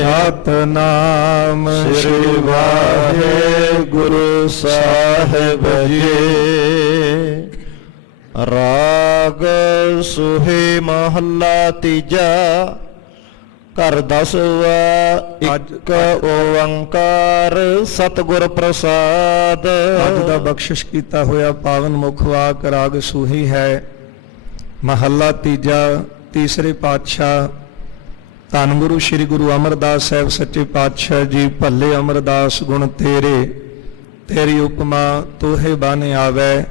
ਸਤਨਾਮ ਸ੍ਰੀ ਵਾਹਿਗੁਰੂ ਸਾਹਿਬ ਜੀ। ਰਾਗ ਸੁਹੇ ਮਹੱਲਾ ਤੀਜਾ। ਘਰ ਦਸਵਾ ਇੱਕ ਓੰਕਾਰ ਸਤਿਗੁਰ ਪ੍ਰਸਾਦ। ਅੱਜ ਦਾ ਬਖਸ਼ਿਸ਼ ਕੀਤਾ ਹੋਇਆ ਪਾਵਨ ਮੁਖ ਵਾਕ ਰਾਗ ਸੂਹੀ ਹੈ। ਮਹੱਲਾ ਤੀਜਾ। ਤੀਸਰੇ ਪਾਤਸ਼ਾਹ ਧੰਨ ਗੁਰੂ ਸ੍ਰੀ ਗੁਰੂ ਅਮਰਦਾਸ ਸਾਹਿਬ ਸੱਚੇ ਪਾਤਸ਼ਾਹ ਜੀ। ਭੱਲੇ ਅਮਰਦਾਸ ਗੁਣ ਤੇਰੇ, ਤੇਰੀ ਉਪਮਾ ਤੋਹੇ ਬਾਨੇ ਆਵੈ।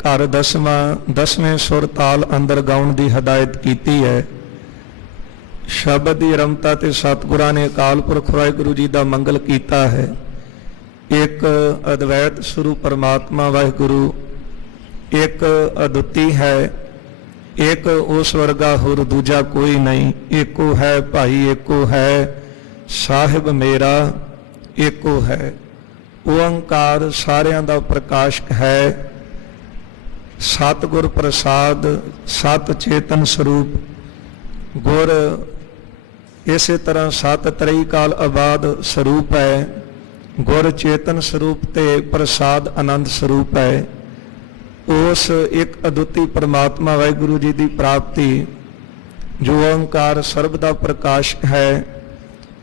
ਘਰ ਦਸਵੇਂ ਸੁਰ ਤਾਲ ਅੰਦਰ ਗਾਉਣ ਦੀ ਹਦਾਇਤ ਕੀਤੀ ਹੈ। ਸ਼ਬਦ ਦੀ ਰਮਤਾ ਤੇ ਸਤਿਗੁਰਾਂ ਨੇ ਅਕਾਲ ਪੁਰਖ ਵਾਹਿਗੁਰੂ ਜੀ ਦਾ ਮੰਗਲ ਕੀਤਾ ਹੈ। ਇੱਕ ਅਦਵੈਤ ਸਰੂਪ ਪਰਮਾਤਮਾ ਵਾਹਿਗੁਰੂ ਇੱਕ ਅਦੁੱਤੀ ਹੈ। ਇੱਕ ਉਸ ਵਰਗਾ ਹੋਰ ਦੂਜਾ ਕੋਈ ਨਹੀਂ। ਏਕੋ ਹੈ ਭਾਈ ਏਕੋ ਹੈ, ਸਾਹਿਬ ਮੇਰਾ ਏਕੋ ਹੈ। ਓੰਕਾਰ ਸਾਰਿਆਂ ਦਾ ਪ੍ਰਕਾਸ਼ਕ ਹੈ। ਸਤਿਗੁਰ ਪ੍ਰਸਾਦ ਸਤ ਚੇਤਨ ਸਰੂਪ ਗੁਰ ਇਸੇ ਤਰ੍ਹਾਂ ਸਤ ਤ੍ਰਈ ਕਾਲ ਆਬਾਦ ਸਰੂਪ ਹੈ। ਗੁਰ ਚੇਤਨ ਸਰੂਪ ਤੇ ਪ੍ਰਸਾਦ ਆਨੰਦ ਸਰੂਪ ਹੈ। ਉਸ ਇੱਕ ਅਦੁੱਤੀ ਪਰਮਾਤਮਾ ਵਾਹਿਗੁਰੂ ਜੀ ਦੀ ਪ੍ਰਾਪਤੀ ਜੋ ਓੰਕਾਰ ਸਰਬ ਦਾ ਪ੍ਰਕਾਸ਼ਕ ਹੈ,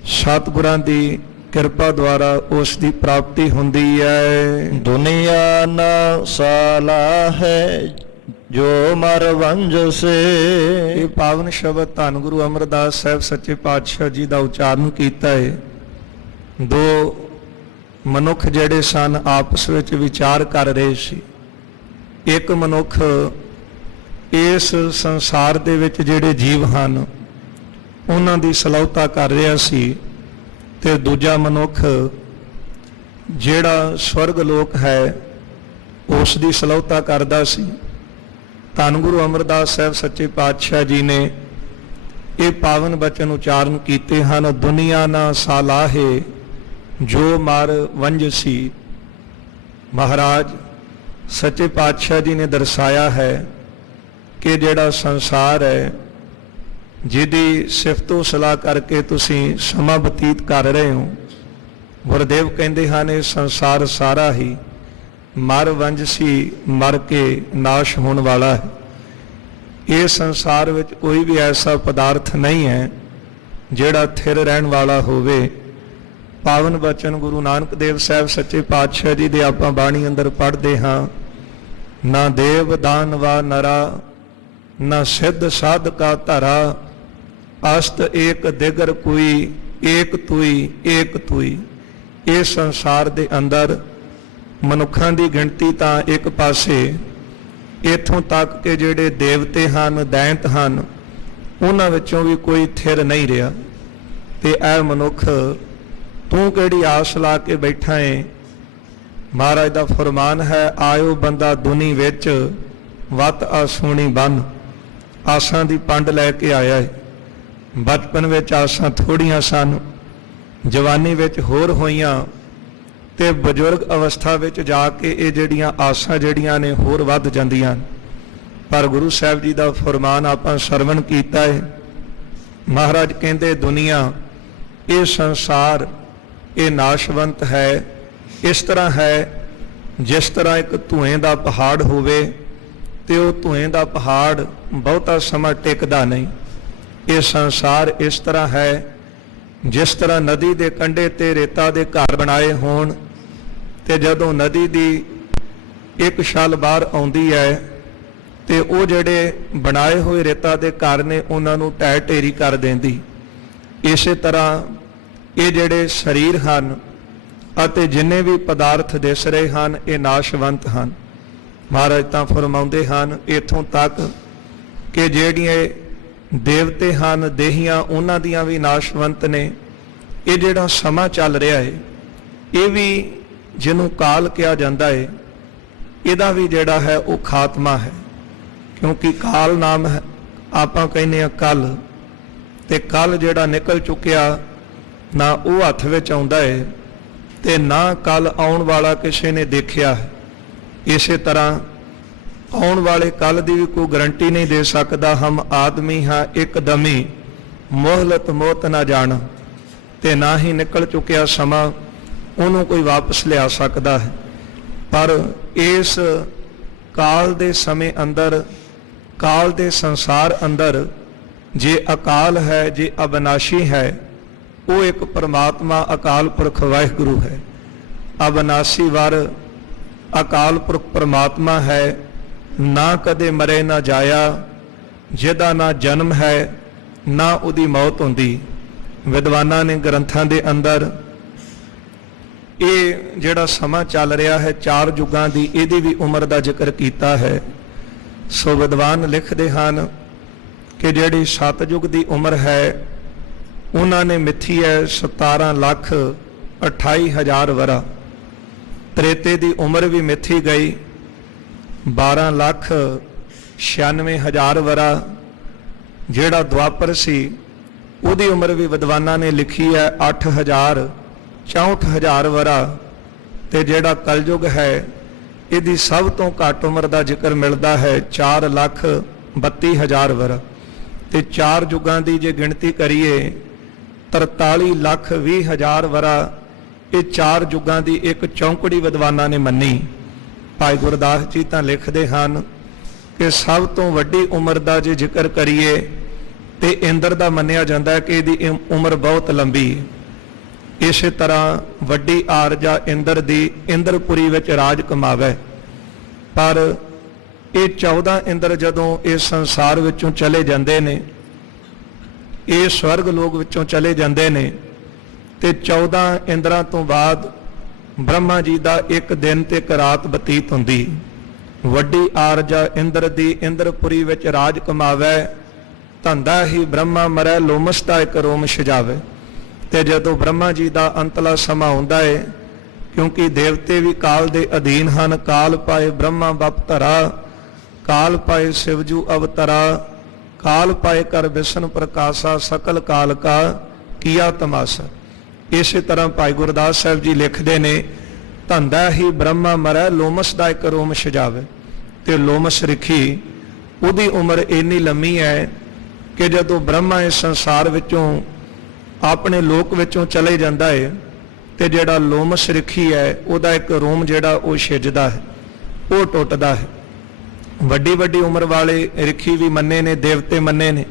ਸਤਿਗੁਰਾਂ ਦੀ ਕਿਰਪਾ ਦੁਆਰਾ ਉਸ ਦੀ ਪ੍ਰਾਪਤੀ ਹੁੰਦੀ ਹੈ। ਦੁਨੀਆ ਨਾ ਸਾਲਾ ਹੈ ਜੋ ਮਰ ਵੰਜ ਸੇ। ਇਹ ਪਾਵਨ ਸ਼ਬਦ ਧੰਨ ਗੁਰੂ ਅਮਰਦਾਸ ਸਾਹਿਬ ਸੱਚੇ ਪਾਤਸ਼ਾਹ ਜੀ ਦਾ ਉਚਾਰਨ ਕੀਤਾ ਹੈ। ਦੋ ਮਨੁੱਖ ਜਿਹੜੇ ਸਨ ਆਪਸ ਵਿੱਚ ਵਿਚਾਰ ਕਰ ਰਹੇ ਸੀ। ਇੱਕ ਮਨੁੱਖ ਇਸ ਸੰਸਾਰ ਦੇ ਵਿੱਚ ਜਿਹੜੇ ਜੀਵ ਹਨ ਉਹਨਾਂ ਦੀ ਸਲਾਹੁਤਾ ਕਰ ਰਿਹਾ ਸੀ, ਤੇ ਦੂਜਾ ਮਨੁੱਖ ਜਿਹੜਾ ਸਵਰਗ ਲੋਕ ਹੈ ਉਸ ਦੀ ਸਲਾਹੁਤਾ ਕਰਦਾ ਸੀ। ਧੰਨ ਗੁਰੂ ਅਮਰਦਾਸ ਸਾਹਿਬ ਸੱਚੇ ਪਾਤਸ਼ਾਹ ਜੀ ਨੇ ਇਹ ਪਾਵਨ ਬਚਨ ਉਚਾਰਨ ਕੀਤੇ ਹਨ। ਦੁਨੀਆ ਨਾ ਸਾਲਾਹੇ ਜੋ ਮਰ ਵੰਜਸੀ। ਮਹਾਰਾਜ ਸੱਚੇ ਪਾਤਸ਼ਾਹ ਜੀ ਨੇ ਦਰਸਾਇਆ ਹੈ ਕਿ ਜਿਹੜਾ ਸੰਸਾਰ ਹੈ ਜਿਹਦੀ ਸਿਫਤੋ ਸਲਾਹ ਕਰਕੇ ਤੁਸੀਂ ਸਮਾਂ ਬਤੀਤ ਕਰ ਰਹੇ ਹੋ, ਗੁਰਦੇਵ ਕਹਿੰਦੇ ਹਨ ਇਹ ਸੰਸਾਰ ਸਾਰਾ ਹੀ ਮਰ ਵੰਜਸੀ, ਮਰ ਕੇ ਨਾਸ਼ ਹੋਣ ਵਾਲਾ ਹੈ। ਇਹ ਸੰਸਾਰ ਵਿੱਚ ਕੋਈ ਵੀ ਐਸਾ ਪਦਾਰਥ ਨਹੀਂ ਹੈ ਜਿਹੜਾ ਥਿਰ ਰਹਿਣ ਵਾਲਾ ਹੋਵੇ। ਪਾਵਨ ਬਚਨ ਗੁਰੂ ਨਾਨਕ ਦੇਵ ਸਾਹਿਬ ਸੱਚੇ ਪਾਤਸ਼ਾਹ ਜੀ ਦੇ ਆਪਾਂ ਬਾਣੀ ਅੰਦਰ ਪੜ੍ਹਦੇ ਹਾਂ। ਨਾ ਦੇਵ ਦਾਨਵਾ ਨਰਾ, ਨਾ ਸਿੱਧ ਸਾਧ ਕਾ ਧਰਾ। ਅਸਤ ਏਕ ਦਿਗਰ ਕੋਈ, ਏਕ ਤੁਈ ਏਕ ਤੁਈ। ਇਹ ਸੰਸਾਰ ਦੇ ਅੰਦਰ ਮਨੁੱਖਾਂ ਦੀ ਗਿਣਤੀ ਤਾਂ ਇੱਕ ਪਾਸੇ, ਇੱਥੋਂ ਤੱਕ ਕਿ ਜਿਹੜੇ ਦੇਵਤੇ ਹਨ, ਦੈਂਤ ਹਨ, ਉਹਨਾਂ ਵਿੱਚੋਂ ਵੀ ਕੋਈ ਥਿਰ ਨਹੀਂ ਰਿਹਾ। ਤੇ ਇਹ ਮਨੁੱਖ ਤੂੰ ਕਿਹੜੀ ਆਸ ਲਾ ਕੇ ਬੈਠਾ ਏ। ਮਹਾਰਾਜ ਦਾ ਫਰਮਾਨ ਹੈ, ਆਇਓ ਬੰਦਾ ਦੁਨੀ ਵਿੱਚ ਵਤ ਆਸੂਣੀ ਬੰਨ। ਆਸਾਂ ਦੀ ਪੰਡ ਲੈ ਕੇ ਆਇਆ ਏ। ਬਚਪਨ ਵਿੱਚ ਆਸਾਂ ਥੋੜੀਆਂ ਸਨ, ਜਵਾਨੀ ਵਿੱਚ ਹੋਰ ਹੋਈਆਂ, ਤੇ ਬਜ਼ੁਰਗ ਅਵਸਥਾ ਵਿੱਚ ਜਾ ਕੇ ਇਹ ਜਿਹੜੀਆਂ ਆਸਾਂ ਜਿਹੜੀਆਂ ਨੇ ਹੋਰ ਵੱਧ ਜਾਂਦੀਆਂ। ਪਰ ਗੁਰੂ ਸਾਹਿਬ ਜੀ ਦਾ ਫਰਮਾਨ ਆਪਾਂ ਸਰਵਣ ਕੀਤਾ ਹੈ। ਮਹਾਰਾਜ ਕਹਿੰਦੇ ਦੁਨੀਆ, ਇਹ ਸੰਸਾਰ ਇਹ ਨਾਸ਼ਵੰਤ ਹੈ। ਇਸ ਤਰ੍ਹਾਂ ਹੈ ਜਿਸ ਤਰ੍ਹਾਂ ਇੱਕ ਧੂਏਂ ਦਾ ਪਹਾੜ ਹੋਵੇ ਤੇ ਉਹ ਧੂਏਂ ਦਾ ਪਹਾੜ ਬਹੁਤਾ ਸਮਾਂ ਟਿਕਦਾ ਨਹੀਂ। ਇਹ ਸੰਸਾਰ ਇਸ ਤਰ੍ਹਾਂ ਹੈ ਜਿਸ ਤਰ੍ਹਾਂ ਨਦੀ ਦੇ ਕੰਢੇ ਤੇ ਰੇਤਾ ਦੇ ਘਰ ਬਣਾਏ ਹੋਣ, ਤੇ ਜਦੋਂ ਨਦੀ ਦੀ ਇੱਕ ਛਲ ਬਾਹਰ ਆਉਂਦੀ ਹੈ ਤੇ ਉਹ ਜਿਹੜੇ ਬਣਾਏ ਹੋਏ ਰੇਤਾ ਦੇ ਘਰ ਨੇ ਉਹਨਾਂ ਨੂੰ ਢਹਿ ਢੇਰੀ ਕਰ ਦਿੰਦੀ। ਇਸੇ ਤਰ੍ਹਾਂ ਇਹ ਜਿਹੜੇ ਸਰੀਰ ਹਨ ਅਤੇ ਜਿੰਨੇ ਵੀ ਪਦਾਰਥ ਦਿਸ ਰਹੇ ਹਨ ਇਹ ਨਾਸ਼ਵੰਤ ਹਨ। ਮਹਾਰਾਜ ਤਾਂ ਫਰਮਾਉਂਦੇ ਹਨ ਇੱਥੋਂ ਤੱਕ ਕਿ ਜਿਹੜੀਆਂ ਦੇਵਤੇ ਹਨ, ਦੇਹੀਆਂ, ਉਹਨਾਂ ਦੀਆਂ ਵੀ ਨਾਸ਼ਵੰਤ ਨੇ। ਇਹ ਜਿਹੜਾ ਸਮਾਂ ਚੱਲ ਰਿਹਾ ਹੈ ਇਹ ਵੀ ਜਿਹਨੂੰ ਕਾਲ ਕਿਹਾ ਜਾਂਦਾ ਹੈ, ਇਹਦਾ ਵੀ ਜਿਹੜਾ ਹੈ ਉਹ ਖਾਤਮਾ ਹੈ। ਕਿਉਂਕਿ ਕਾਲ ਨਾਮ ਹੈ, ਆਪਾਂ ਕਹਿੰਦੇ ਆ ਕੱਲ, ਤੇ ਕੱਲ ਜਿਹੜਾ ਨਿਕਲ ਚੁੱਕਿਆ ਨਾ ਉਹ ਹੱਥ ਵਿੱਚ ਆਉਂਦਾ ਹੈ ਤੇ ਨਾ ਕੱਲ ਆਉਣ ਵਾਲਾ ਕਿਸੇ ਨੇ ਦੇਖਿਆ ਹੈ। ਇਸੇ ਤਰ੍ਹਾਂ ਆਉਣ ਵਾਲੇ ਕੱਲ ਦੀ ਵੀ ਕੋਈ ਗਰੰਟੀ ਨਹੀਂ ਦੇ ਸਕਦਾ। ਹਮ ਆਦਮੀ ਹਾਂ ਇੱਕ ਦਮੀ, ਮੋਹਲਤ ਮੌਤ ਨਾ ਜਾਣ। ਤੇ ਨਾ ਹੀ ਨਿਕਲ ਚੁੱਕਿਆ ਸਮਾਂ ਉਹਨੂੰ ਕੋਈ ਵਾਪਸ ਲਿਆ ਸਕਦਾ ਹੈ। ਪਰ ਇਸ ਕਾਲ ਦੇ ਸਮੇਂ ਅੰਦਰ, ਕਾਲ ਦੇ ਸੰਸਾਰ ਅੰਦਰ ਜੇ ਅਕਾਲ ਹੈ, ਜੇ ਅਬਨਾਸ਼ੀ ਹੈ, ਉਹ ਇੱਕ ਪਰਮਾਤਮਾ ਅਕਾਲ ਪੁਰਖ ਵਾਹਿਗੁਰੂ ਹੈ। ਅਬਨਾਸੀ ਵਰ ਅਕਾਲ ਪੁਰਖ ਪਰਮਾਤਮਾ ਹੈ, ਨਾ ਕਦੇ ਮਰੇ ਨਾ ਜਾਇਆ, ਜਿਹਦਾ ਨਾ ਜਨਮ ਹੈ ਨਾ ਉਹਦੀ ਮੌਤ ਹੁੰਦੀ। ਵਿਦਵਾਨਾਂ ਨੇ ਗ੍ਰੰਥਾਂ ਦੇ ਅੰਦਰ ਇਹ ਜਿਹੜਾ ਸਮਾਂ ਚੱਲ ਰਿਹਾ ਹੈ 4 ਯੁੱਗਾਂ ਦੀ, ਇਹਦੀ ਵੀ ਉਮਰ ਦਾ ਜ਼ਿਕਰ ਕੀਤਾ ਹੈ। ਸੋ ਵਿਦਵਾਨ ਲਿਖਦੇ ਹਨ ਕਿ ਜਿਹੜੀ ਸਤਿਯੁਗ ਦੀ ਉਮਰ ਹੈ ਉਹਨਾਂ ਨੇ ਮਿੱਥੀ ਹੈ 17,28,000 ਵਰਾ। ਤ੍ਰੇਤੇ ਦੀ ਉਮਰ ਵੀ ਮਿੱਥੀ ਗਈ 12,96,000 ਵਰਾ। ਜਿਹੜਾ ਦੁਆਪਰ ਸੀ ਉਹਦੀ ਉਮਰ ਵੀ ਵਿਦਵਾਨਾਂ ਨੇ ਲਿਖੀ ਹੈ 8,64,000 ਵਰਾ। ਤੇ ਜਿਹੜਾ ਕਲਯੁਗ ਹੈ ਇਹਦੀ ਸਭ ਤੋਂ ਘੱਟ ਉਮਰ ਦਾ ਜ਼ਿਕਰ ਮਿਲਦਾ ਹੈ 4,32,000 ਵਰਾ। ਤੇ 4 ਯੁੱਗਾਂ ਦੀ ਜੇ ਗਿਣਤੀ ਕਰੀਏ 43,20,000 ਵਰਾ। ਇਹ 4 ਯੁੱਗਾਂ ਦੀ ਇੱਕ ਚੌਂਕੜੀ ਵਿਦਵਾਨਾਂ ਨੇ ਮੰਨੀ। ਭਾਈ ਗੁਰਦਾਸ ਜੀ ਤਾਂ ਲਿਖਦੇ ਹਨ ਕਿ ਸਭ ਤੋਂ ਵੱਡੀ ਉਮਰ ਦਾ ਜੇ ਜ਼ਿਕਰ ਕਰੀਏ ਤੇ ਇੰਦਰ ਦਾ ਮੰਨਿਆ ਜਾਂਦਾ ਹੈ ਕਿ ਇਹਦੀ ਉਮਰ ਬਹੁਤ ਲੰਬੀ ਹੈ। ਇਸੇ ਤਰ੍ਹਾਂ ਵੱਡੀ ਆਰਜਾ ਇੰਦਰ ਦੀ ਇੰਦਰਪੁਰੀ ਵਿੱਚ ਰਾਜ ਕਮਾਵੇ। ਪਰ ਇਹ 14 ਇੰਦਰ ਜਦੋਂ ਇਸ ਸੰਸਾਰ ਵਿੱਚੋਂ ਚਲੇ ਜਾਂਦੇ ਨੇ, ਇਹ ਸਵਰਗ ਲੋਕ ਵਿੱਚੋਂ ਚਲੇ ਜਾਂਦੇ ਨੇ, ਤੇ 14 ਇੰਦਰਾਂ ਤੋਂ ਬਾਅਦ ਬ੍ਰਹਮਾ ਜੀ ਦਾ ਇੱਕ ਦਿਨ ਤੇ ਇੱਕ ਰਾਤ ਬਤੀਤ ਹੁੰਦੀ। ਵੱਡੀ ਆਰਜਾ ਇੰਦਰ ਦੀ ਇੰਦਰਪੁਰੀ ਵਿੱਚ ਰਾਜ ਕਮਾਵੇ, ਧੰਦਾ ਹੀ ਬ੍ਰਹਮਾ ਮਰੈ ਲੋਮਸ ਦਾ ਇੱਕ ਰੋਮ ਸਜਾਵੇ। ਤੇ ਜਦੋਂ ਬ੍ਰਹਮਾ ਜੀ ਦਾ ਅੰਤਲਾ ਸਮਾਂ ਹੁੰਦਾ ਹੈ, ਕਿਉਂਕਿ ਦੇਵਤੇ ਵੀ ਕਾਲ ਦੇ ਅਧੀਨ ਹਨ, ਕਾਲ ਪਾਏ ਬ੍ਰਹਮਾ ਬਪ ਧਰਾ, ਕਾਲ ਪਾਏ ਸਿਵਜੂ ਅਵਤਰਾ, ਕਾਲ ਪਾਏ ਕਰ ਵਿਸ਼ਨ ਪ੍ਰਕਾਸ਼ਾ, ਸਕਲ ਕਾਲ ਕਾ ਕੀਆ ਤਮਾਸ਼ਾ। ਇਸੇ ਤਰ੍ਹਾਂ ਭਾਈ ਗੁਰਦਾਸ ਸਾਹਿਬ ਜੀ ਲਿਖਦੇ ਨੇ, ਧੰਦਾ ਹੀ ਬ੍ਰਹਮਾ ਮਰੈ ਲੋਮਸ ਦਾ ਇੱਕ ਰੋਮ ਸਜਾਵੇ। ਤੇ ਲੋਮਸ ਰਿਖੀ ਉਹਦੀ ਉਮਰ ਇੰਨੀ ਲੰਮੀ ਹੈ ਕਿ ਜਦੋਂ ਬ੍ਰਹਮਾ ਇਸ ਸੰਸਾਰ ਵਿੱਚੋਂ ਆਪਣੇ ਲੋਕ ਵਿੱਚੋਂ ਚਲੇ ਜਾਂਦਾ ਹੈ ਤੇ ਜਿਹੜਾ ਲੋਮਸ ਰਿਖੀ ਹੈ ਉਹਦਾ ਇੱਕ ਰੋਮ ਜਿਹੜਾ ਉਹ ਛਿਜਦਾ ਹੈ, ਉਹ ਟੁੱਟਦਾ ਹੈ। ਵੱਡੀ ਵੱਡੀ ਉਮਰ ਵਾਲੇ ਰਿਖੀ ਵੀ ਮੰਨੇ ਨੇ, ਦੇਵਤੇ ਮੰਨੇ ਨੇ,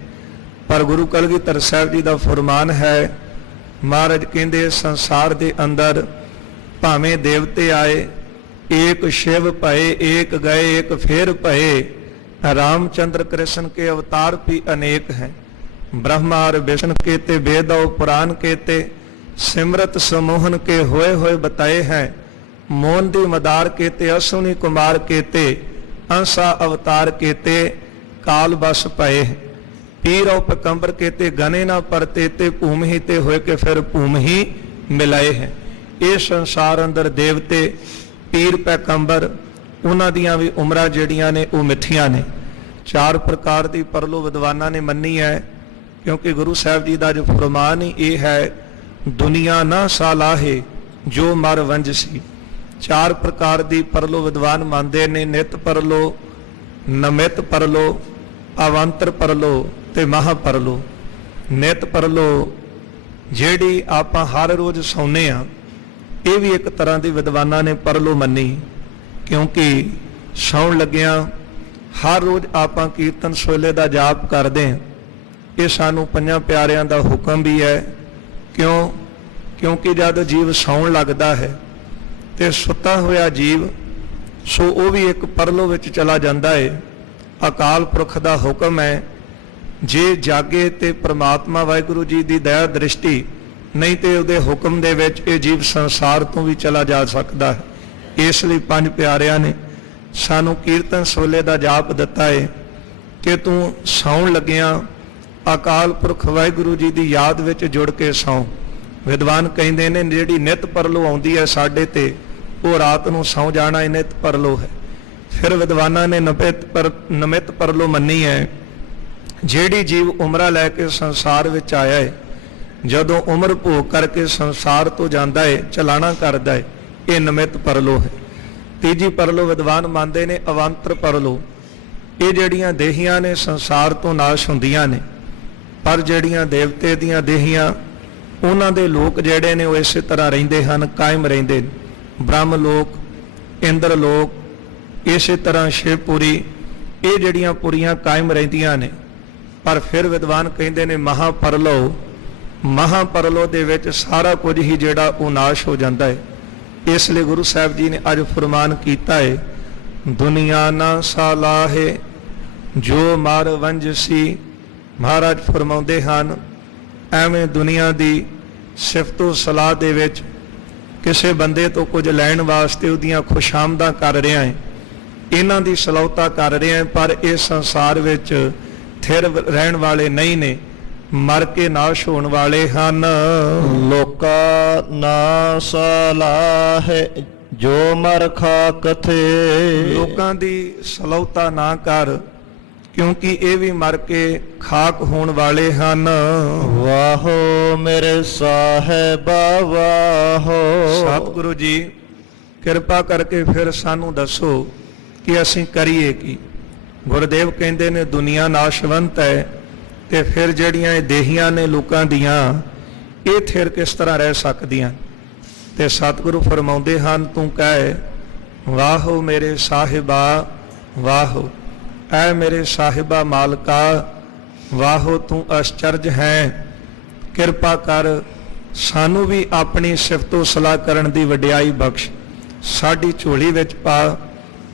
ਪਰ ਗੁਰੂ ਕਲਗੀਧਰ ਸਾਹਿਬ ਜੀ ਦਾ ਫਰਮਾਨ ਹੈ, ਮਹਾਰਾਜ ਕਹਿੰਦੇ ਸੰਸਾਰ ਦੇ ਅੰਦਰ ਭਾਵੇਂ ਦੇਵਤੇ ਆਏ, ਏਕ ਸ਼ਿਵ ਭਏ, ਏਕ ਗਏ, ਏਕ ਫੇਰ ਭਏ, रामचंद्र कृष्ण के अवतार भी अनेक हैं। ब्रह्मा और विष्णु केते, वेद और पुराण केते, सिमरत समोहन के होए बताए हैं। मोहन दी मदार केते, अश्विनी कुमार केते, अंसा अवतार केते, काल बस पए। पीर और पैगंबर केते, गने ना परते ते, भूमि ही ते होए के फिर भूमि ही मिलाए हैं। ये संसार अंदर देवते, पीर, पैगंबर, ਉਹਨਾਂ ਦੀਆਂ ਵੀ ਉਮਰਾਂ ਜਿਹੜੀਆਂ ਨੇ ਉਹ ਮਿੱਠੀਆਂ ਨੇ। 4 ਪ੍ਰਕਾਰ ਦੀ ਪਰਲੋ ਵਿਦਵਾਨਾਂ ਨੇ ਮੰਨੀ ਹੈ, ਕਿਉਂਕਿ ਗੁਰੂ ਸਾਹਿਬ ਜੀ ਦਾ ਜੋ ਫਰਮਾਨ ਹੀ ਇਹ ਹੈ, ਦੁਨੀਆ ਨਾ ਸਾਲਾਹੇ ਜੋ ਮਰ ਵੰਜ ਸੀ। 4 ਪ੍ਰਕਾਰ ਦੀ ਪਰਲੋ ਵਿਦਵਾਨ ਮੰਨਦੇ ਨੇ, ਨਿਤ ਪਰਲੋ, ਨਮਿਤ ਪਰਲੋ, ਅਵੰਤਰ ਪਰਲੋ ਤੇ ਮਹਾਪਰਲੋ। ਨਿਤ ਪਰਲੋ ਜਿਹੜੀ ਆਪਾਂ ਹਰ ਰੋਜ਼ ਸੌਂਦੇ ਆ, ਇਹ ਵੀ ਇੱਕ ਤਰ੍ਹਾਂ ਦੀ ਵਿਦਵਾਨਾਂ ਨੇ ਪਰਲੋ ਮੰਨੀ, ਕਿਉਂਕਿ ਸੌਣ ਲੱਗਿਆਂ ਹਰ ਰੋਜ਼ ਆਪਾਂ ਕੀਰਤਨ ਸੋਹਲੇ ਦਾ ਜਾਪ ਕਰਦੇ ਹਾਂ। ਇਹ ਸਾਨੂੰ 5 ਪਿਆਰਿਆਂ ਦਾ ਹੁਕਮ ਵੀ ਹੈ। ਕਿਉਂਕਿ ਜਦ ਜੀਵ ਸੌਣ ਲੱਗਦਾ ਹੈ ਤੇ ਸੁੱਤਾ ਹੋਇਆ ਜੀਵ ਸੋ ਉਹ ਵੀ ਇੱਕ ਪਰਲੋ ਵਿੱਚ ਚਲਾ ਜਾਂਦਾ ਹੈ। ਅਕਾਲ ਪੁਰਖ ਦਾ ਹੁਕਮ ਹੈ, ਜੇ ਜਾਗੇ ਤੇ ਪ੍ਰਮਾਤਮਾ ਵਾਹਿਗੁਰੂ ਜੀ ਦੀ ਦਇਆ ਦ੍ਰਿਸ਼ਟੀ, ਨਹੀਂ ਤੇ ਉਹਦੇ ਹੁਕਮ ਦੇ ਵਿੱਚ ਇਹ ਜੀਵ ਸੰਸਾਰ ਤੋਂ ਵੀ ਚਲਾ ਜਾ ਸਕਦਾ ਹੈ। ਇਸ ਲਈ 5 ਪਿਆਰਿਆਂ ਨੇ ਸਾਨੂੰ ਕੀਰਤਨ ਸੋਲੇ ਦਾ ਜਾਪ ਦਿੱਤਾ ਹੈ ਕਿ ਤੂੰ ਸੌਣ ਲੱਗਿਆਂ ਅਕਾਲ ਪੁਰਖ ਵਾਹਿਗੁਰੂ ਜੀ ਦੀ ਯਾਦ ਵਿੱਚ ਜੁੜ ਕੇ ਸੌਂ। ਵਿਦਵਾਨ ਕਹਿੰਦੇ ਨੇ ਜਿਹੜੀ ਨਿਤ ਪਰਲੋ ਆਉਂਦੀ ਹੈ ਸਾਡੇ ਤੇ, ਉਹ ਰਾਤ ਨੂੰ ਸੌਂ ਜਾਣਾ ਇਹ ਨਿਤ ਪਰਲੋ ਹੈ। ਫਿਰ ਵਿਦਵਾਨਾਂ ਨੇ ਨਮਿਤ ਪਰਲੋ ਮੰਨੀ ਹੈ, ਜਿਹੜੀ ਜੀਵ ਉਮਰਾਂ ਲੈ ਕੇ ਸੰਸਾਰ ਵਿੱਚ ਆਇਆ ਹੈ, ਜਦੋਂ ਉਮਰ ਭੋਗ ਕਰਕੇ ਸੰਸਾਰ ਤੋਂ ਜਾਂਦਾ ਹੈ, ਚਲਾਣਾ ਕਰਦਾ ਹੈ, ਇਹ ਨਮਿਤ ਪਰਲੋ ਹੈ। ਤੀਜੀ ਪਰਲੋ ਵਿਦਵਾਨ ਮੰਨਦੇ ਨੇ ਅਵੰਤਰ ਪਰਲੋ। ਇਹ ਜਿਹੜੀਆਂ ਦੇਹੀਆਂ ਨੇ ਸੰਸਾਰ ਤੋਂ ਨਾਸ਼ ਹੁੰਦੀਆਂ ਨੇ, ਪਰ ਜਿਹੜੀਆਂ ਦੇਵਤੇ ਦੀਆਂ ਦੇਹੀਆਂ ਉਹਨਾਂ ਦੇ ਲੋਕ ਜਿਹੜੇ ਨੇ ਉਹ ਇਸੇ ਤਰ੍ਹਾਂ ਰਹਿੰਦੇ ਹਨ, ਕਾਇਮ ਰਹਿੰਦੇ ਨੇ। ਬ੍ਰਹਮ ਲੋਕ, ਇੰਦਰ ਲੋਕ, ਇਸੇ ਤਰ੍ਹਾਂ ਸ਼ਿਵਪੁਰੀ, ਇਹ ਜਿਹੜੀਆਂ ਪੁਰੀਆਂ ਕਾਇਮ ਰਹਿੰਦੀਆਂ ਨੇ। ਪਰ ਫਿਰ ਵਿਦਵਾਨ ਕਹਿੰਦੇ ਨੇ ਮਹਾਪਰਲੋ ਦੇ ਵਿੱਚ ਸਾਰਾ ਕੁਝ ਹੀ ਜਿਹੜਾ ਉਹ ਨਾਸ਼ ਹੋ ਜਾਂਦਾ ਹੈ। ਇਸ ਲਈ ਗੁਰੂ ਸਾਹਿਬ ਜੀ ਨੇ ਅੱਜ ਫਰਮਾਨ ਕੀਤਾ ਹੈ, ਦੁਨੀਆ ਨਾ ਸਾਲਾਹੇ ਜੋ ਮਰ ਵੰਜਸੀ। ਮਹਾਰਾਜ ਫਰਮਾਉਂਦੇ ਹਨ, ਐਵੇਂ ਦੁਨੀਆ ਦੀ ਸਿਫਤੋ ਸਲਾਹ ਦੇ ਵਿੱਚ ਕਿਸੇ ਬੰਦੇ ਤੋਂ ਕੁਝ ਲੈਣ ਵਾਸਤੇ ਉਹਦੀਆਂ ਖੁਸ਼ਾਮਦਾਂ ਕਰ ਰਿਹਾ ਹੈ, ਇਹਨਾਂ ਦੀ ਸਲਾਹਤਾ ਕਰ ਰਿਹਾ ਹੈ, ਪਰ ਇਸ ਸੰਸਾਰ ਵਿੱਚ ਥਿਰ ਰਹਿਣ ਵਾਲੇ ਨਹੀਂ ਨੇ, ਮਰ ਕੇ ਨਾਸ਼ ਹੋਣ ਵਾਲੇ ਹਨ। ਲੋਕਾ ਨਾ ਸਲਾਹੇ ਜੋ ਮਰ ਖਾਕ ਥੇ। ਲੋਕਾਂ ਦੀ ਸਲਾਹਤਾ ਨਾ ਕਰ, ਕਿਉਂਕਿ ਇਹ ਵੀ ਮਰ ਕੇ ਖਾਕ ਹੋਣ ਵਾਲੇ ਹਨ। ਵਾਹੋ ਮੇਰੇ ਸਾਹਿਬਾ ਵਾਹੋ। ਸਤਿਗੁਰੂ ਜੀ ਕਿਰਪਾ ਕਰਕੇ ਫਿਰ ਸਾਨੂੰ ਦੱਸੋ ਕਿ ਅਸੀਂ ਕਰੀਏ ਕੀ। ਗੁਰਦੇਵ ਕਹਿੰਦੇ ਨੇ ਦੁਨੀਆ ਨਾਸ਼ਵੰਤ ਹੈ, ਤੇ ਫਿਰ ਜਿਹੜੀਆਂ ਇਹ ਦੇਹੀਆਂ ਨੇ ਲੋਕਾਂ ਦੀਆਂ, ਇਹ ਥਿਰ ਕਿਸ ਤਰ੍ਹਾਂ ਰਹਿ ਸਕਦੀਆਂ। ਤੇ ਸਤਿਗੁਰੂ ਫਰਮਾਉਂਦੇ ਹਨ, ਤੂੰ ਕਹੇ ਵਾਹੋ ਮੇਰੇ ਸਾਹਿਬਾ ਵਾਹੋ, ਐ ਮੇਰੇ ਸਾਹਿਬਾ ਮਾਲਕਾ ਵਾਹੋ, ਤੂੰ ਅਚਰਜ ਹੈ। ਕਿਰਪਾ ਕਰ ਸਾਨੂੰ ਵੀ ਆਪਣੀ ਸਿਫਤੋ ਸਲਾਹ ਕਰਨ ਦੀ ਵਡਿਆਈ ਬਖਸ਼, ਸਾਡੀ ਝੋਲੀ ਵਿੱਚ ਪਾ,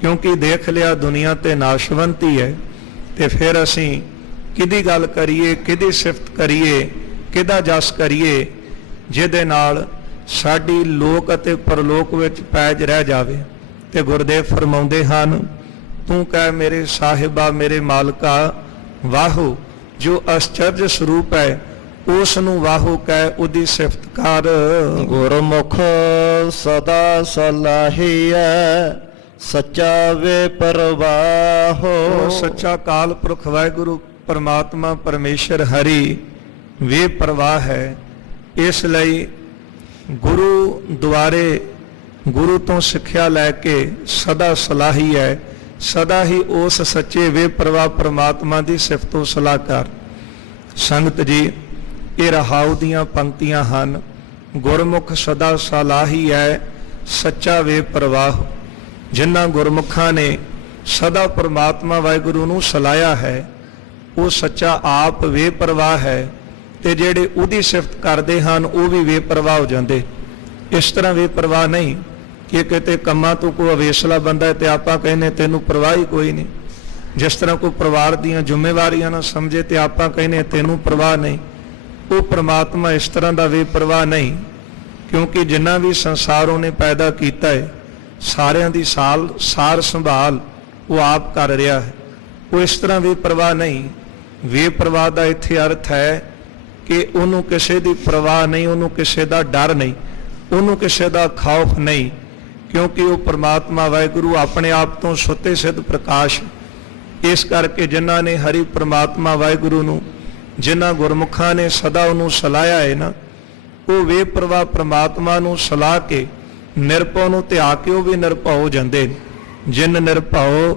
ਕਿਉਂਕਿ ਦੇਖ ਲਿਆ ਦੁਨੀਆ ਤੇ ਨਾਸ਼ਵੰਤੀ ਹੈ। ਤੇ ਫਿਰ ਅਸੀਂ ਕਿਹਦੀ ਗੱਲ ਕਰੀਏ, ਕਿਹਦੀ ਸਿਫਤ ਕਰੀਏ, ਕਿਹਦਾ ਜਸ ਕਰੀਏ, ਜਿਹਦੇ ਨਾਲ ਸਾਡੀ ਲੋਕ ਅਤੇ ਪਰਲੋਕ ਵਿੱਚ ਪੈਜ ਰਹਿ ਜਾਵੇ। ਤੇ ਗੁਰਦੇਵ ਫਰਮਾਉਂਦੇ ਹਨ, ਤੂੰ ਕਹਿ ਮੇਰੇ ਸਾਹਿਬਾ ਮੇਰੇ ਮਾਲਕਾ ਵਾਹੋ, ਜੋ ਅਚਰਜ ਸਰੂਪ ਹੈ ਉਸ ਨੂੰ ਵਾਹੋ ਕਹਿ, ਉਹਦੀ ਸਿਫਤ ਕਰ। ਗੁਰਮੁਖ ਸਦਾ ਸਲਾਹੀਐ ਸੱਚਾ ਵੇ ਪਰਵਾਹੋ। ਉਹ ਸੱਚਾ ਕਾਲ ਪੁਰਖ ਵਾਹਿਗੁਰੂ ਪਰਮਾਤਮਾ ਪਰਮੇਸ਼ਰ ਹਰੀ ਵੇ ਪਰਵਾਹ ਹੈ। ਇਸ ਲਈ ਗੁਰੂ ਦੁਆਰੇ ਗੁਰੂ ਤੋਂ ਸਿੱਖਿਆ ਲੈ ਕੇ ਸਦਾ ਸਲਾਹੀ ਹੈ, ਸਦਾ ਹੀ ਉਸ ਸੱਚੇ ਵੇ ਪਰਵਾਹ ਪਰਮਾਤਮਾ ਦੀ ਸਿਫਤੋ ਸਲਾਹ ਕਰ। ਸੰਗਤ ਜੀ, ਇਹ ਰਹਾਉ ਦੀਆਂ ਪੰਕਤੀਆਂ ਹਨ। ਗੁਰਮੁਖ ਸਦਾ ਸਲਾਹੀ ਹੈ ਸੱਚਾ ਵੇ ਪਰਵਾਹ। ਜਿਨ੍ਹਾਂ ਗੁਰਮੁਖਾਂ ਨੇ ਸਦਾ ਪਰਮਾਤਮਾ ਵਾਹਿਗੁਰੂ ਨੂੰ ਸਲਾਹਿਆ ਹੈ, ਉਹ ਸੱਚਾ ਆਪ ਵੇ ਪਰਵਾਹ ਹੈ, ਤੇ ਜਿਹੜੇ ਉਹਦੀ ਸਿਫਤ ਕਰਦੇ ਹਨ ਉਹ ਵੀ ਵੇ ਪਰਵਾਹ ਹੋ ਜਾਂਦੇ। ਇਸ ਤਰ੍ਹਾਂ ਵੇ ਪਰਵਾਹ ਨਹੀਂ ਕਿ ਕਿਤੇ ਕੰਮਾਂ ਤੋਂ ਕੋਈ ਅਵੇਸਲਾ ਬੰਦਾ ਹੈ ਤੇ ਆਪਾਂ ਕਹਿੰਦੇ ਤੈਨੂੰ ਪਰਵਾਹ ਹੀ ਕੋਈ ਨਹੀਂ। ਜਿਸ ਤਰ੍ਹਾਂ ਕੋਈ ਪਰਿਵਾਰ ਦੀਆਂ ਜ਼ਿੰਮੇਵਾਰੀਆਂ ਨਾ ਸਮਝੇ ਤੇ ਆਪਾਂ ਕਹਿੰਦੇ ਤੈਨੂੰ ਪਰਵਾਹ ਨਹੀਂ। ਉਹ ਪ੍ਰਮਾਤਮਾ ਇਸ ਤਰ੍ਹਾਂ ਦਾ ਵੇ ਪਰਵਾਹ ਨਹੀਂ, ਕਿਉਂਕਿ ਜਿੰਨਾ ਵੀ ਸੰਸਾਰ ਉਹਨੇ ਪੈਦਾ ਕੀਤਾ ਹੈ, ਸਾਰਿਆਂ ਦੀ ਸਾਰ ਸੰਭਾਲ ਉਹ ਆਪ ਕਰ ਰਿਹਾ ਹੈ। ਉਹ ਇਸ ਤਰ੍ਹਾਂ ਵੇ ਪਰਵਾਹ ਨਹੀਂ। ਵੇ ਪਰਵਾਹ ਦਾ ਇੱਥੇ ਅਰਥ ਹੈ ਕਿ ਉਹਨੂੰ ਕਿਸੇ ਦੀ ਪਰਵਾਹ ਨਹੀਂ, ਉਹਨੂੰ ਕਿਸੇ ਦਾ ਡਰ ਨਹੀਂ, ਉਹਨੂੰ ਕਿਸੇ ਦਾ ਖੌਫ ਨਹੀਂ, ਕਿਉਂਕਿ ਉਹ ਪਰਮਾਤਮਾ ਵਾਹਿਗੁਰੂ ਆਪਣੇ ਆਪ ਤੋਂ ਸੁੱਤੇ ਸਿੱਧ ਪ੍ਰਕਾਸ਼। ਇਸ ਕਰਕੇ ਜਿਨ੍ਹਾਂ ਨੇ ਹਰੀ ਪਰਮਾਤਮਾ ਵਾਹਿਗੁਰੂ ਨੂੰ, ਜਿਨ੍ਹਾਂ ਗੁਰਮੁਖਾਂ ਨੇ ਸਦਾ ਉਹਨੂੰ ਸਲਾਹਿਆ ਹੈ ਨਾ, ਉਹ ਵੇ ਪਰਵਾਹ ਪਰਮਾਤਮਾ ਨੂੰ ਸਲਾਹ ਕੇ ਨਿਰਭਉ ਨੂੰ ਧਿਆ ਕੇ ਉਹ ਵੀ ਨਿਰਭਉ ਹੋ ਜਾਂਦੇ। ਜਿਨ ਨਿਰਭਉ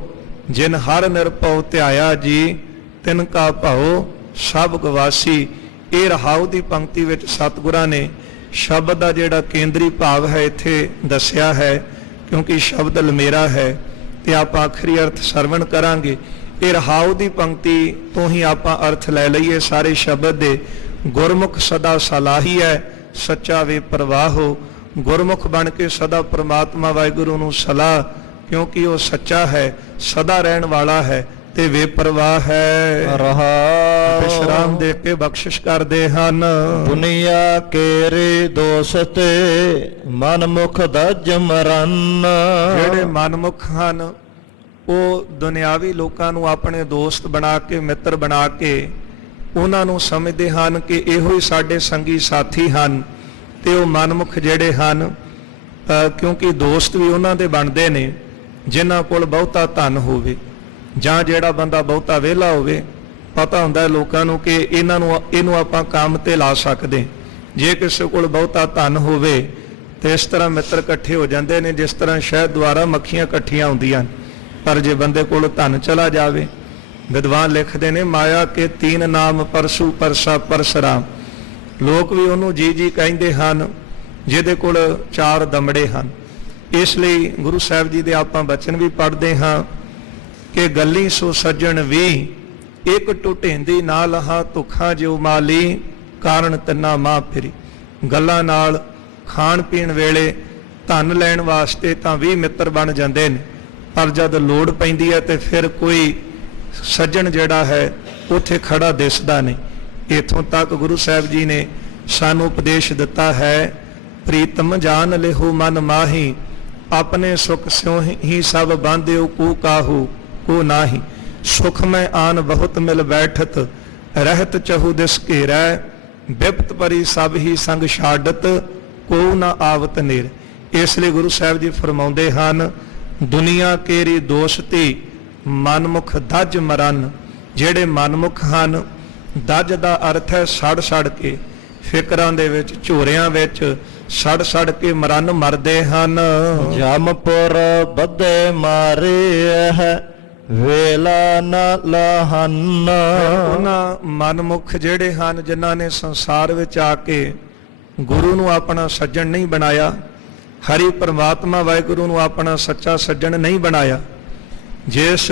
ਜਿਨ ਹਰ ਨਿਰਭਉ ਧਿਆਇਆ ਜੀ, ਤਿਨ ਕਾ ਭਉ ਸਭ ਗਵਾਸੀ। ਇਹ ਰਹਾਉ ਦੀ ਪੰਕਤੀ ਵਿੱਚ ਸਤਿਗੁਰਾਂ ਨੇ ਸ਼ਬਦ ਦਾ ਜਿਹੜਾ ਕੇਂਦਰੀ ਭਾਵ ਹੈ ਇੱਥੇ ਦੱਸਿਆ ਹੈ, ਕਿਉਂਕਿ ਸ਼ਬਦ ਲਮੇਰਾ ਹੈ ਤੇ ਆਪਾਂ ਆਖਰੀ ਅਰਥ ਸਰਵਣ ਕਰਾਂਗੇ। ਇਹ ਰਹਾਉ ਦੀ ਪੰਕਤੀ ਤੋਂ ਹੀ ਆਪਾਂ ਅਰਥ ਲੈ ਲਈਏ ਸਾਰੇ ਸ਼ਬਦ ਦੇ। ਗੁਰਮੁਖ ਸਦਾ ਸਲਾਹੀ ਹੈ ਸੱਚਾ ਵੇ ਪਰਵਾਹੋ। ਗੁਰਮੁਖ ਬਣ ਕੇ ਸਦਾ ਪ੍ਰਮਾਤਮਾ ਵਾਹਿਗੁਰੂ ਨੂੰ ਸਲਾਹ, ਕਿਉਂਕਿ ਉਹ ਸੱਚਾ ਹੈ, ਸਦਾ ਰਹਿਣ ਵਾਲਾ ਹੈ ਤੇ ਵੇ ਪਰਵਾਹ ਹੈ। ਰਹਾਉ ਵਿਸ਼ਰਾਮ ਦੇ ਕੇ ਬਖਸ਼ਿਸ਼ ਕਰਦੇ ਹਨ। ਦੁਨੀਆ ਕੇਰੇ ਦੋਸਤੇ ਮਨ ਮੁਖ ਦਾ ਜਮਰਨ। ਜਿਹੜੇ ਮਨਮੁਖ ਹਨ ਉਹ ਦੁਨਿਆਵੀ ਲੋਕਾਂ ਨੂੰ ਆਪਣੇ ਦੋਸਤ ਬਣਾ ਕੇ, ਮਿੱਤਰ ਬਣਾ ਕੇ ਉਹਨਾਂ ਨੂੰ ਸਮਝਦੇ ਹਨ ਕਿ ਇਹੋ ਹੀ ਸਾਡੇ ਸੰਗੀ ਸਾਥੀ ਹਨ। ਤੇ ਉਹ ਮਨਮੁਖ ਜਿਹੜੇ ਹਨ, ਕਿਉਂਕਿ ਦੋਸਤ ਵੀ ਉਹਨਾਂ ਦੇ ਬਣਦੇ ਨੇ ਜਿਨ੍ਹਾਂ ਕੋਲ ਬਹੁਤਾ ਧਨ ਹੋਵੇ, ਜਾਂ ਜਿਹੜਾ ਬੰਦਾ ਬਹੁਤਾ ਵਿਹਲਾ ਹੋਵੇ। ਪਤਾ ਹੁੰਦਾ ਲੋਕਾਂ ਨੂੰ ਕਿ ਇਹਨੂੰ ਆਪਾਂ ਕੰਮ ਤੇ ਲਾ ਸਕਦੇ। ਜੇ ਕਿਸੇ ਕੋਲ ਬਹੁਤਾ ਧਨ ਹੋਵੇ ਤੇ ਇਸ ਤਰ੍ਹਾਂ ਮਿੱਤਰ ਇਕੱਠੇ ਹੋ ਜਾਂਦੇ ਨੇ, ਜਿਸ ਤਰ੍ਹਾਂ ਸ਼ਹਿਦ ਦੁਆਰਾ ਮੱਖੀਆਂ ਇਕੱਠੀਆਂ ਹੁੰਦੀਆਂ। ਪਰ ਜੇ ਬੰਦੇ ਕੋਲ ਧਨ ਚਲਾ ਜਾਵੇ, ਵਿਦਵਾਨ ਲਿਖਦੇ ਨੇ ਮਾਇਆ ਕੇ 3 ਨਾਮ ਪਰਸੂ ਪਰਸਾ ਪਰਸਰਾਮ। ਲੋਕ ਵੀ ਉਹਨੂੰ ਜੀ ਜੀ ਕਹਿੰਦੇ ਹਨ ਜਿਹਦੇ ਕੋਲ 4 ਦਮੜੇ ਹਨ। ਇਸ ਲਈ ਗੁਰੂ ਸਾਹਿਬ ਜੀ ਦੇ ਆਪਾਂ ਬਚਨ ਵੀ ਪੜ੍ਹਦੇ ਹਾਂ ਕਿ ਗੱਲੀ ਸੋ ਸੱਜਣ ਵੀ ਇੱਕ ਟੁੱਟੇਂਦੀ ਨਾ ਲਹਾ ਧੁਖਾਂ ਜਿਉ ਮਾਲੀ ਕਾਰਨ ਤੰਨਾ ਮਾਂ ਫਿਰੀ। ਗੱਲਾਂ ਨਾਲ ਖਾਣ ਪੀਣ ਵੇਲੇ ਧਨ ਲੈਣ ਵਾਸਤੇ ਤਾਂ 20 ਮਿੱਤਰ ਬਣ ਜਾਂਦੇ ਨੇ, ਪਰ ਜਦ ਲੋੜ ਪੈਂਦੀ ਹੈ ਤੇ ਫਿਰ ਕੋਈ ਸੱਜਣ ਜਿਹੜਾ ਹੈ ਉੱਥੇ ਖੜਾ ਦਿਸਦਾ ਨਹੀਂ। ਇੱਥੋਂ ਤੱਕ ਗੁਰੂ ਸਾਹਿਬ ਜੀ ਨੇ ਸਾਨੂੰ ਉਪਦੇਸ਼ ਦਿੱਤਾ ਹੈ, ਪ੍ਰੀਤਮ ਜਾਨ ਲਿਹੋ ਮਨ ਮਾਹੀ ਆਪਣੇ ਸੁਖ ਸਿਉ ਹੀ ਸਭ ਬਾਂਧਿਓ ਕੂ ਕਾਹੂ ਕੋ ਨਾਹੀ। ਸੁਖ ਮੈਂ ਆਨ ਬਹੁਤ ਮਿਲ ਬੈਠਤ ਰਹਿਤ ਚਹੂ ਦਿਸ ਘੇਰੈ ਬਿਪਤ ਪਰੀ ਸਭ ਹੀ ਸੰਗ ਛਾਡਤ ਕੋ ਨਾ ਆਵਤ ਨੇਰ। ਇਸ ਲਈ ਗੁਰੂ ਸਾਹਿਬ ਜੀ ਫਰਮਾਉਂਦੇ ਹਨ, ਦੁਨੀਆ ਕੇਰੀ ਦੋਸਤੀ ਮਨਮੁਖ ਦਜ ਮਰਨ। ਜਿਹੜੇ ਮਨਮੁਖ ਹਨ, ਦਜ ਦਾ ਅਰਥ ਹੈ ਸੜ ਕੇ, ਫਿਕਰਾਂ ਦੇ ਵਿੱਚ ਝੋਰਿਆਂ ਵਿੱਚ ਸੜ ਕੇ ਮਰਨ ਮਰਦੇ ਹਨ। ਜਮਪੁਰ ਬੱਧੇ ਮਾਰੇ ਹੈ ਵੇਲਾ ਨ ਲਹਨ। ਉਹਨਾਂ ਮਨਮੁਖ ਜਿਹੜੇ ਹਨ ਜਿਨ੍ਹਾਂ ਨੇ ਸੰਸਾਰ ਵਿੱਚ ਆ ਕੇ ਗੁਰੂ ਨੂੰ ਆਪਣਾ ਸੱਜਣ ਨਹੀਂ ਬਣਾਇਆ, ਹਰੀ ਪਰਮਾਤਮਾ ਵਾਹਿਗੁਰੂ ਨੂੰ ਆਪਣਾ ਸੱਚਾ ਸੱਜਣ ਨਹੀਂ ਬਣਾਇਆ। ਜਿਸ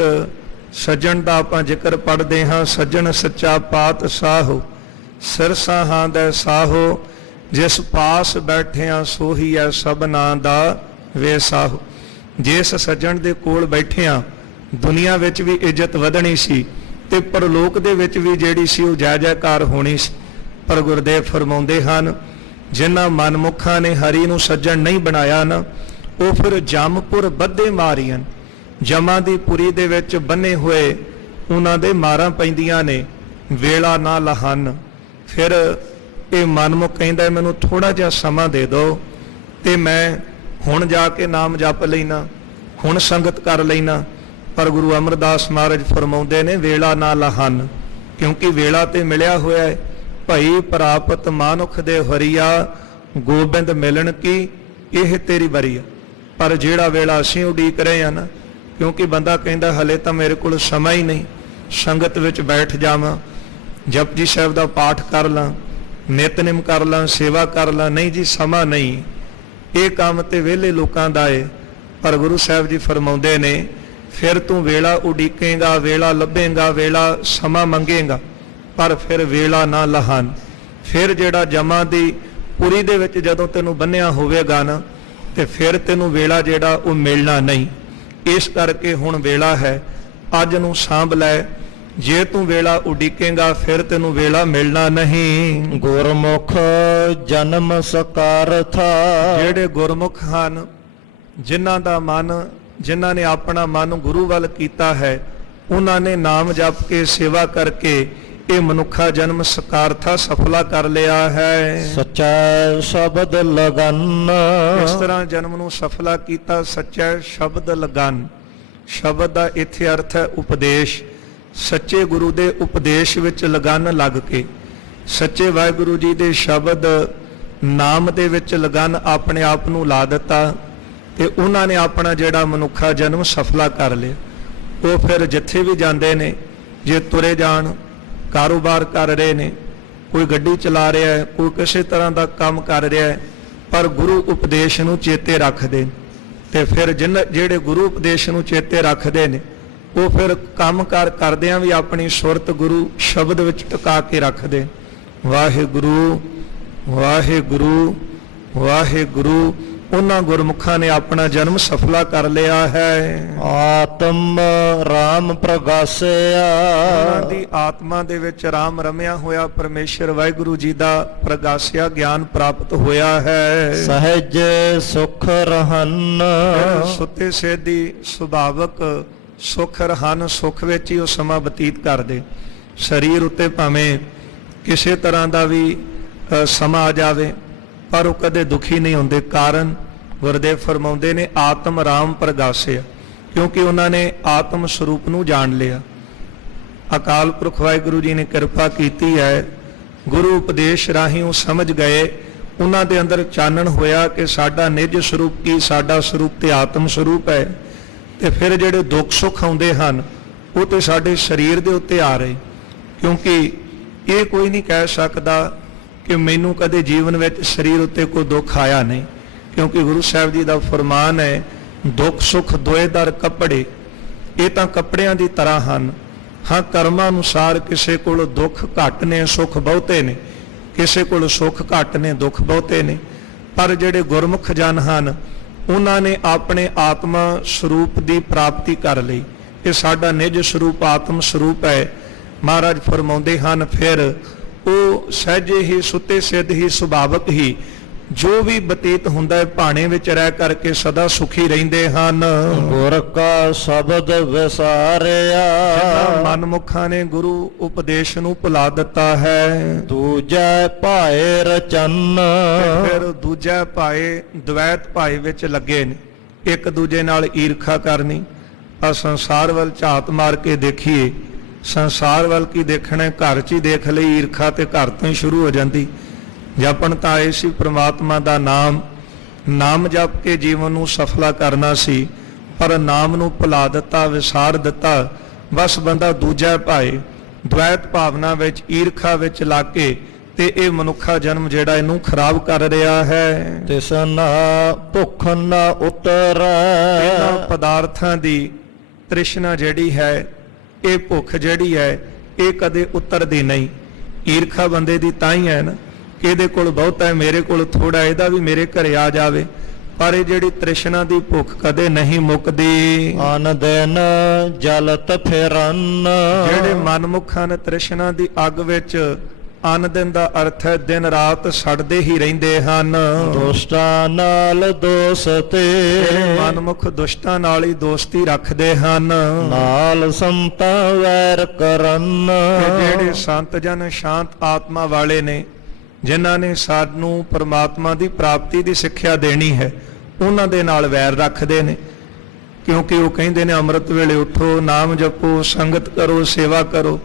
ਸੱਜਣ ਦਾ ਆਪਾਂ ਜ਼ਿਕਰ ਪੜ੍ਹਦੇ ਹਾਂ, ਸੱਜਣ ਸੱਚਾ ਪਾਤ ਸਾਹੋ ਸਿਰ ਸਾਹਾਂ ਦਾ ਸਾਹੋ ਜਿਸ ਪਾਸ ਬੈਠਿਆਂ ਸੋਹੀ ਐ ਸਭਨਾਂ ਦਾ ਵੇ ਸਾਹੋ। ਜਿਸ ਸੱਜਣ ਦੇ ਕੋਲ ਬੈਠਿਆਂ ਦੁਨੀਆ ਵਿੱਚ ਵੀ ਇੱਜ਼ਤ ਵਧਣੀ ਸੀ ਤੇ ਪਰਲੋਕ ਦੇ ਵਿੱਚ ਵੀ ਜਿਹੜੀ ਸੀ ਉਹ ਜੈ ਜੈਕਾਰ ਹੋਣੀ ਸੀ। ਪਰ ਗੁਰਦੇਵ ਫਰਮਾਉਂਦੇ ਹਨ, ਜਿਨ੍ਹਾਂ ਮਨਮੁਖਾਂ ਨੇ ਹਰੀ ਨੂੰ ਸੱਜਣ ਨਹੀਂ ਬਣਾਇਆ ਨਾ, ਉਹ ਫਿਰ ਜਮਪੁਰ ਬੱਧੇ ਮਾਰੀਆਂ। ਜਮਾਂ ਦੀ ਪੁਰੀ ਦੇ ਵਿੱਚ ਬੰਨੇ ਹੋਏ ਉਹਨਾਂ ਦੇ ਮਾਰਾਂ ਪੈਂਦੀਆਂ ਨੇ, ਵੇਲਾ ਨਾ ਲਹਨ। ਫਿਰ ਇਹ ਮਨਮੁਖ ਕਹਿੰਦਾ, ਮੈਨੂੰ ਥੋੜਾ ਜਿਹਾ ਸਮਾਂ ਦੇ ਦਿਓ ਤੇ ਮੈਂ ਹੁਣ ਜਾ ਕੇ ਨਾਮ ਜਪ ਲੈਣਾ, ਹੁਣ ਸੰਗਤ ਕਰ ਲੈਣਾ। ਪਰ ਗੁਰੂ ਅਮਰਦਾਸ ਮਹਾਰਾਜ ਫਰਮਾਉਂਦੇ ਨੇ, ਵੇਲਾ ਨਾ ਲਹਨ, ਕਿਉਂਕਿ ਵੇਲਾ ਤੇ ਮਿਲਿਆ ਹੋਇਆ ਹੈ। ਭਈ ਪ੍ਰਾਪਤ ਮਾਨੁਖ ਦੇ ਹਰੀਆ ਗੋਬਿੰਦ ਮਿਲਣ ਕੀ ਇਹ ਤੇਰੀ ਬਰੀਆ। ਪਰ ਜਿਹੜਾ ਵੇਲਾ ਅਸੀਂ ਉਡੀਕ ਰਹੇ ਹਾਂ ਨਾ, ਕਿਉਂਕਿ ਬੰਦਾ ਕਹਿੰਦਾ ਹਲੇ ਤਾਂ ਮੇਰੇ ਕੋਲ ਸਮਾਂ ਹੀ ਨਹੀਂ, ਸੰਗਤ ਵਿੱਚ ਬੈਠ ਜਾਵਾਂ, ਜਪਜੀ ਸਾਹਿਬ ਦਾ ਪਾਠ ਕਰ ਲਾਂ, ਨਿਤਨੇਮ ਕਰ ਲਾਂ, ਸੇਵਾ ਕਰ ਲਾਂ। ਨਹੀਂ ਜੀ, ਸਮਾਂ ਨਹੀਂ, ਇਹ ਕੰਮ ਤੇ ਵਿਹਲੇ ਲੋਕਾਂ ਦਾ ਏ। ਪਰ ਗੁਰੂ ਸਾਹਿਬ ਜੀ ਫਰਮਾਉਂਦੇ ਨੇ, ਫਿਰ ਤੂੰ ਵੇਲਾ ਉਡੀਕੇਗਾ, ਵੇਲਾ ਲੱਭੇਗਾ, ਵੇਲਾ ਸਮਾਂ ਮੰਗੇਗਾ, ਪਰ ਫਿਰ ਵੇਲਾ ਨਾ ਲਹਨ। ਫਿਰ ਜਿਹੜਾ ਜਮਾਂ ਦੀ ਪੁਰੀ ਦੇ ਵਿੱਚ ਜਦੋਂ ਤੈਨੂੰ ਬੰਨਿਆ ਹੋਵੇਗਾ ਨਾ, ਤੇ ਫਿਰ ਤੈਨੂੰ ਵੇਲਾ ਜਿਹੜਾ ਉਹ ਮਿਲਣਾ ਨਹੀਂ। ਇਸ ਕਰਕੇ ਹੁਣ ਵੇਲਾ ਹੈ, ਅੱਜ ਨੂੰ ਸਾਂਭ ਲੈ। ਜੇ ਤੂੰ ਵੇਲਾ ਉਡੀਕੇਗਾ ਫਿਰ ਤੈਨੂੰ ਵੇਲਾ ਮਿਲਣਾ ਨਹੀਂ। ਗੁਰਮੁਖ ਜਨਮ ਸਕਾਰਥਾ। ਜਿਹੜੇ ਗੁਰਮੁਖ ਹਨ, ਜਿਨ੍ਹਾਂ ਦਾ ਮਨ, ਜਿਨ੍ਹਾਂ ਨੇ ਆਪਣਾ ਮਨ ਗੁਰੂ ਵੱਲ ਕੀਤਾ ਹੈ, ਉਹਨਾਂ ਨੇ ਨਾਮ ਜਪ ਕੇ ਸੇਵਾ ਕਰਕੇ ਇਹ ਮਨੁੱਖਾ ਜਨਮ ਸਕਾਰਥਾ ਸਫਲਾ ਕਰ ਲਿਆ ਹੈ। ਸੱਚਾ ਸ਼ਬਦ ਲਗਨ। ਇਸ ਤਰ੍ਹਾਂ ਜਨਮ ਨੂੰ ਸਫਲਾ ਕੀਤਾ, ਸੱਚਾ ਸ਼ਬਦ ਲਗਨ। ਸ਼ਬਦ ਦਾ ਇੱਥੇ ਅਰਥ ਹੈ ਉਪਦੇਸ਼। ਸੱਚੇ ਗੁਰੂ ਦੇ ਉਪਦੇਸ਼ ਵਿੱਚ ਲਗਨ ਲੱਗ ਕੇ, ਸੱਚੇ ਵਾਹਿਗੁਰੂ ਜੀ ਦੇ ਸ਼ਬਦ ਨਾਮ ਦੇ ਵਿੱਚ ਲਗਨ ਆਪਣੇ ਆਪ ਨੂੰ ਲਾ ਦਿੱਤਾ ਤੇ ਉਹਨਾਂ ਨੇ ਆਪਣਾ ਜਿਹੜਾ ਮਨੁੱਖਾ ਜਨਮ ਸਫਲਾ ਕਰ ਲਿਆ। ਉਹ ਫਿਰ ਜਿੱਥੇ ਵੀ ਜਾਂਦੇ ਨੇ, ਜੇ ਤੁਰੇ ਜਾਣ, ਕਾਰੋਬਾਰ ਕਰ ਰਹੇ ਨੇ, ਕੋਈ ਗੱਡੀ ਚਲਾ ਰਿਹਾ ਹੈ, ਕੋਈ ਕਿਸੇ ਤਰ੍ਹਾਂ ਦਾ ਕੰਮ ਕਰ ਰਿਹਾ ਹੈ, ਪਰ ਗੁਰੂ ਉਪਦੇਸ਼ ਨੂੰ ਚੇਤੇ ਰੱਖਦੇ। ਤੇ ਫਿਰ ਜਿਹੜੇ ਗੁਰੂ ਉਪਦੇਸ਼ ਨੂੰ ਚੇਤੇ ਰੱਖਦੇ ਨੇ, ਉਹ ਫਿਰ ਕੰਮ ਕਾਰ ਕਰਦਿਆਂ ਵੀ ਆਪਣੀ ਸੁਰਤ ਗੁਰੂ ਸ਼ਬਦ ਵਿੱਚ ਟਿਕਾ ਕੇ ਰੱਖਦੇ। ਵਾਹਿਗੁਰੂ ਵਾਹਿਗੁਰੂ ਵਾਹਿਗੁਰੂ। ਉਹਨਾਂ ਗੁਰਮੁਖਾਂ ਨੇ ਆਪਣਾ ਜਨਮ ਸਫਲਾ ਕਰ ਲਿਆ ਹੈ। ਆਤਮ ਰਾਮ ਪ੍ਰਗਾਸਿਆ। ਉਹਨਾਂ ਦੀ ਆਤਮਾ ਦੇ ਵਿੱਚ ਰਾਮ ਰਮਿਆ ਹੋਇਆ ਪਰਮੇਸ਼ਰ ਵਾਹਿਗੁਰੂ ਜੀ ਦਾ ਪ੍ਰਗਾਸਿਆ ਗਿਆਨ ਪ੍ਰਾਪਤ ਹੋਇਆ ਹੈ। ਸਹਿਜ ਸੁਖ ਰਹਨ। ਸੁੱਤੇ ਸੇਧੀ ਸੁਭਾਵਕ ਸੁਖ ਰਹਨ, ਸੁਖ ਵਿੱਚ ਹੀ ਉਹ ਸਮਾਂ ਬਤੀਤ ਕਰਦੇ। ਸਰੀਰ ਉੱਤੇ ਭਾਵੇਂ ਕਿਸੇ ਤਰ੍ਹਾਂ ਦਾ ਵੀ ਸਮਾਂ ਆ ਜਾਵੇ, ਪਰ ਉਹ ਕਦੇ ਦੁਖੀ ਨਹੀਂ ਹੁੰਦੇ। ਕਾਰਨ ਗੁਰਦੇਵ ਫਰਮਾਉਂਦੇ ਨੇ, ਆਤਮ ਰਾਮ ਪ੍ਰਗਾਸਿਆ, ਕਿਉਂਕਿ ਉਹਨਾਂ ਨੇ ਆਤਮ ਸਰੂਪ ਨੂੰ ਜਾਣ ਲਿਆ। ਅਕਾਲ ਪੁਰਖ ਵਾਹਿਗੁਰੂ ਜੀ ਨੇ ਕਿਰਪਾ ਕੀਤੀ ਹੈ, ਗੁਰੂ ਉਪਦੇਸ਼ ਰਾਹੀਂ ਉਹ ਸਮਝ ਗਏ, ਉਹਨਾਂ ਦੇ ਅੰਦਰ ਚਾਨਣ ਹੋਇਆ ਕਿ ਸਾਡਾ ਨਿੱਜ ਸਰੂਪ ਕੀ, ਸਾਡਾ ਸਰੂਪ ਤੇ ਆਤਮ ਸਰੂਪ ਹੈ। ਤੇ ਫਿਰ ਜਿਹੜੇ ਦੁੱਖ ਸੁੱਖ ਆਉਂਦੇ ਹਨ ਉਹ ਤੇ ਸਾਡੇ ਸਰੀਰ ਦੇ ਉੱਤੇ ਆ ਰਹੇ, ਕਿਉਂਕਿ ਇਹ ਕੋਈ ਨਹੀਂ ਕਹਿ ਸਕਦਾ ਕਿ ਮੈਨੂੰ ਕਦੇ ਜੀਵਨ ਵਿੱਚ ਸਰੀਰ ਉੱਤੇ ਕੋਈ ਦੁੱਖ ਆਇਆ ਨਹੀਂ, ਕਿਉਂਕਿ ਗੁਰੂ ਸਾਹਿਬ ਜੀ ਦਾ ਫਰਮਾਨ ਹੈ, ਦੁੱਖ ਸੁੱਖ ਦੋਏ ਦਰ ਕੱਪੜੇ। ਇਹ ਤਾਂ ਕੱਪੜਿਆਂ ਦੀ ਤਰ੍ਹਾਂ ਹਨ। ਹਾਂ, ਕਰਮਾਂ ਅਨੁਸਾਰ ਕਿਸੇ ਕੋਲ ਦੁੱਖ ਘੱਟ ਨੇ, ਸੁੱਖ ਬਹੁਤੇ ਨੇ, ਕਿਸੇ ਕੋਲ ਸੁੱਖ ਘੱਟ ਨੇ, ਦੁੱਖ ਬਹੁਤੇ ਨੇ। ਪਰ ਜਿਹੜੇ ਗੁਰਮੁਖ ਜਨ ਹਨ, ਉਹਨਾਂ ਨੇ ਆਪਣੇ ਆਤਮਾ ਸਰੂਪ ਦੀ ਪ੍ਰਾਪਤੀ ਕਰ ਲਈ। ਇਹ ਸਾਡਾ ਨਿਜ ਸਰੂਪ ਆਤਮ ਸਰੂਪ ਹੈ। ਮਹਾਰਾਜ ਫਰਮਾਉਂਦੇ ਹਨ, ਫਿਰ ਉਹ ਸਹਿਜੇ ਹੀ ਸੁੱਤੇ ਸਿੱਧ ਹੀ ਸੁਭਾਵਕ ਹੀ ਜੋ ਵੀ ਬਤੀਤ ਹੁੰਦਾ ਹੈ, ਭਾਣੇ ਵਿੱਚ ਰਹਿ ਕਰਕੇ ਸਦਾ ਸੁਖੀ ਰਹਿੰਦੇ ਹਨ। ਗੁਰ ਕਾ ਸ਼ਬਦ ਵਿਸਾਰਿਆ, ਮਨਮੁਖਾਂ ਨੇ ਗੁਰੂ ਉਪਦੇਸ਼ ਨੂੰ ਭੁਲਾ ਦਿੱਤਾ ਹੈ। ਦੂਜੈ ਭਾਏ ਰਚਨ, ਤੇ ਫਿਰ ਦੂਜਾ ਭਾਏ ਦਵੈਤ ਭਾਏ ਵਿੱਚ ਲੱਗੇ ਨੇ, ਇੱਕ ਦੂਜੇ ਨਾਲ ਈਰਖਾ ਕਰਨੀ। ਆ ਸੰਸਾਰ ਵੱਲ ਝਾਤ ਮਾਰ ਕੇ ਦੇਖੀਏ, ਸੰਸਾਰ ਵੱਲ ਕੀ ਦੇਖਣਾ, ਘਰ 'ਚ ਹੀ ਦੇਖ ਲਈ ਈਰਖਾ ਤੇ ਘਰ ਤੋਂ ਹੀ ਸ਼ੁਰੂ ਹੋ ਜਾਂਦੀ। ਜਪਣ ਤਾਂ ਆਏ ਸੀ ਪ੍ਰਮਾਤਮਾ ਦਾ ਨਾਮ ਜਪ ਕੇ ਜੀਵਨ ਨੂੰ ਸਫਲਾ ਕਰਨਾ ਸੀ, ਪਰ ਨਾਮ ਨੂੰ ਭੁਲਾ ਦਿੱਤਾ, ਵਿਸਾਰ ਦਿੱਤਾ। ਬਸ ਬੰਦਾ ਦੂਜਾ ਭਾਏ ਦਵੈਤ ਭਾਵਨਾ ਵਿੱਚ ਈਰਖਾ ਵਿੱਚ ਲੱਗ ਕੇ ਤੇ ਇਹ ਮਨੁੱਖਾ ਜਨਮ ਜਿਹੜਾ ਇਹਨੂੰ ਖਰਾਬ ਕਰ ਰਿਹਾ ਹੈ। ਤਿਸ ਨਾ ਭੁੱਖ ਨਾ ਉਤਰੈ, ਇਹਨਾਂ ਪਦਾਰਥਾਂ ਦੀ ਤ੍ਰਿਸ਼ਨਾ ਜਿਹੜੀ ਹੈ, ਇਹ ਭੁੱਖ ਜਿਹੜੀ ਹੈ, ਇਹ ਕਦੇ ਉਤਰਦੀ ਨਹੀਂ। ਈਰਖਾ ਬੰਦੇ ਦੀ ਤਾਂ ਹੀ ਹੈ ਨਾ ਕਿ ਇਹਦੇ ਕੋਲ ਬਹੁਤ ਹੈ, ਮੇਰੇ ਕੋਲ ਥੋੜਾ, ਇਹਦਾ ਵੀ ਮੇਰੇ ਘਰੇ ਆ ਜਾਵੇ। ਪਰ ਇਹ ਜਿਹੜੀ ਤ੍ਰਿਸ਼ਨਾ ਦੀ ਭੁੱਖ ਕਦੇ ਨਹੀਂ ਮੁੱਕਦੀ। ਅਨ ਦਿਨ ਜਲਤ ਫਿਰਨ, ਜਿਹੜੇ ਮਨਮੁਖਾਂ ਨੇ ਤ੍ਰਿਸ਼ਨਾ ਦੀ ਅੱਗ ਵਿੱਚ, ਅਨ ਦਿਨ ਦਾ ਅਰਥ ਹੈ ਦਿਨ ਰਾਤ ਸੜਦੇ ਹੀ ਰਹਿੰਦੇ ਹਨ। ਦੁਸ਼ਟਾਂ ਨਾਲ ਦੋਸਤੇ, ਮਨਮੁਖ ਦੁਸ਼ਟਾਂ ਨਾਲ ਹੀ ਦੋਸਤੀ ਰੱਖਦੇ ਹਨ। ਨਾਲ ਸੰਤਾਂ ਵੈਰ ਕਰਨ, ਤੇ ਜਿਹੜੇ ਸੰਤ ਜਨ ਸ਼ਾਂਤ ਆਤਮਾ ਵਾਲੇ ਨੇ, ਜਿਨ੍ਹਾਂ ਨੇ ਸਾਨੂੰ ਪਰਮਾਤਮਾ ਦੀ ਪ੍ਰਾਪਤੀ ਦੀ ਸਿੱਖਿਆ ਦੇਣੀ ਹੈ, ਉਹਨਾਂ ਦੇ ਨਾਲ ਵੈਰ ਰੱਖਦੇ ਨੇ। ਕਿਉਂਕਿ ਉਹ ਕਹਿੰਦੇ ਨੇ ਅੰਮ੍ਰਿਤ ਵੇਲੇ ਉਠੋ, ਨਾਮ ਜਪੋ, ਸੰਗਤ ਕਰੋ, ਸੇਵਾ ਕਰੋ,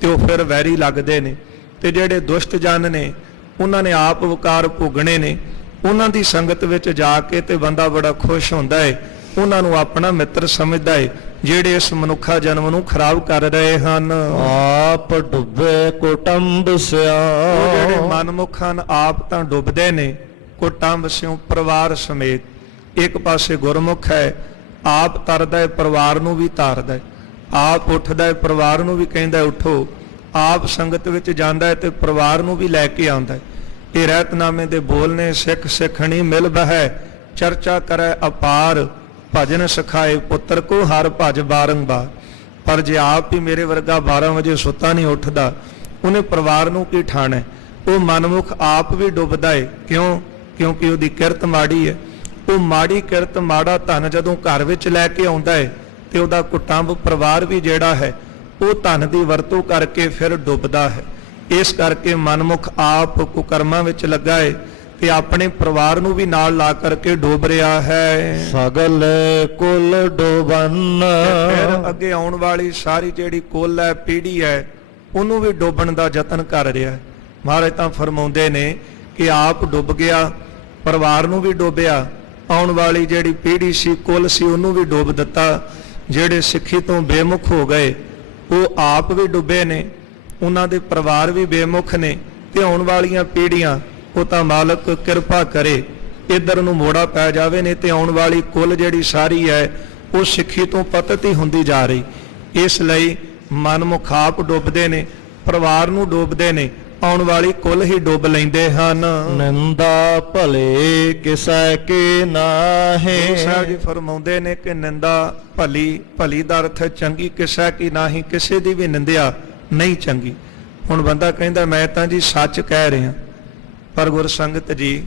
ਤੇ ਉਹ ਫਿਰ ਵੈਰੀ ਲੱਗਦੇ ਨੇ। ਤੇ ਜਿਹੜੇ ਦੁਸ਼ਟ ਜਨ ਨੇ, ਉਹਨਾਂ ਨੇ ਆਪ ਵਿਕਾਰ ਭੋਗਣੇ ਨੇ। ਉਹਨਾਂ ਦੀ ਸੰਗਤ ਵਿੱਚ ਜਾ ਕੇ ਤੇ ਬੰਦਾ ਬੜਾ ਖੁਸ਼ ਹੁੰਦਾ ਹੈ, ਉਹਨਾਂ ਨੂੰ ਆਪਣਾ ਮਿੱਤਰ ਸਮਝਦਾ ਹੈ, ਜਿਹੜੇ ਇਸ ਮਨੁੱਖਾ ਜਨਮ ਨੂੰ ਖਰਾਬ ਕਰ ਰਹੇ ਹਨ। ਆਪ ਡੁੱਬੇ ਕੁਟੰਬ ਸਿਆ, ਉਹ ਜਿਹੜੇ ਮਨਮੁਖ ਹਨ, ਆਪ ਤਾਂ ਡੁੱਬਦੇ ਨੇ, ਕੁਟੰਬ ਸਿਉ ਪਰਿਵਾਰ ਸਮੇਤ। ਇੱਕ ਪਾਸੇ ਗੁਰਮੁਖ ਹੈ, ਆਪ ਤਰਦਾ ਹੈ, ਪਰਿਵਾਰ ਨੂੰ ਵੀ ਤਾਰਦਾ ਹੈ। ਆਪ ਉੱਠਦਾ ਹੈ, ਪਰਿਵਾਰ ਨੂੰ ਵੀ ਕਹਿੰਦਾ ਉਠੋ। ਆਪ ਸੰਗਤ ਵਿੱਚ ਜਾਂਦਾ ਹੈ ਤੇ ਪਰਿਵਾਰ ਨੂੰ ਵੀ ਲੈ ਕੇ ਆਉਂਦਾ ਹੈ। ਇਹ ਰਹਿਤਨਾਮੇ ਦੇ ਬੋਲ ਨੇ, ਸਿੱਖ ਸਿੱਖਣੀ ਮਿਲ ਬਹਿ, ਚਰਚਾ ਕਰੈ ਅਪਾਰ, ਭਜਨ ਸਿਖਾਏ ਪੁੱਤਰ ਕੋ ਹਰ ਭਜ ਬਾਰੰਬਾਰ। ਪਰ ਜੇ ਆਪ ਹੀ ਮੇਰੇ ਵਰਗਾ 12 ਵਜੇ ਸੁੱਤਾ ਨਹੀਂ ਉੱਠਦਾ, ਉਹਨੇ ਪਰਿਵਾਰ ਨੂੰ ਕੀ ਠਾਣਾ? ਉਹ ਮਨਮੁਖ ਆਪ ਵੀ ਡੁੱਬਦਾ ਹੈ। ਕਿਉਂ? ਕਿਉਂਕਿ ਉਹਦੀ ਕਿਰਤ ਮਾੜੀ ਹੈ। ਉਹ ਮਾੜੀ ਕਿਰਤ, ਮਾੜਾ ਧਨ ਜਦੋਂ ਘਰ ਵਿੱਚ ਲੈ ਕੇ ਆਉਂਦਾ ਹੈ ਤੇ ਉਹਦਾ ਕੁਟੰਬ ਪਰਿਵਾਰ ਵੀ ਜਿਹੜਾ ਹੈ, ਉਹ ਧਨ ਦੀ ਵਰਤੋਂ ਕਰਕੇ ਫਿਰ ਡੁੱਬਦਾ ਹੈ। ਇਸ ਕਰਕੇ ਮਨਮੁਖ ਆਪ ਕੁਕਰਮਾਂ ਵਿੱਚ ਲੱਗਾ ਹੈ ਤੇ ਆਪਣੇ ਪਰਿਵਾਰ ਨੂੰ ਵੀ ਨਾਲ ਲਾ ਕਰਕੇ ਡੁੱਬ ਰਿਹਾ ਹੈ। ਸਗਲ ਕੁਲ ਡੋਬਨ, ਫਿਰ ਅੱਗੇ ਆਉਣ ਵਾਲੀ ਸਾਰੀ ਜਿਹੜੀ ਕੁਲ ਹੈ, ਪੀੜ੍ਹੀ ਹੈ, ਉਹਨੂੰ ਵੀ ਡੋਬਣ ਦਾ ਯਤਨ ਕਰ ਰਿਹਾ ਹੈ। ਮਹਾਰਾਜ ਤਾਂ ਫਰਮਾਉਂਦੇ ਨੇ ਕਿ ਆਪ ਡੁੱਬ ਗਿਆ, ਪਰਿਵਾਰ ਨੂੰ ਵੀ ਡੋਬਿਆ, ਆਉਣ ਵਾਲੀ ਜਿਹੜੀ ਪੀੜ੍ਹੀ ਸੀ, ਕੁਲ ਸੀ, ਉਹਨੂੰ ਵੀ ਡੋਬ ਦਿੱਤਾ। ਜਿਹੜੇ ਸਿੱਖੀ ਤੋਂ ਬੇਮੁਖ ਹੋ ਗਏ, ਉਹ ਆਪ ਵੀ ਡੁੱਬੇ ਨੇ, ਉਹਨਾਂ ਦੇ ਪਰਿਵਾਰ ਵੀ ਬੇਮੁਖ ਨੇ, ਤੇ ਆਉਣ ਵਾਲੀਆਂ ਪੀੜ੍ਹੀਆਂ, ਉਹ ਤਾਂ ਮਾਲਕ ਕਿਰਪਾ ਕਰੇ ਇੱਧਰ ਨੂੰ ਮੋੜਾ ਪੈ ਜਾਵੇ, ਨੇ ਤੇ ਆਉਣ ਵਾਲੀ ਕੁੱਲ ਜਿਹੜੀ ਸਾਰੀ ਹੈ, ਉਹ ਸਿੱਖੀ ਤੋਂ ਪਤਿਤ ਹੀ ਹੁੰਦੀ ਜਾ ਰਹੀ। ਇਸ ਲਈ ਮਨਮੁਖ ਆਪ ਡੁੱਬਦੇ ਨੇ, ਪਰਿਵਾਰ ਨੂੰ ਡੁੱਬਦੇ ਨੇ, ਆਉਣ ਵਾਲੀ ਕੁੱਲ ਹੀ ਡੁੱਬ ਲੈਂਦੇ ਹਨ। ਨਿੰਦਾ ਭਲੇ ਕਿਸੈ ਕੀ ਨਾਹੀ, ਗੁਰੂ ਸਾਹਿਬ ਜੀ ਫਰਮਾਉਂਦੇ ਨੇ ਕਿ ਨਿੰਦਾ ਭਲੀ ਦਾ ਅਰਥ ਹੈ ਚੰਗੀ, ਕਿਸੈ ਕੀ ਨਾਹੀ, ਕਿਸੇ ਦੀ ਵੀ ਨਿੰਦਿਆ ਨਹੀਂ ਚੰਗੀ। ਹੁਣ ਬੰਦਾ ਕਹਿੰਦਾ ਮੈਂ ਤਾਂ ਜੀ ਸੱਚ ਕਹਿ ਰਿਹਾ, ਪਰ ਗੁਰ ਸੰਗਤ ਜੀ,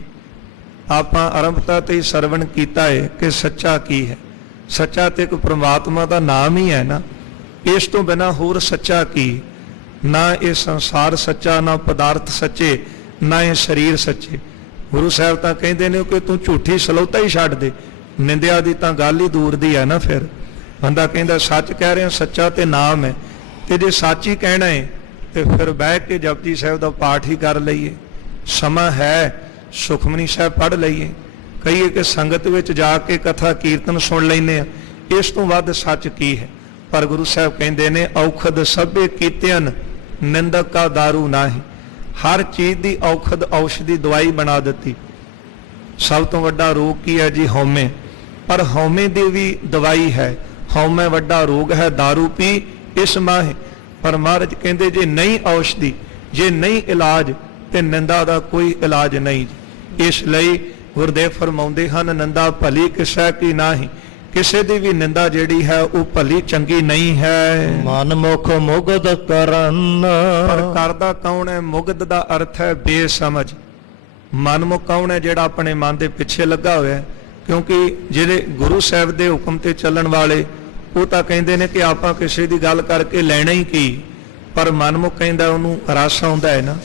ਆਪਾਂ ਆਰੰਭਤਾ ਤੇ ਹੀ ਸਰਵਣ ਕੀਤਾ ਹੈ ਕਿ ਸੱਚਾ ਕੀ ਹੈ। ਸੱਚਾ ਤੇ ਇੱਕ ਪ੍ਰਮਾਤਮਾ ਦਾ ਨਾਮ ਹੀ ਹੈ ਨਾ, ਇਸ ਤੋਂ ਬਿਨਾਂ ਹੋਰ ਸੱਚਾ ਕੀ? ਨਾ ਇਹ ਸੰਸਾਰ ਸੱਚਾ, ਨਾ ਪਦਾਰਥ ਸੱਚੇ, ਨਾ ਇਹ ਸਰੀਰ ਸੱਚੇ। ਗੁਰੂ ਸਾਹਿਬ ਤਾਂ ਕਹਿੰਦੇ ਨੇ ਕਿ ਤੂੰ ਝੂਠੀ ਸਲੌਤਾ ਹੀ ਛੱਡ ਦੇ, ਨਿੰਦਿਆ ਦੀ ਤਾਂ ਗੱਲ ਹੀ ਦੂਰ ਦੀ ਹੈ ਨਾ। ਫਿਰ ਬੰਦਾ ਕਹਿੰਦਾ ਸੱਚ ਕਹਿ ਰਿਹਾ, ਸੱਚਾ ਤੇ ਨਾਮ ਹੈ, ਤੇ ਜੇ ਸੱਚ ਹੀ ਕਹਿਣਾ ਹੈ ਤੇ ਫਿਰ ਬਹਿ ਕੇ ਜਪਜੀ ਸਾਹਿਬ ਦਾ ਪਾਠ ਹੀ ਕਰ ਲਈਏ। ਸਮਾਂ ਹੈ, ਸੁਖਮਨੀ ਸਾਹਿਬ ਪੜ੍ਹ ਲਈਏ, ਕਹੀਏ ਕਿ ਸੰਗਤ ਵਿੱਚ ਜਾ ਕੇ ਕਥਾ ਕੀਰਤਨ ਸੁਣ ਲੈਂਦੇ ਆ। ਇਸ ਤੋਂ ਵੱਧ ਸੱਚ ਕੀ ਹੈ? ਪਰ ਗੁਰੂ ਸਾਹਿਬ ਕਹਿੰਦੇ ਨੇ ਔਖਦ ਸਭੇ ਕੀਤਿਅਨ ਨਿੰਦਕ ਕਾ ਦਾਰੂ ਨਾਹੀ। ਹਰ ਚੀਜ਼ ਦੀ ਔਖਦ ਔਸ਼ਧੀ ਦਵਾਈ ਬਣਾ ਦਿੱਤੀ। ਸਭ ਤੋਂ ਵੱਡਾ ਰੋਗ ਕੀ ਹੈ ਜੀ? ਹਉਮੈ। ਪਰ ਹਉਮੈ ਦੀ ਵੀ ਦਵਾਈ ਹੈ। ਹਉਮੈ ਵੱਡਾ ਰੋਗ ਹੈ, दारू ਪੀ ਇਸ ਮਾਹੇ। ਪਰ ਮਹਾਰਾਜ ਕਹਿੰਦੇ ਜੇ ਨਹੀਂ ਔਸ਼ਧੀ, ਜੇ ਨਹੀਂ ਇਲਾਜ, ਤੇ ਨਿੰਦਾ ਦਾ ਕੋਈ ਇਲਾਜ ਨਹੀਂ। ਇਸ ਲਈ ਗੁਰਦੇਵ ਫਰਮਾਉਂਦੇ ਹਨ, ਨਿੰਦਾ ਭਲੀ ਕਿਸੈ ਕੀ ਨਾਹੀ। ਕਿਸੇ ਦੀ ਵੀ ਨਿੰਦਾ ਜਿਹੜੀ ਹੈ ਉਹ ਭਲੀ ਚੰਗੀ ਨਹੀਂ ਹੈ। ਮਨ ਮੁਖ ਮੁਗਧ ਕਰਨ। ਪਰ ਕਰਦਾ ਕੌਣ ਹੈ? ਮੁਗਧ ਦਾ ਅਰਥ ਹੈ ਬੇਸਮਝ। ਮਨਮੁਖ ਕੌਣ ਹੈ? ਜਿਹੜਾ ਆਪਣੇ ਮਨ ਦੇ ਪਿੱਛੇ ਲੱਗਾ ਹੋਇਆ ਹੈ। ਕਿਉਂਕਿ ਜਿਹੜੇ ਗੁਰੂ ਸਾਹਿਬ ਦੇ ਹੁਕਮ ਤੇ ਚੱਲਣ ਵਾਲੇ, ਉਹ ਤਾਂ ਕਹਿੰਦੇ ਨੇ ਕਿ ਆਪਾਂ ਕਿਸੇ ਦੀ ਗੱਲ ਕਰਕੇ ਲੈਣਾ ਹੀ ਕੀ। ਪਰ ਮਨਮੁਖ ਕਹਿੰਦਾ ਉਹਨੂੰ ਰਸ ਆਉਂਦਾ ਹੈ ਨਾ,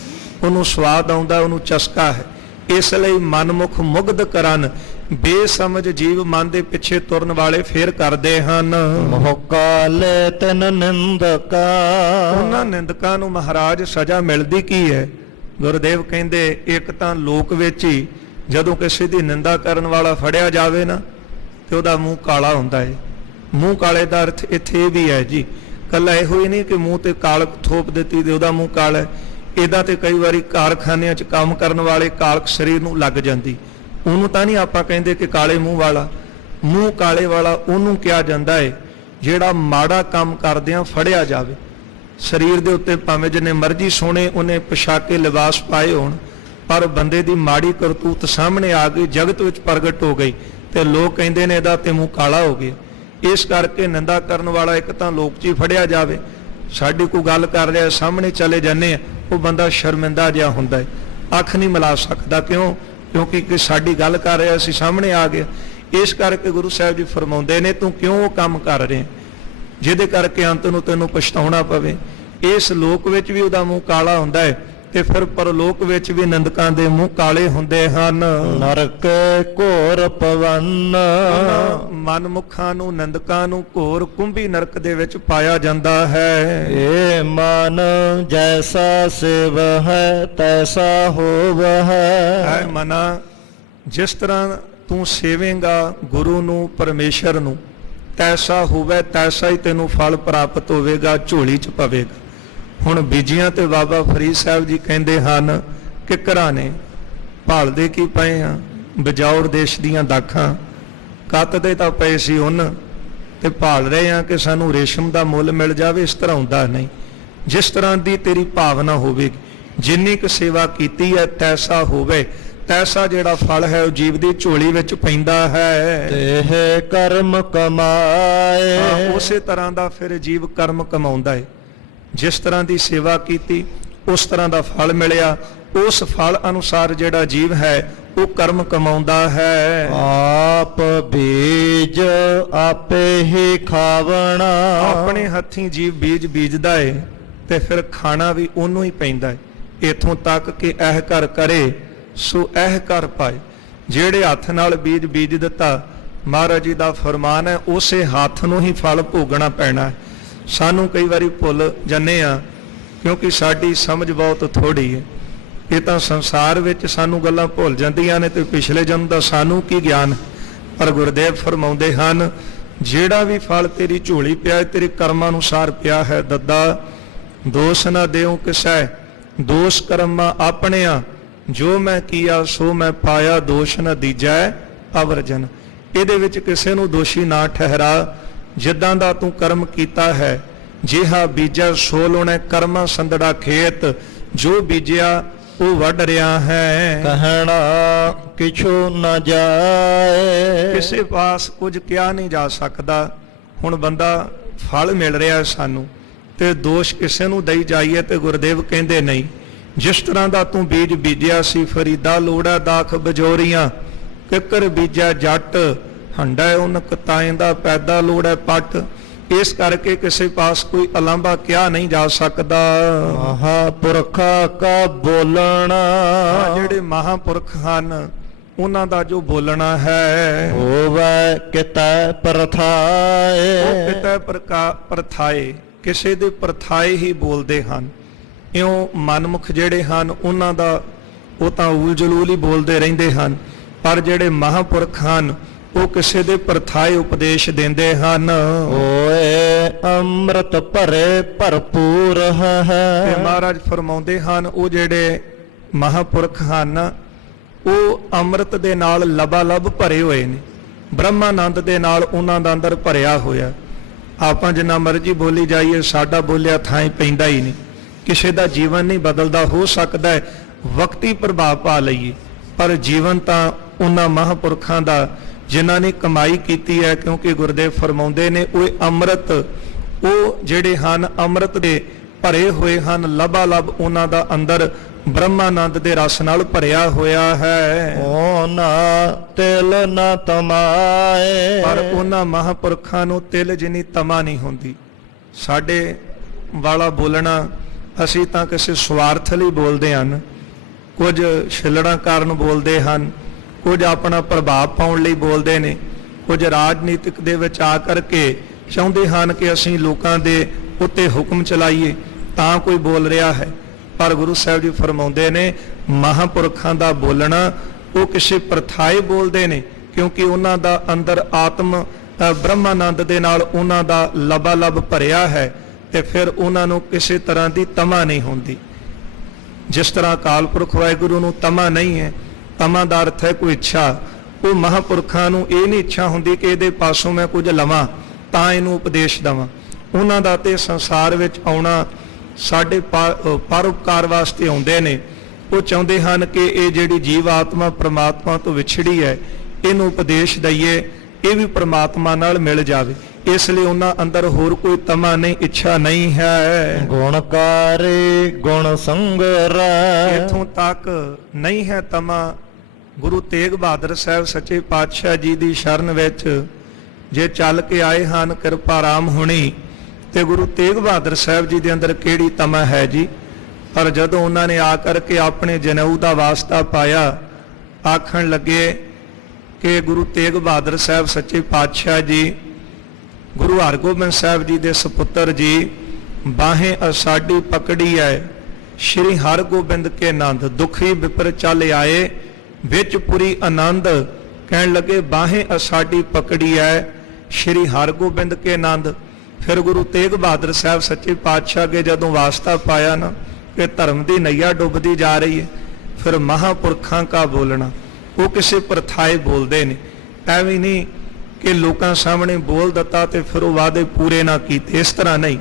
ਉਹਨੂੰ ਸਵਾਦ ਆਉਂਦਾ, ਉਹਨੂੰ ਚਸਕਾ ਹੈ। ਇਸ ਲਈ ਮਨਮੁਖ ਮੁਗਧ ਕਰਨ। ਬੇਸਮਝ ਜੀਵ ਮਨ ਦੇ ਪਿੱਛੇ ਤੁਰਨ ਵਾਲੇ ਫੇਰ ਕਰਦੇ ਹਨ। ਮੋਕਾਲੇ ਤਨ ਨਿੰਦਕਾ। ਉਹਨਾਂ ਨਿੰਦਕਾਂ ਨੂੰ ਮਹਾਰਾਜ ਸਜ਼ਾ ਮਿਲਦੀ ਕੀ ਹੈ? ਗੁਰਦੇਵ ਕਹਿੰਦੇ ਇੱਕ ਤਾਂ ਲੋਕ ਵਿੱਚ ਹੀ ਜਦੋਂ ਕਿਸੇ ਦੀ ਨਿੰਦਾ ਕਰਨ ਵਾਲਾ ਫੜਿਆ ਜਾਵੇ ਨਾ, ਤੇ ਉਹਦਾ ਮੂੰਹ ਕਾਲਾ ਹੁੰਦਾ ਹੈ। ਮੂੰਹ ਕਾਲੇ ਦਾ ਅਰਥ ਇੱਥੇ ਇਹ ਵੀ ਹੈ ਜੀ, ਕੱਲਾ ਇਹੋ ਹੀ ਨਹੀਂ ਕਿ ਮੂੰਹ ਤੇ ਕਾਲਕ ਥੋਪ ਦਿੱਤੀ ਤੇ ਉਹਦਾ ਮੂੰਹ ਕਾਲਾ ਹੈ। ਇਹਦਾ ਤੇ ਕਈ ਵਾਰੀ ਕਾਰਖਾਨਿਆਂ 'ਚ ਕੰਮ ਕਰਨ ਵਾਲੇ ਕਾਲਕ ਸਰੀਰ ਨੂੰ ਲੱਗ ਜਾਂਦੀ। ਉਹਨੂੰ ਤਾਂ ਨਹੀਂ ਆਪਾਂ ਕਹਿੰਦੇ ਕਿ ਕਾਲੇ ਮੂੰਹ ਵਾਲਾ। ਮੂੰਹ ਕਾਲੇ ਵਾਲਾ ਉਹਨੂੰ ਕਿਹਾ ਜਾਂਦਾ ਹੈ ਜਿਹੜਾ ਮਾੜਾ ਕੰਮ ਕਰਦਿਆਂ ਫੜਿਆ ਜਾਵੇ। ਸਰੀਰ ਦੇ ਉੱਤੇ ਭਾਵੇਂ ਜਿੰਨੇ ਮਰਜ਼ੀ ਸੋਹਣੇ ਉਹਨੇ ਪੋਸ਼ਾਕੇ ਲਿਬਾਸ ਪਾਏ ਹੋਣ, ਪਰ ਬੰਦੇ ਦੀ ਮਾੜੀ ਕਰਤੂਤ ਸਾਹਮਣੇ ਆ ਗਈ, ਜਗਤ ਵਿੱਚ ਪ੍ਰਗਟ ਹੋ ਗਈ, ਤੇ ਲੋਕ ਕਹਿੰਦੇ ਨੇ ਇਹਦਾ ਤੇ ਮੂੰਹ ਕਾਲਾ ਹੋ ਗਿਆ। ਇਸ ਕਰਕੇ ਨਿੰਦਾ ਕਰਨ ਵਾਲਾ ਇੱਕ ਤਾਂ ਲੋਕ 'ਚ ਹੀ ਫੜਿਆ ਜਾਵੇ। ਸਾਡੀ ਕੋਈ ਗੱਲ ਕਰ ਰਿਹਾ, ਸਾਹਮਣੇ ਚਲੇ ਜਾਂਦੇ ਆ, ਉਹ ਬੰਦਾ ਸ਼ਰਮਿੰਦਾ ਜਿਹਾ ਹੁੰਦਾ ਹੈ, ਅੱਖ ਨਹੀਂ ਮਿਲਾ ਸਕਦਾ। ਕਿਉਂ? ਕਿਉਂਕਿ ਸਾਡੀ ਗੱਲ ਕਰ ਰਿਹਾ, ਅਸੀਂ ਸਾਹਮਣੇ ਆ ਗਏ। ਇਸ ਕਰਕੇ ਗੁਰੂ ਸਾਹਿਬ ਜੀ ਫਰਮਾਉਂਦੇ ਨੇ, ਤੂੰ ਕਿਉਂ ਉਹ ਕੰਮ ਕਰ ਰਿਹਾ ਜਿਹਦੇ ਕਰਕੇ ਅੰਤ ਨੂੰ ਤੈਨੂੰ ਪਛਤਾਉਣਾ ਪਵੇ। ਇਸ ਲੋਕ ਵਿੱਚ ਵੀ ਉਹਦਾ ਮੂੰਹ ਕਾਲਾ ਹੁੰਦਾ ਹੈ, ਤੇ ਫਿਰ ਪਰਲੋਕ ਵਿੱਚ ਵੀ ਨਿੰਦਕਾਂ ਦੇ ਮੂੰਹ ਕਾਲੇ ਹੁੰਦੇ ਹਨ। ਨਰਕ ਘੋਰ ਪਵਨ। ਮਨਮੁਖਾਂ ਨੂੰ, ਨਿੰਦਕਾਂ ਨੂੰ ਘੋਰ ਕੁੰਭੀ ਨਰਕ ਦੇ ਵਿੱਚ ਪਾਇਆ ਜਾਂਦਾ ਹੈ। ਏ ਮਨ ਜੈਸਾ ਸੇਵ ਹੈ ਤੈਸਾ ਹੋਵ ਹੈ। ਮਨਾ, ਜਿਸ ਤਰ੍ਹਾਂ ਤੂੰ ਸੇਵੇਂਗਾ ਗੁਰੂ ਨੂੰ, ਪਰਮੇਸ਼ਰ ਨੂੰ, ਤੈਸਾ ਹੋਵੇ, ਤੈਸਾ ਹੀ ਤੈਨੂੰ ਫਲ ਪ੍ਰਾਪਤ ਹੋਵੇਗਾ, ਝੋਲੀ 'ਚ ਪਵੇਗਾ। ਹੁਣ ਬੀਜੀਆਂ ਤੇ ਬਾਬਾ ਫਰੀਦ ਸਾਹਿਬ ਜੀ ਕਹਿੰਦੇ ਹਨ ਕਿ ਘਰਾਂ ਨੇ ਭਾਲਦੇ ਕੀ ਪਏ ਆ? ਬਜੌਰ ਦੇਸ਼ ਦੀਆਂ ਦਾਖਾਂ। ਕੱਤਦੇ ਤਾਂ ਪਏ ਸੀ ਉਹਨ, ਤੇ ਭਾਲ ਰਹੇ ਆ ਕਿ ਸਾਨੂੰ ਰੇਸ਼ਮ ਦਾ ਮੁੱਲ ਮਿਲ ਜਾਵੇ। ਇਸ ਤਰ੍ਹਾਂ ਹੁੰਦਾ ਨਹੀਂ। ਜਿਸ ਤਰ੍ਹਾਂ ਦੀ ਤੇਰੀ ਭਾਵਨਾ ਹੋਵੇਗੀ, ਜਿੰਨੀ ਕੁ ਸੇਵਾ ਕੀਤੀ ਹੈ, ਤੈਸਾ ਹੋਵੇ, ਤੈਸਾ ਜਿਹੜਾ ਫਲ ਹੈ ਉਹ ਜੀਵ ਦੀ ਝੋਲੀ ਵਿੱਚ ਪੈਂਦਾ ਹੈ। ਤੇ ਕਰਮ ਕਮਾਏ। ਉਸੇ ਤਰ੍ਹਾਂ ਦਾ ਫਿਰ ਜੀਵ ਕਰਮ ਕਮਾਉਂਦਾ ਹੈ। ਜਿਸ ਤਰ੍ਹਾਂ ਦੀ ਸੇਵਾ ਕੀਤੀ ਉਸ ਤਰ੍ਹਾਂ ਦਾ ਫਲ ਮਿਲਿਆ। ਉਸ ਫਲ ਅਨੁਸਾਰ ਜਿਹੜਾ ਜੀਵ ਹੈ ਉਹ ਕਰਮ ਕਮਾਉਂਦਾ ਹੈ। ਆਪ ਬੀਜ ਆਪੇ ਹੀ ਖਾਵਣਾ। ਆਪਣੇ ਹੱਥੀਂ ਜੀਵ ਬੀਜ ਬੀਜਦਾ ਹੈ, ਤੇ ਫਿਰ ਖਾਣਾ ਵੀ ਉਹਨੂੰ ਹੀ ਪੈਂਦਾ ਹੈ। ਇਥੋਂ ਤੱਕ ਕਿ ਇਹ ਕਰ ਕਰੇ ਸੋ ਇਹ ਕਰ ਪਾਏ। ਜਿਹੜੇ ਹੱਥ ਨਾਲ ਬੀਜ ਬੀਜ ਦਿੱਤਾ, ਮਹਾਰਾਜ ਜੀ ਦਾ ਫਰਮਾਨ ਹੈ, ਉਸੇ ਹੱਥ ਨੂੰ ਹੀ ਫਲ ਭੋਗਣਾ ਪੈਣਾ ਹੈ। ਸਾਨੂੰ ਕਈ ਵਾਰੀ ਭੁੱਲ ਜਾਂਦੇ ਆ, ਕਿਉਂਕਿ ਸਾਡੀ ਸਮਝ ਬਹੁਤ ਥੋੜੀ ਹੈ। ਇਹ ਤਾਂ ਸੰਸਾਰ ਵਿੱਚ ਸਾਨੂੰ ਗੱਲਾਂ ਭੁੱਲ ਜਾਂਦੀਆਂ ਨੇ, ਤੇ ਪਿਛਲੇ ਜਨਮ ਦਾ ਸਾਨੂੰ ਕੀ ਗਿਆਨ। ਪਰ ਗੁਰਦੇਵ ਫਰਮਾਉਂਦੇ ਹਨ, ਜਿਹੜਾ ਵੀ ਫਲ ਤੇਰੀ ਝੋਲੀ ਪਿਆ, ਤੇਰੇ ਕਰਮਾਂ ਅਨੁਸਾਰ ਪਿਆ ਹੈ। ਦੱਦਾ ਦੋਸ਼ ਨਾ ਦਿਓ ਕਿਸੈ, ਦੋਸ਼ ਕਰਮਾਂ ਆਪਣਿਆਂ, ਜੋ ਮੈਂ ਕੀਆ ਸੋ ਮੈਂ ਪਾਇਆ, ਦੋਸ਼ ਨਾ ਦੀਜੈ ਅਵਰਜਨ। ਇਹਦੇ ਵਿੱਚ ਕਿਸੇ ਨੂੰ ਦੋਸ਼ੀ ਨਾ ਠਹਿਰਾ। ਜਿੱਦਾਂ ਦਾ ਤੂੰ ਕਰਮ ਕੀਤਾ ਹੈ, ਜਿਹਾ ਬੀਜਾ ਸੋ ਲਾਉਣਾ। ਕਰਮਾਂ ਸੰਦੜਾ ਖੇਤ, ਜੋ ਬੀਜਿਆ ਉਹ ਵੱਢ ਰਿਹਾ ਹੈ। ਕਹਿਣਾ ਕਿਛੂ ਨਾ ਜਾਏ। ਕਿਸੇ ਪਾਸ ਕੁਝ ਕਿਹਾ ਨਹੀਂ ਜਾ ਸਕਦਾ। ਹੁਣ ਬੰਦਾ ਫਲ ਮਿਲ ਰਿਹਾ ਸਾਨੂੰ, ਤੇ ਦੋਸ਼ ਕਿਸੇ ਨੂੰ ਦਈ ਜਾਈਏ, ਤੇ ਗੁਰਦੇਵ ਕਹਿੰਦੇ ਨਹੀਂ। ਜਿਸ ਤਰ੍ਹਾਂ ਦਾ ਤੂੰ ਬੀਜ ਬੀਜਿਆ ਸੀ, ਫਰੀਦਾ ਲੋੜਾ ਦਾਖ ਬਜੋਰੀਆਂ, ਕਿੱਕਰ ਬੀਜਿਆ ਜੱਟ, ਹੰਡਾ ਉਨ ਕਤਾਏ ਦਾ ਪੈਦਾ ਲੋੜਾ ਪੱਟ। ਇਸ ਕਰਕੇ ਕਿਸੇ ਪਾਸ ਕੋਈ ਅਲਾਂਭਾ ਕਿਹਾ ਨਹੀਂ ਜਾ ਸਕਦਾ। ਮਹਾਪੁਰਖਾ ਕਾ ਬੋਲਣਾ। ਜਿਹੜੇ ਮਹਾਪੁਰਖ ਹਨ ਉਹਨਾਂ ਦਾ ਜੋ ਬੋਲਣਾ ਹੈ, ਹੋਵੇ ਕਿਤੈ ਪ੍ਰਥਾਏ। ਉਹ ਕਿਤੈ ਪ੍ਰਥਾਏ, ਕਿਸੇ ਦੇ ਪ੍ਰਥਾਏ ਹੀ ਬੋਲਦੇ ਹਨ। ਇਉਂ ਮਨਮੁਖ ਜਿਹੜੇ ਹਨ ਉਹਨਾਂ ਦਾ ਉਹ ਤਾਂ ਊਲ ਜਲੂਲ ਹੀ ਬੋਲਦੇ ਰਹਿੰਦੇ ਹਨ। ਪਰ ਜਿਹੜੇ ਮਹਾਪੁਰਖ ਹਨ ਉਹ ਕਿਸੇ ਦੇ ਪਰਥਾਏ ਉਪਦੇਸ਼ ਦਿੰਦੇ ਹਨ। ਹੋਏ ਅੰਮ੍ਰਿਤ ਭਰੇ ਭਰਪੂਰ ਤੇ ਹੈ। ਮਹਾਰਾਜ ਫਰਮਾਉਂਦੇ ਹਨ ਉਹ ਜਿਹੜੇ ਮਹਾਪੁਰਖ ਹਨ ਉਹ ਅੰਮ੍ਰਿਤ ਦੇ ਨਾਲ ਲਬਾਲਬ ਭਰੇ ਹੋਏ ਨੇ, ਬ੍ਰਹਮਾਨੰਦ ਦੇ ਨਾਲ ਉਹਨਾਂ ਦਾ ਅੰਦਰ ਭਰਿਆ ਹੋਇਆ। ਆਪਾਂ ਜਿੰਨਾ ਮਰਜ਼ੀ ਬੋਲੀ ਜਾਈਏ ਸਾਡਾ ਬੋਲਿਆ ਥਾਂ ਹੀ ਪੈਂਦਾ ਹੀ ਨਹੀਂ, ਕਿਸੇ ਦਾ ਜੀਵਨ ਨਹੀਂ ਬਦਲਦਾ। ਹੋ ਸਕਦਾ ਹੈ ਵਕਤੀ ਪ੍ਰਭਾਵ ਪਾ ਲਈਏ, ਪਰ ਜੀਵਨ ਤਾਂ ਉਹਨਾਂ ਮਹਾਪੁਰਖਾਂ ਦਾ ਜਿਨ੍ਹਾਂ ਨੇ ਕਮਾਈ ਕੀਤੀ ਹੈ, ਕਿਉਂਕਿ ਗੁਰਦੇਵ ਫਰਮਾਉਂਦੇ ਨੇ ਉਹ ਅੰਮ੍ਰਿਤ, ਉਹ ਜਿਹੜੇ ਹਨ ਅੰਮ੍ਰਿਤ ਦੇ ਭਰੇ ਹੋਏ ਹਨ, ਲਬਾਲਬ ਉਹਨਾਂ ਦਾ ਅੰਦਰ ਬ੍ਰਹਮਾਨੰਦ ਦੇ ਰਸ ਨਾਲ ਭਰਿਆ ਹੋਇਆ ਹੈ। ਓ ਨਾ ਤਿਲ ਨਾ ਤਮਾਏ। ਪਰ ਉਹਨਾਂ ਮਹਾਪੁਰਖਾਂ ਨੂੰ ਤਿਲ ਜਿੰਨੀ ਤਮਾ ਨਹੀਂ ਹੁੰਦੀ। ਸਾਡੇ ਵਾਲਾ ਬੋਲਣਾ ਅਸੀਂ ਤਾਂ ਕਿਸੇ ਸਵਾਰਥ ਲਈ ਬੋਲਦੇ ਹਨ, ਕੁਝ ਛਿੱਲੜਾਂ ਕਾਰਨ ਬੋਲਦੇ ਹਨ, ਕੁਝ ਆਪਣਾ ਪ੍ਰਭਾਵ ਪਾਉਣ ਲਈ ਬੋਲਦੇ ਨੇ, ਕੁਝ ਰਾਜਨੀਤਿਕ ਦੇ ਵਿੱਚ ਆ ਕਰਕੇ ਚਾਹੁੰਦੇ ਹਨ ਕਿ ਅਸੀਂ ਲੋਕਾਂ ਦੇ ਉੱਤੇ ਹੁਕਮ ਚਲਾਈਏ ਤਾਂ ਕੋਈ ਬੋਲ ਰਿਹਾ ਹੈ। ਪਰ ਗੁਰੂ ਸਾਹਿਬ ਜੀ ਫਰਮਾਉਂਦੇ ਨੇ ਮਹਾਪੁਰਖਾਂ ਦਾ ਬੋਲਣਾ ਉਹ ਕਿਸੇ ਪ੍ਰਥਾਏ ਬੋਲਦੇ ਨੇ, ਕਿਉਂਕਿ ਉਹਨਾਂ ਦਾ ਅੰਦਰ ਆਤਮ ਬ੍ਰਹਮਾਨੰਦ ਦੇ ਨਾਲ ਉਹਨਾਂ ਦਾ ਲਬਾਲਬ ਭਰਿਆ ਹੈ, ਤੇ ਫਿਰ ਉਹਨਾਂ ਨੂੰ ਕਿਸੇ ਤਰ੍ਹਾਂ ਦੀ ਤਮਾ ਨਹੀਂ ਹੁੰਦੀ। ਜਿਸ ਤਰ੍ਹਾਂ ਅਕਾਲ ਪੁਰਖ ਵਾਹਿਗੁਰੂ ਨੂੰ ਤਮਾ ਨਹੀਂ ਹੈ, ਤਮਾ ਦਾ ਅਰਥ ਹੈ ਕੋਈ ਇੱਛਾ। ਉਹ ਮਹਾਪੁਰਖਾਂ ਨੂੰ ਇਹ ਨਹੀਂ ਇੱਛਾ ਹੁੰਦੀ ਕਿ ਇਹਦੇ ਪਾਸੋਂ ਮੈਂ ਕੁਝ ਲਵਾਂ ਤਾਂ ਇਹਨੂੰ ਉਪਦੇਸ਼ ਦੇਵਾਂ। ਉਹਨਾਂ ਦਾ ਤੇ ਸੰਸਾਰ ਵਿੱਚ ਆਉਣਾ ਸਾਡੇ ਪਰਉਪਕਾਰ ਵਾਸਤੇ ਆਉਂਦੇ ਨੇ। ਉਹ ਚਾਹੁੰਦੇ ਹਨ ਕਿ ਇਹ ਜਿਹੜੀ ਜੀਵ ਆਤਮਾ ਪ੍ਰਮਾਤਮਾ ਤੋਂ ਵਿਛੜੀ ਹੈ ਇਹਨੂੰ ਉਪਦੇਸ਼ ਦਈਏ, ਇਹ ਵੀ ਪ੍ਰਮਾਤਮਾ ਨਾਲ ਮਿਲ ਜਾਵੇ। ਇਸ ਲਈ ਉਹਨਾਂ ਅੰਦਰ ਹੋਰ ਕੋਈ ਤਮਾ ਨਹੀਂ, ਇੱਛਾ ਨਹੀਂ ਹੈ। ਗੁਣਕਾਰੀ ਗੁਣ ਸੰਗਰੈ। ਇੱਥੋਂ ਤੱਕ ਨਹੀਂ ਹੈ ਤਮਾ। ਗੁਰੂ ਤੇਗ ਬਹਾਦਰ ਸਾਹਿਬ ਸੱਚੇ ਪਾਤਸ਼ਾਹ ਜੀ ਦੀ ਸ਼ਰਨ ਵਿੱਚ ਜੇ ਚੱਲ ਕੇ ਆਏ ਹਨ ਕਿਰਪਾ ਰਾਮ ਹੁਣੀ, ਤੇ ਗੁਰੂ ਤੇਗ ਬਹਾਦਰ ਸਾਹਿਬ ਜੀ ਦੇ ਅੰਦਰ ਕਿਹੜੀ ਤਮਾ ਹੈ ਜੀ। ਪਰ ਜਦੋਂ ਉਹਨਾਂ ਨੇ ਆ ਕਰਕੇ ਆਪਣੇ ਜਨੇਊ ਦਾ ਵਾਸਤਾ ਪਾਇਆ, ਆਖਣ ਲੱਗੇ ਕਿ ਗੁਰੂ ਤੇਗ ਬਹਾਦਰ ਸਾਹਿਬ ਸੱਚੇ ਪਾਤਸ਼ਾਹ ਜੀ ਗੁਰੂ ਹਰਗੋਬਿੰਦ ਸਾਹਿਬ ਜੀ ਦੇ ਸੁਪੁੱਤਰ ਜੀ, ਬਾਹੇ ਅਸਾਡੀ ਪਕੜੀ ਹੈ ਸ਼੍ਰੀ ਹਰਗੋਬਿੰਦ ਕੇ ਨੰਦ, ਦੁਖੀ ਵਿਪਰ ਚੱਲ ਆਏ ਵਿੱਚ ਪੁਰੀ ਆਨੰਦ। ਕਹਿਣ ਲੱਗੇ ਬਾਹੇ ਅਸਾਡੀ ਪਕੜੀ ਹੈ ਸ਼੍ਰੀ ਹਰਗੋਬਿੰਦ ਕੇ ਨੰਦ। ਫਿਰ ਗੁਰੂ ਤੇਗ ਬਹਾਦਰ ਸਾਹਿਬ ਸੱਚੇ ਪਾਤਸ਼ਾਹ ਕੇ ਜਦੋਂ ਵਾਸਤਾ ਪਾਇਆ ਨਾ ਕਿ ਧਰਮ ਦੀ ਨਈਆ ਡੁੱਬਦੀ ਜਾ ਰਹੀ ਹੈ, ਫਿਰ ਮਹਾਪੁਰਖਾਂ ਕਾ ਬੋਲਣਾ ਉਹ ਕਿਸੇ ਪ੍ਰਥਾਏ ਬੋਲਦੇ ਨੇ। ਐਵੇਂ ਨਹੀਂ ਕਿ ਲੋਕਾਂ ਸਾਹਮਣੇ ਬੋਲ ਦਿੱਤਾ ਤੇ ਫਿਰ ਉਹ ਵਾਅਦੇ ਪੂਰੇ ਨਾ ਕੀਤੇ, ਇਸ ਤਰ੍ਹਾਂ ਨਹੀਂ।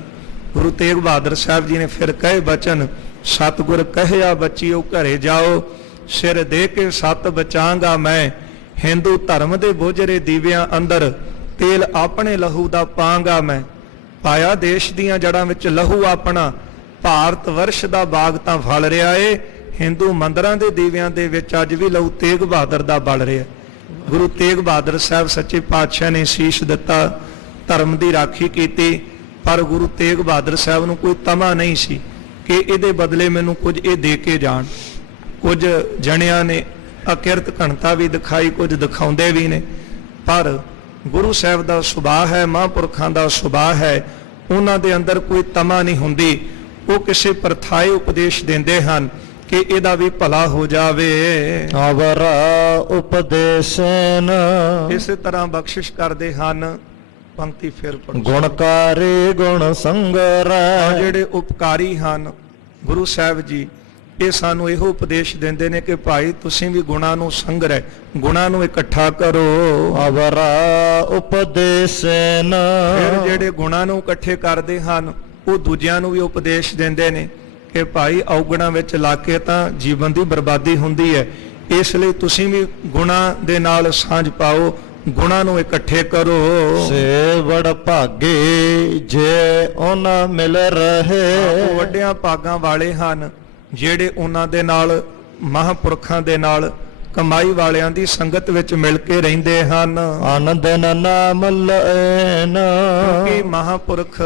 ਗੁਰੂ ਤੇਗ ਬਹਾਦਰ ਸਾਹਿਬ ਜੀ ਨੇ ਫਿਰ ਕਹੇ ਬਚਨ, ਸਤਿਗੁਰ ਕਹਿਆ ਬੱਚਿਓ ਘਰੇ ਜਾਓ, ਸਿਰ ਦੇ ਕੇ ਸਤ ਬਚਾਂਗਾ ਮੈਂ, ਹਿੰਦੂ ਧਰਮ ਦੇ ਬੋਝਰੇ ਦੀਵਿਆਂ ਅੰਦਰ ਤੇਲ ਆਪਣੇ ਲਹੂ ਦਾ ਪਾਂਗਾ ਮੈਂ। ਪਾਇਆ ਦੇਸ਼ ਦੀਆਂ ਜੜਾਂ ਵਿੱਚ ਲਹੂ ਆਪਣਾ, ਭਾਰਤ ਵਰਸ਼ ਦਾ ਬਾਗ ਤਾਂ ਫਲ ਰਿਹਾ ਏ, ਹਿੰਦੂ ਮੰਦਰਾਂ ਦੇ ਦੀਵਿਆਂ ਦੇ ਵਿੱਚ ਅੱਜ ਵੀ ਲਹੂ ਤੇਗ ਬਹਾਦਰ ਦਾ ਬਲ ਰਿਹਾ। ਗੁਰੂ ਤੇਗ ਬਹਾਦਰ ਸਾਹਿਬ ਸੱਚੇ ਪਾਤਸ਼ਾਹ ਨੇ ਸੀਸ ਦਿੱਤਾ, ਧਰਮ ਦੀ ਰਾਖੀ ਕੀਤੀ, ਪਰ ਗੁਰੂ ਤੇਗ ਬਹਾਦਰ ਸਾਹਿਬ ਨੂੰ ਕੋਈ ਤਮਾ ਨਹੀਂ ਸੀ ਕਿ ਇਹਦੇ ਬਦਲੇ ਮੈਨੂੰ ਕੁਝ ਇਹ ਦੇ ਕੇ ਜਾਣ। ਕੁਝ ਜਣਿਆਂ ਨੇ ਅਕਿਰਤ ਘਣਤਾ ਵੀ ਦਿਖਾਈ, ਕੁਝ ਦਿਖਾਉਂਦੇ ਵੀ ਨੇ, ਪਰ ਗੁਰੂ ਸਾਹਿਬ ਦਾ ਸੁਭਾਅ ਹੈ, ਮਹਾਂਪੁਰਖਾਂ ਦਾ ਸੁਭਾਅ ਹੈ, ਉਹਨਾਂ ਦੇ ਅੰਦਰ ਕੋਈ ਤਮਾ ਨਹੀਂ ਹੁੰਦੀ। ਉਹ ਕਿਸੇ ਪ੍ਰਥਾਏ ਉਪਦੇਸ਼ ਦਿੰਦੇ ਹਨ ਕਿ ਇਹਦਾ ਵੀ ਭਲਾ ਹੋ ਜਾਵੇ। ਅਵਰਾ ਉਪਦੇਸਨ। ਇਸੇ ਤਰ੍ਹਾਂ ਬਖਸ਼ਿਸ਼ ਕਰਦੇ ਹਨ। ਪੰਕਤੀ ਫਿਰ ਪੜ੍ਹੋ। ਗੁਣਕਾਰੀ ਗੁਣ ਸੰਗਰੈ। ਜਿਹੜੇ ਉਪਕਾਰੀ ਹਨ ਗੁਰੂ ਸਾਹਿਬ ਜੀ, ਇਹ ਸਾਨੂੰ ਇਹੋ ਉਪਦੇਸ਼ ਦਿੰਦੇ ਨੇ ਕਿ ਭਾਈ ਤੁਸੀਂ ਵੀ ਗੁਣਾਂ ਨੂੰ ਸੰਗ੍ਰਹਿ, ਗੁਣਾਂ ਨੂੰ ਇਕੱਠਾ ਕਰੋ। ਅਵਰਾ ਉਪਦੇਸਨ। ਫਿਰ ਜਿਹੜੇ ਗੁਣਾਂ ਨੂੰ ਇਕੱਠੇ ਕਰਦੇ ਹਨ ਉਹ ਦੂਜਿਆਂ ਨੂੰ ਵੀ ਉਪਦੇਸ਼ ਦਿੰਦੇ ਨੇ ਕਿ ਭਾਈ ਔਗਣਾਂ ਵਿੱਚ ਲਾ ਕੇ ਤਾਂ ਜੀਵਨ ਦੀ ਬਰਬਾਦੀ ਹੁੰਦੀ ਹੈ, ਇਸ ਲਈ ਤੁਸੀਂ ਵੀ ਗੁਣਾਂ ਦੇ ਨਾਲ ਸਾਂਝ ਪਾਓ, ਗੁਣਾਂ ਨੂੰ ਇਕੱਠੇ ਕਰੋ। ਸੇਵੜ ਭਾਗੇ ਜੇ ਉਹਨਾਂ ਮਿਲ ਰਹੇ। ਉਹ ਵੱਡਿਆਂ ਭਾਗਾਂ ਵਾਲੇ ਹਨ ਜਿਹੜੇ ਉਹਨਾਂ ਦੇ ਨਾਲ, ਮਹਾਂਪੁਰਖਾਂ ਦੇ ਨਾਲ, ਕਮਾਈ ਵਾਲਿਆਂ ਦੀ ਸੰਗਤ ਵਿੱਚ ਮਿਲ ਕੇ ਰਹਿੰਦੇ ਹਨ। ਆਨੰਦ ਨਾਮ ਲੈਨ। ਕਿਉਂਕਿ ਮਹਾਂਪੁਰਖ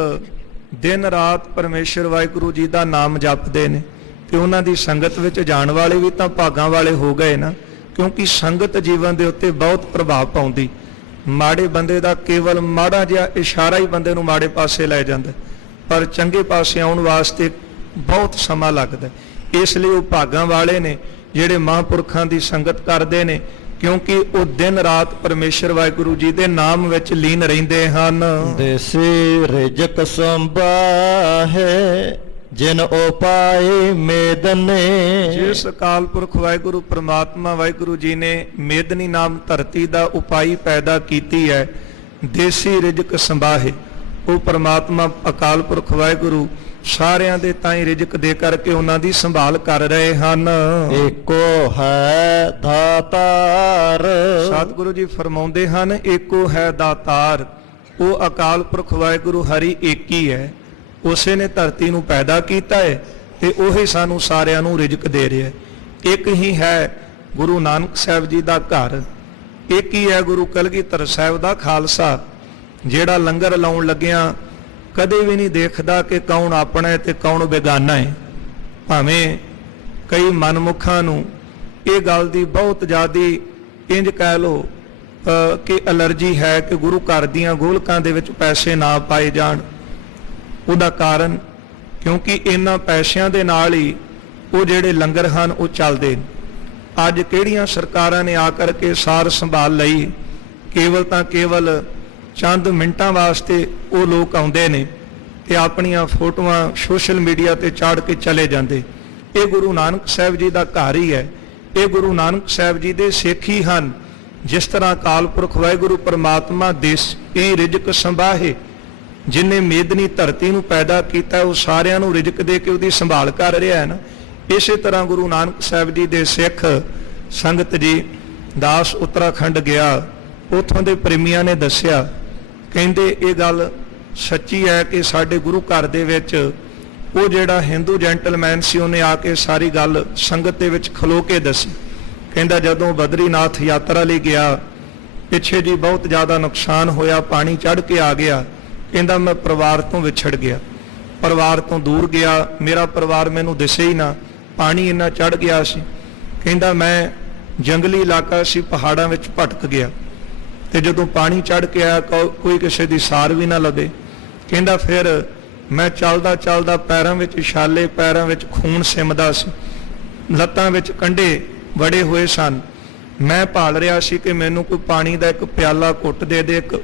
ਦਿਨ ਰਾਤ ਪਰਮੇਸ਼ਰ ਵਾਹਿਗੁਰੂ ਜੀ ਦਾ ਨਾਮ ਜਪਦੇ ਨੇ, ਤੇ ਉਹਨਾਂ ਦੀ ਸੰਗਤ ਵਿੱਚ ਜਾਣ ਵਾਲੇ ਵੀ ਤਾਂ ਭਾਗਾਂ ਵਾਲੇ ਹੋ ਗਏ ਨਾ, ਕਿਉਂਕਿ ਸੰਗਤ ਜੀਵਨ ਦੇ ਉੱਤੇ ਬਹੁਤ ਪ੍ਰਭਾਵ ਪਾਉਂਦੀ। ਮਾੜੇ ਬੰਦੇ ਦਾ ਕੇਵਲ ਮਾੜਾ ਜਿਹਾ ਇਸ਼ਾਰਾ ਹੀ ਬੰਦੇ ਨੂੰ ਮਾੜੇ ਪਾਸੇ ਲੈ ਜਾਂਦਾ, ਪਰ ਚੰਗੇ ਪਾਸੇ ਆਉਣ ਵਾਸਤੇ ਬਹੁਤ ਸਮਾਂ ਲੱਗਦਾ। ਇਸ ਲਈ ਉਹ ਭਾਗਾਂ ਵਾਲੇ ਨੇ ਜਿਹੜੇ ਮਹਾਂਪੁਰਖਾਂ ਦੀ ਸੰਗਤ ਕਰਦੇ ਨੇ, ਕਿਉਂਕਿ ਉਹ ਦਿਨ ਰਾਤ ਪਰਮੇਸ਼ਰ ਵਾਹਿਗੁਰੂ ਜੀ ਦੇ ਨਾਮ ਵਿੱਚ ਲੀਨ ਰਹਿੰਦੇ ਹਨ। ਦੇਸੀ ਰਿਜਕ ਸੰਭਾਹੇ ਜਿਨ ਉਪਾਏ ਮੇਦਨੇ। ਜਿਸ ਅਕਾਲ ਪੁਰਖ ਵਾਹਿਗੁਰੂ ਪ੍ਰਮਾਤਮਾ ਵਾਹਿਗੁਰੂ ਜੀ ਨੇ ਮੇਦਨੀ ਨਾਮ ਧਰਤੀ ਦਾ ਉਪਾਈ ਪੈਦਾ ਕੀਤੀ ਹੈ, ਦੇਸੀ ਰਿਜਕ ਸੰਭਾਹੇ, ਉਹ ਪ੍ਰਮਾਤਮਾ ਅਕਾਲ ਪੁਰਖ ਵਾਹਿਗੁਰੂ ਸਾਰਿਆਂ ਦੇ ਤਾਈਂ ਰਿਜਕ ਦੇ ਕਰਕੇ ਉਹਨਾਂ ਦੀ ਸੰਭਾਲ ਕਰ ਰਹੇ ਹਨ। ਏਕੋ ਹੈ ਦਾਤਾਰ। ਸਤਿਗੁਰੂ ਜੀ ਫਰਮਾਉਂਦੇ ਹਨ, ਏਕੋ ਹੈ ਦਾਤਾਰ। ਉਹ ਅਕਾਲ ਪੁਰਖ ਵਾਹਿਗੁਰੂ ਹਰੀ ਏਕ ਹੀ ਹੈ। ਉਸੇ ਨੇ ਧਰਤੀ ਨੂੰ ਪੈਦਾ ਕੀਤਾ ਹੈ ਤੇ ਉਹੀ ਸਾਨੂੰ ਸਾਰਿਆਂ ਨੂੰ ਰਿਜਕ ਦੇ ਰਿਹਾ ਹੈ। ਇੱਕ ਹੀ ਹੈ ਗੁਰੂ ਨਾਨਕ ਸਾਹਿਬ ਜੀ ਦਾ ਘਰ, ਇੱਕ ਹੀ ਹੈ ਗੁਰੂ ਕਲਗੀਧਰ ਸਾਹਿਬ ਦਾ ਖਾਲਸਾ, ਜਿਹੜਾ ਲੰਗਰ ਲਾਉਣ ਲੱਗਿਆਂ ਕਦੇ ਵੀ ਨਹੀਂ ਦੇਖਦਾ ਕਿ ਕੌਣ ਆਪਣਾ ਹੈ ਤੇ ਕੌਣ ਬੇਗਾਨਾ ਹੈ। ਭਾਵੇਂ ਕਈ ਮਨਮੁਖਾਂ ਨੂੰ ਇਹ ਗੱਲ ਦੀ ਬਹੁਤ ਜ਼ਿਆਦੀ ਇੰਜ ਕਹਿ ਲੋ ਕਿ ਅਲਰਜੀ ਹੈ ਕਿ ਗੁਰੂ ਘਰ ਦੀਆਂ ਗੋਲਕਾਂ ਦੇ ਵਿੱਚ ਪੈਸੇ ਨਾ ਪਾਏ ਜਾਣ। ਉਹਦਾ ਕਾਰਨ ਕਿਉਂਕਿ ਇਹਨਾਂ ਪੈਸਿਆਂ ਦੇ ਨਾਲ ਹੀ ਉਹ ਜਿਹੜੇ ਲੰਗਰ ਹਨ ਉਹ ਚੱਲਦੇ ਨੇ। ਅੱਜ ਕਿਹੜੀਆਂ ਸਰਕਾਰਾਂ ਨੇ ਆ ਕਰਕੇ ਸਾਰ ਸੰਭਾਲ ਲਈ, ਕੇਵਲ ਤਾਂ ਕੇਵਲ ਚੰਦ ਮਿੰਟਾਂ ਵਾਸਤੇ ਉਹ ਲੋਕ ਆਉਂਦੇ ਨੇ ਤੇ ਆਪਣੀਆਂ ਫੋਟੋਆਂ ਸੋਸ਼ਲ ਮੀਡੀਆ ਤੇ ਚਾੜ ਕੇ ਚਲੇ ਜਾਂਦੇ। ਇਹ ਗੁਰੂ ਨਾਨਕ ਸਾਹਿਬ ਜੀ ਦਾ ਘਰ ਹੀ ਹੈ, ਇਹ ਗੁਰੂ ਨਾਨਕ ਸਾਹਿਬ ਜੀ ਦੇ ਸਿੱਖ ਹੀ ਹਨ। ਜਿਸ ਤਰ੍ਹਾਂ ਅਕਾਲ ਪੁਰਖ ਵਾਹਿਗੁਰੂ ਪਰਮਾਤਮਾ ਦੇਸ ਇਹ ਰਿਜਕ ਸੰਭਾਹੇ, ਜਿਨੇ ਮੇਦਨੀ ਧਰਤੀ ਨੂੰ ਪੈਦਾ ਕੀਤਾ, ਉਹ ਸਾਰਿਆਂ ਨੂੰ ਰਿਜਕ ਦੇ ਕੇ ਉਹਦੀ ਸੰਭਾਲ ਕਰ ਰਿਹਾ ਹੈ ਨਾ। ਇਸੇ ਤਰ੍ਹਾਂ ਗੁਰੂ ਨਾਨਕ ਸਾਹਿਬ ਜੀ ਦੇ ਸਿੱਖ ਸੰਗਤ ਜੀ ਦਾਸ ਉੱਤਰਾਖੰਡ ਗਿਆ, ਉੱਥੋਂ ਦੇ ਪ੍ਰੇਮੀਆਂ ਨੇ ਦੱਸਿਆ, ਕਹਿੰਦੇ ਇਹ ਗੱਲ ਸੱਚੀ ਹੈ ਕਿ ਸਾਡੇ ਗੁਰੂ ਘਰ ਦੇ ਵਿੱਚ ਉਹ ਜਿਹੜਾ ਹਿੰਦੂ ਜੈਂਟਲਮੈਨ ਸੀ ਉਹਨੇ ਆ ਕੇ ਸਾਰੀ ਗੱਲ ਸੰਗਤ ਦੇ ਵਿੱਚ ਖਲੋ ਕੇ ਦੱਸੀ। ਕਹਿੰਦਾ ਜਦੋਂ ਬਦਰੀਨਾਥ ਯਾਤਰਾ ਲਈ ਗਿਆ, ਪਿੱਛੇ ਜੀ ਬਹੁਤ ਜ਼ਿਆਦਾ ਨੁਕਸਾਨ ਹੋਇਆ, ਪਾਣੀ ਚੜ੍ਹ ਕੇ ਆ ਗਿਆ। ਕਹਿੰਦਾ ਮੈਂ ਪਰਿਵਾਰ ਤੋਂ ਵਿਛੜ ਗਿਆ, ਪਰਿਵਾਰ ਤੋਂ ਦੂਰ ਗਿਆ, ਮੇਰਾ ਪਰਿਵਾਰ ਮੈਨੂੰ ਦਿਸੇ ਹੀ ਨਾ, ਪਾਣੀ ਇੰਨਾ ਚੜ੍ਹ ਗਿਆ ਸੀ। ਕਹਿੰਦਾ ਮੈਂ ਜੰਗਲੀ ਇਲਾਕਾ ਸੀ, ਪਹਾੜਾਂ ਵਿੱਚ ਭਟਕ ਗਿਆ ਤੇ ਜਦੋਂ ਪਾਣੀ ਚੜ੍ਹ ਕੇ ਆਇਆ ਕੋਈ ਕਿਸੇ ਦੀ ਸਾਰ ਵੀ ਨਾ ਲੱਭੇ। ਕਹਿੰਦਾ ਫਿਰ ਮੈਂ ਚੱਲਦਾ ਚੱਲਦਾ ਪੈਰਾਂ ਵਿੱਚ ਛਾਲੇ, ਪੈਰਾਂ ਵਿੱਚ ਖੂਨ ਸਿਮਦਾ ਸੀ, ਲੱਤਾਂ ਵਿੱਚ ਕੰਡੇ ਵੜੇ ਹੋਏ ਸਨ। ਮੈਂ ਭਾਲ ਰਿਹਾ ਸੀ ਕਿ ਮੈਨੂੰ ਕੋਈ ਪਾਣੀ ਦਾ ਇੱਕ ਪਿਆਲਾ ਘੁੱਟ ਦੇ ਦੇ, ਇੱਕ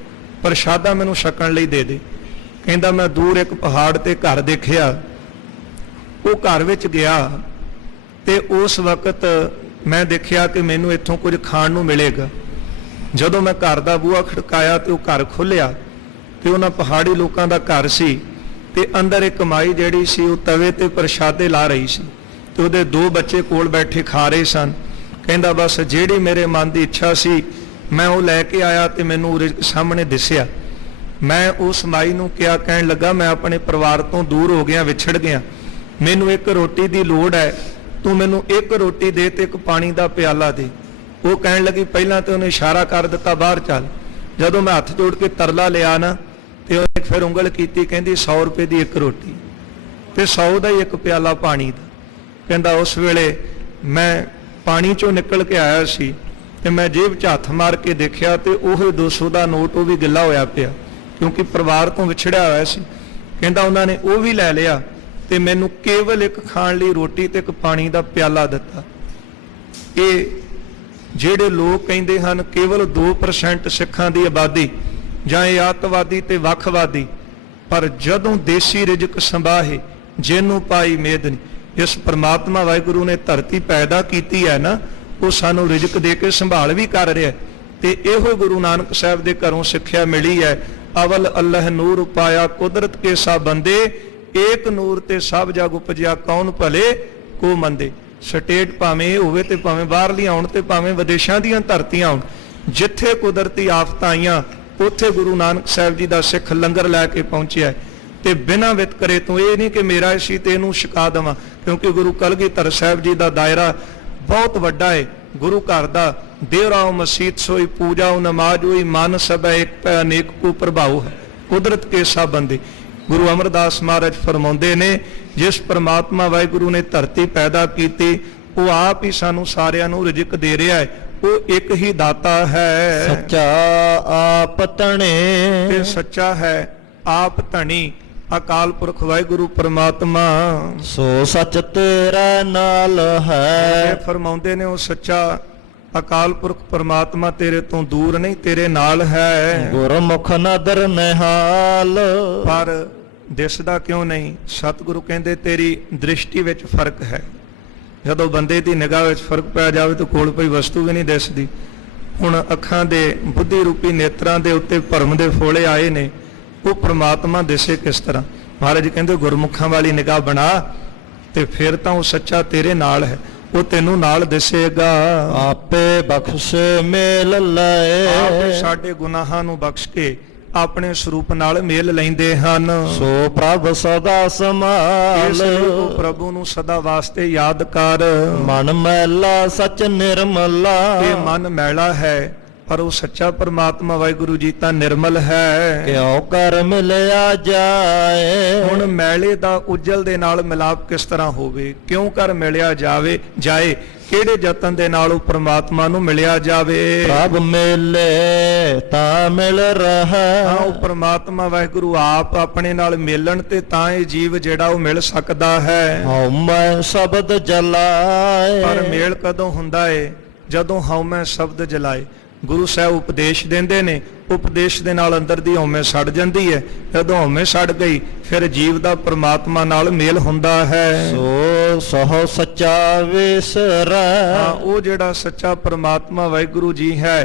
ਪ੍ਰਸ਼ਾਦਾ ਮੈਨੂੰ ਛਕਣ ਲਈ ਦੇ ਦੇ। ਕਹਿੰਦਾ ਮੈਂ ਦੂਰ ਇੱਕ ਪਹਾੜ ਤੇ ਘਰ ਦੇਖਿਆ, ਉਹ ਘਰ ਵਿੱਚ ਗਿਆ ਤੇ ਉਸ ਵਕਤ ਮੈਂ ਦੇਖਿਆ ਕਿ ਮੈਨੂੰ ਇੱਥੋਂ ਕੁਝ ਖਾਣ ਨੂੰ ਮਿਲੇਗਾ। ਜਦੋਂ ਮੈਂ ਘਰ ਦਾ ਬੂਹਾ ਖੜਕਾਇਆ ਤੇ ਉਹ ਘਰ ਖੁੱਲਿਆ ਤੇ ਉਹਨਾਂ ਪਹਾੜੀ ਲੋਕਾਂ ਦਾ ਘਰ ਸੀ ਤੇ ਅੰਦਰ ਇੱਕ ਮਾਈ ਜਿਹੜੀ ਸੀ ਉਹ ਤਵੇ ਤੇ ਪ੍ਰਸ਼ਾਦੇ ਲਾ ਰਹੀ ਸੀ ਤੇ ਉਹਦੇ ਦੋ ਬੱਚੇ ਕੋਲ ਬੈਠੇ ਖਾ ਰਹੇ ਸਨ। ਕਹਿੰਦਾ ਬਸ ਜਿਹੜੀ ਮੇਰੇ ਮਨ ਦੀ ਇੱਛਾ ਸੀ ਮੈਂ ਉਹ ਲੈ ਕੇ ਆਇਆ ਤੇ ਮੈਨੂੰ ਉਹਦੇ ਸਾਹਮਣੇ ਦਿਸਿਆ। ਮੈਂ ਉਸ ਮਾਈ ਨੂੰ ਕਿਹਾ, ਕਹਿਣ ਲੱਗਾ ਮੈਂ ਆਪਣੇ ਪਰਿਵਾਰ ਤੋਂ ਦੂਰ ਹੋ ਗਿਆ, ਵਿਛੜ ਗਿਆ, ਮੈਨੂੰ ਇੱਕ ਰੋਟੀ ਦੀ ਲੋੜ ਹੈ, ਤੂੰ ਮੈਨੂੰ ਇੱਕ ਰੋਟੀ ਦੇ ਤੇ ਇੱਕ ਪਾਣੀ ਦਾ ਪਿਆਲਾ ਦੇ। ਉਹ ਕਹਿਣ ਲੱਗੀ, ਪਹਿਲਾਂ ਤੇ ਉਹਨੇ ਇਸ਼ਾਰਾ ਕਰ ਦਿੱਤਾ ਬਾਹਰ ਚੱਲ। ਜਦੋਂ ਮੈਂ ਹੱਥ ਜੋੜ ਕੇ ਤਰਲਾ ਲਿਆ ਨਾ ਤੇ ਉਹਨੇ ਫਿਰ ਉਂਗਲ ਕੀਤੀ, ਕਹਿੰਦੀ 100 ਰੁਪਏ ਦੀ ਇੱਕ ਰੋਟੀ ਤੇ 100 ਦਾ ਹੀ ਇੱਕ ਪਿਆਲਾ ਪਾਣੀ ਦਾ। ਕਹਿੰਦਾ ਉਸ ਵੇਲੇ ਮੈਂ ਪਾਣੀ ਚੋਂ ਨਿਕਲ ਕੇ ਆਇਆ ਸੀ ਤੇ ਮੈਂ ਜੇਬ 'ਚ ਹੱਥ ਮਾਰ ਕੇ ਦੇਖਿਆ ਤੇ ਉਹ 200 ਦਾ ਨੋਟ ਉਹ ਵੀ ਗਿੱਲਾ ਹੋਇਆ ਪਿਆ, ਕਿਉਂਕਿ ਪਰਿਵਾਰ ਤੋਂ ਵਿਛੜਿਆ ਹੋਇਆ ਸੀ। ਕਹਿੰਦਾ ਉਹਨਾਂ ਨੇ ਉਹ ਵੀ ਲੈ ਲਿਆ ਤੇ ਮੈਨੂੰ ਕੇਵਲ ਇੱਕ ਖਾਣ ਲਈ ਰੋਟੀ ਤੇ ਇੱਕ ਪਾਣੀ ਦਾ ਪਿਆਲਾ ਦਿੱਤਾ। ਇਹ ਜਿਹੜੇ ਲੋਕ ਕਹਿੰਦੇ ਹਨ ਕੇਵਲ 2% ਸਿੱਖਾਂ ਦੀ ਆਬਾਦੀ ਜਾਂ ਇਹ ਆਤਵਾਦੀ ਤੇ ਵੱਖਵਾਦੀ, ਪਰ ਜਦੋਂ ਦੇਸੀ ਰਿਜਕ ਸੰਭਾਹੇ ਜਿਹਨੂੰ ਪਾਈ ਮੇਦਨੀ, ਇਸ ਪ੍ਰਮਾਤਮਾ ਵਾਹਿਗੁਰੂ ਨੇ ਧਰਤੀ ਪੈਦਾ ਕੀਤੀ ਹੈ ਨਾ, ਉਹ ਸਾਨੂੰ ਰਿਜਕ ਦੇ ਕੇ ਸੰਭਾਲ ਵੀ ਕਰ ਰਿਹਾ। ਤੇ ਇਹੋ ਗੁਰੂ ਨਾਨਕ ਸਾਹਿਬ ਦੇ ਘਰੋਂ ਸਿੱਖਿਆ ਮਿਲੀ ਹੈ, ਅਵਲ ਅੱਲਾਹ ਨੂਰ ਉਪਾਇਆ ਕੁਦਰਤ ਕੇ ਸਭ ਬੰਦੇ, ਏਕ ਨੂਰ ਤੇ ਸਭ ਜਗ ਉਪਜਿਆ ਕੌਣ ਭਲੇ ਕੋ ਮੰਦੇ। ਸਟੇਟ ਭਾਵੇਂ ਇਹ ਹੋਵੇ ਤੇ ਭਾਵੇਂ ਬਾਹਰਲੀਆਂ ਆਉਣ ਤੇ ਭਾਵੇਂ ਵਿਦੇਸ਼ਾਂ ਦੀਆਂ ਧਰਤੀਆਂ ਆਉਣ, ਜਿੱਥੇ ਕੁਦਰਤੀ ਆਫਤਾਂ ਆਈਆਂ ਉੱਥੇ ਗੁਰੂ ਨਾਨਕ ਸਾਹਿਬ ਜੀ ਦਾ ਸਿੱਖ ਲੰਗਰ ਲੈ ਕੇ ਪਹੁੰਚਿਆ ਤੇ ਬਿਨਾਂ ਵਿਤਕਰੇ ਤੋਂ। ਇਹ ਨਹੀਂ ਕਿ ਮੇਰਾ ਸੀ ਤੇ ਇਹਨੂੰ ਛਕਾ ਦੇਵਾਂ, ਕਿਉਂਕਿ ਗੁਰੂ ਕਲਗੀਧਰ ਸਾਹਿਬ ਜੀ ਦਾ ਦਾਇਰਾ ਬਹੁਤ ਵੱਡਾ ਹੈ। ਗੁਰੂ ਘਰ ਦਾ ਦੇਵਰਾਓ ਮਸੀਤ ਸੋਈ ਪੂਜਾ ਨਮਾਜ਼ ਹੋਈ ਮਨ ਸਭੈ ਇੱਕ ਪੈ ਅਨੇਕ ਕੋ ਪ੍ਰਭਾਉ ਹੈ, ਕੁਦਰਤ ਕੇ ਸਭ ਬੰਦੇ। ਗੁਰੂ ਅਮਰਦਾਸ ਮਹਾਰਾਜ ਫਰਮਾਉਂਦੇ ਨੇ, ਜਿਸ ਪ੍ਰਮਾਤਮਾ ਵਾਹਿਗੁਰੂ ਨੇ ਧਰਤੀ ਪੈਦਾ ਕੀਤੀ ਉਹ ਆਪ ਹੀ ਸਾਨੂੰ ਸਾਰਿਆਂ ਨੂੰ ਰਿਜ਼ਕ ਦੇ ਰਿਹਾ ਹੈ, ਉਹ ਇੱਕ ਹੀ ਦਾਤਾ ਹੈ। ਸੱਚਾ ਆਪ ਧਣੇ ਤੇ ਸੱਚਾ ਹੈ ਆਪ ਧਣੀ ਅਕਾਲ ਪੁਰਖ ਵਾਹਿਗੁਰੂ ਪ੍ਰਮਾਤਮਾ, ਸੋ ਸੱਚ ਤੇਰਾ ਨਾਲ ਹੈ। ਫਰਮਾਉਂਦੇ ਨੇ ਉਹ ਸੱਚਾ ਅਕਾਲ ਪੁਰਖ ਪਰਮਾਤਮਾ ਤੇਰੇ ਤੋਂ ਦੂਰ ਨਹੀਂ, ਤੇਰੇ ਨਾਲ ਹੈ। ਗੁਰਮੁਖ ਨਦਰ ਨਿਹਾਲ ਪਰ ਦਿਸਦਾ ਕਿਉਂ ਨਹੀਂ? ਸਤਿਗੁਰੂ ਕਹਿੰਦੇ ਤੇਰੀ ਦ੍ਰਿਸ਼ਟੀ ਵਿੱਚ ਫਰਕ ਹੈ। ਜਦੋਂ ਬੰਦੇ ਦੀ ਨਿਗਾਹ ਵਿੱਚ ਫਰਕ ਪੈ ਜਾਵੇ ਤਾਂ ਕੋਲ ਪਈ ਵਸਤੂ ਵੀ ਨਹੀਂ ਦਿਸਦੀ। ਹੁਣ ਅੱਖਾਂ ਦੇ ਬੁੱਧੀ ਰੂਪੀ ਨੇਤਰਾਂ ਦੇ ਉੱਤੇ ਭਰਮ ਦੇ ਫੋਲੇ ਆਏ ਨੇ, ਉਹ ਪ੍ਰਮਾਤਮਾ ਦਿਸੇ ਕਿਸ ਤਰ੍ਹਾਂ? ਮਹਾਰਾਜ ਕਹਿੰਦੇ ਗੁਰਮੁਖਾਂ ਵਾਲੀ ਨਿਗਾਹ ਬਣਾ ਤੇ ਫਿਰ ਤਾਂ ਉਹ ਸੱਚਾ ਤੇਰੇ ਨਾਲ ਹੈ, ਉਹ ਤੈਨੂੰ ਨਾਲ ਦਿਸੇਗਾ। ਆਪੇ ਬਖਸ਼ ਮੇਲ ਲਏ ਆਪੇ ਸਾਡੇ ਗੁਨਾਹਾਂ ਨੂੰ ਬਖਸ਼ ਕੇ ਆਪਣੇ ਸਰੂਪ ਨਾਲ ਮੇਲ ਲੈਂਦੇ ਹਨ। ਸੋ ਪ੍ਰਭ ਸਦਾ ਇਸ ਸਮਾਲ ਲਈ ਉਹ ਪ੍ਰਭੂ ਨੂੰ ਸਦਾ ਵਾਸਤੇ ਯਾਦ ਕਰ। ਮਨ ਮੈਲਾ ਸਚ ਨਿਰਮਲਾ ਇਹ ਮਨ ਮੈਲਾ ਹੈ ਪਰ ਉਹ ਸੱਚਾ ਪਰਮਾਤਮਾ ਵਾਹਿਗੁਰੂ ਜੀ ਤਾਂ ਨਿਰਮਲ ਹੈ। ਕਿਉ ਕਰ ਮਿਲਿਆ ਜਾਏ ਹੁਣ ਮੈਲੇ ਦਾ ਉਜਲ ਦੇ ਨਾਲ ਮਿਲਾਪ ਕਿਸ ਤਰ੍ਹਾਂ ਹੋਵੇ? ਕਿਉਂ ਕਰ ਮਿਲਿਆ ਜਾਏ? ਕਿਹੜੇ ਯਤਨ ਦੇ ਨਾਲ ਉਹ ਪ੍ਰਮਾਤਮਾ ਨੂੰ ਮਿਲਿਆ ਜਾਵੇ? ਪ੍ਰਭ ਮੇਲੇ ਤਾਂ ਮਿਲ ਰਹਾ ਹਾਂ, ਉਹ ਪ੍ਰਮਾਤਮਾ ਵਾਹਿਗੁਰੂ ਆਪ ਆਪਣੇ ਨਾਲ ਮਿਲਣ ਤੇ ਤਾਂ ਇਹ ਜੀਵ ਜਿਹੜਾ ਉਹ ਮਿਲ ਸਕਦਾ ਹੈ। ਹਉਮੈ ਸ਼ਬਦ ਜਲਾਏ ਪਰ ਮੇਲ ਕਦੋਂ ਹੁੰਦਾ ਏ? ਜਦੋਂ ਹਉਮੈ ਸ਼ਬਦ ਜਲਾਏ। ਗੁਰੂ ਸਾਹਿਬ ਉਪਦੇਸ਼ ਦਿੰਦੇ ਨੇ, ਉਪਦੇਸ਼ ਦੇ ਨਾਲ ਅੰਦਰ ਦੀ ਹਉਮੈ ਸੜ ਜਾਂਦੀ ਹੈ। ਜਦੋਂ ਹਉਮੈ ਸੜ ਗਈ ਫਿਰ ਜੀਵ ਦਾ ਪ੍ਰਮਾਤਮਾ ਨਾਲ ਮੇਲ ਹੁੰਦਾ ਹੈ। ਸੋ ਸਹੁ ਸੱਚਾ ਵਿਸਰੈ ਹਾਂ, ਉਹ ਜਿਹੜਾ ਸੱਚਾ ਪ੍ਰਮਾਤਮਾ ਵਾਹਿਗੁਰੂ ਜੀ ਹੈ,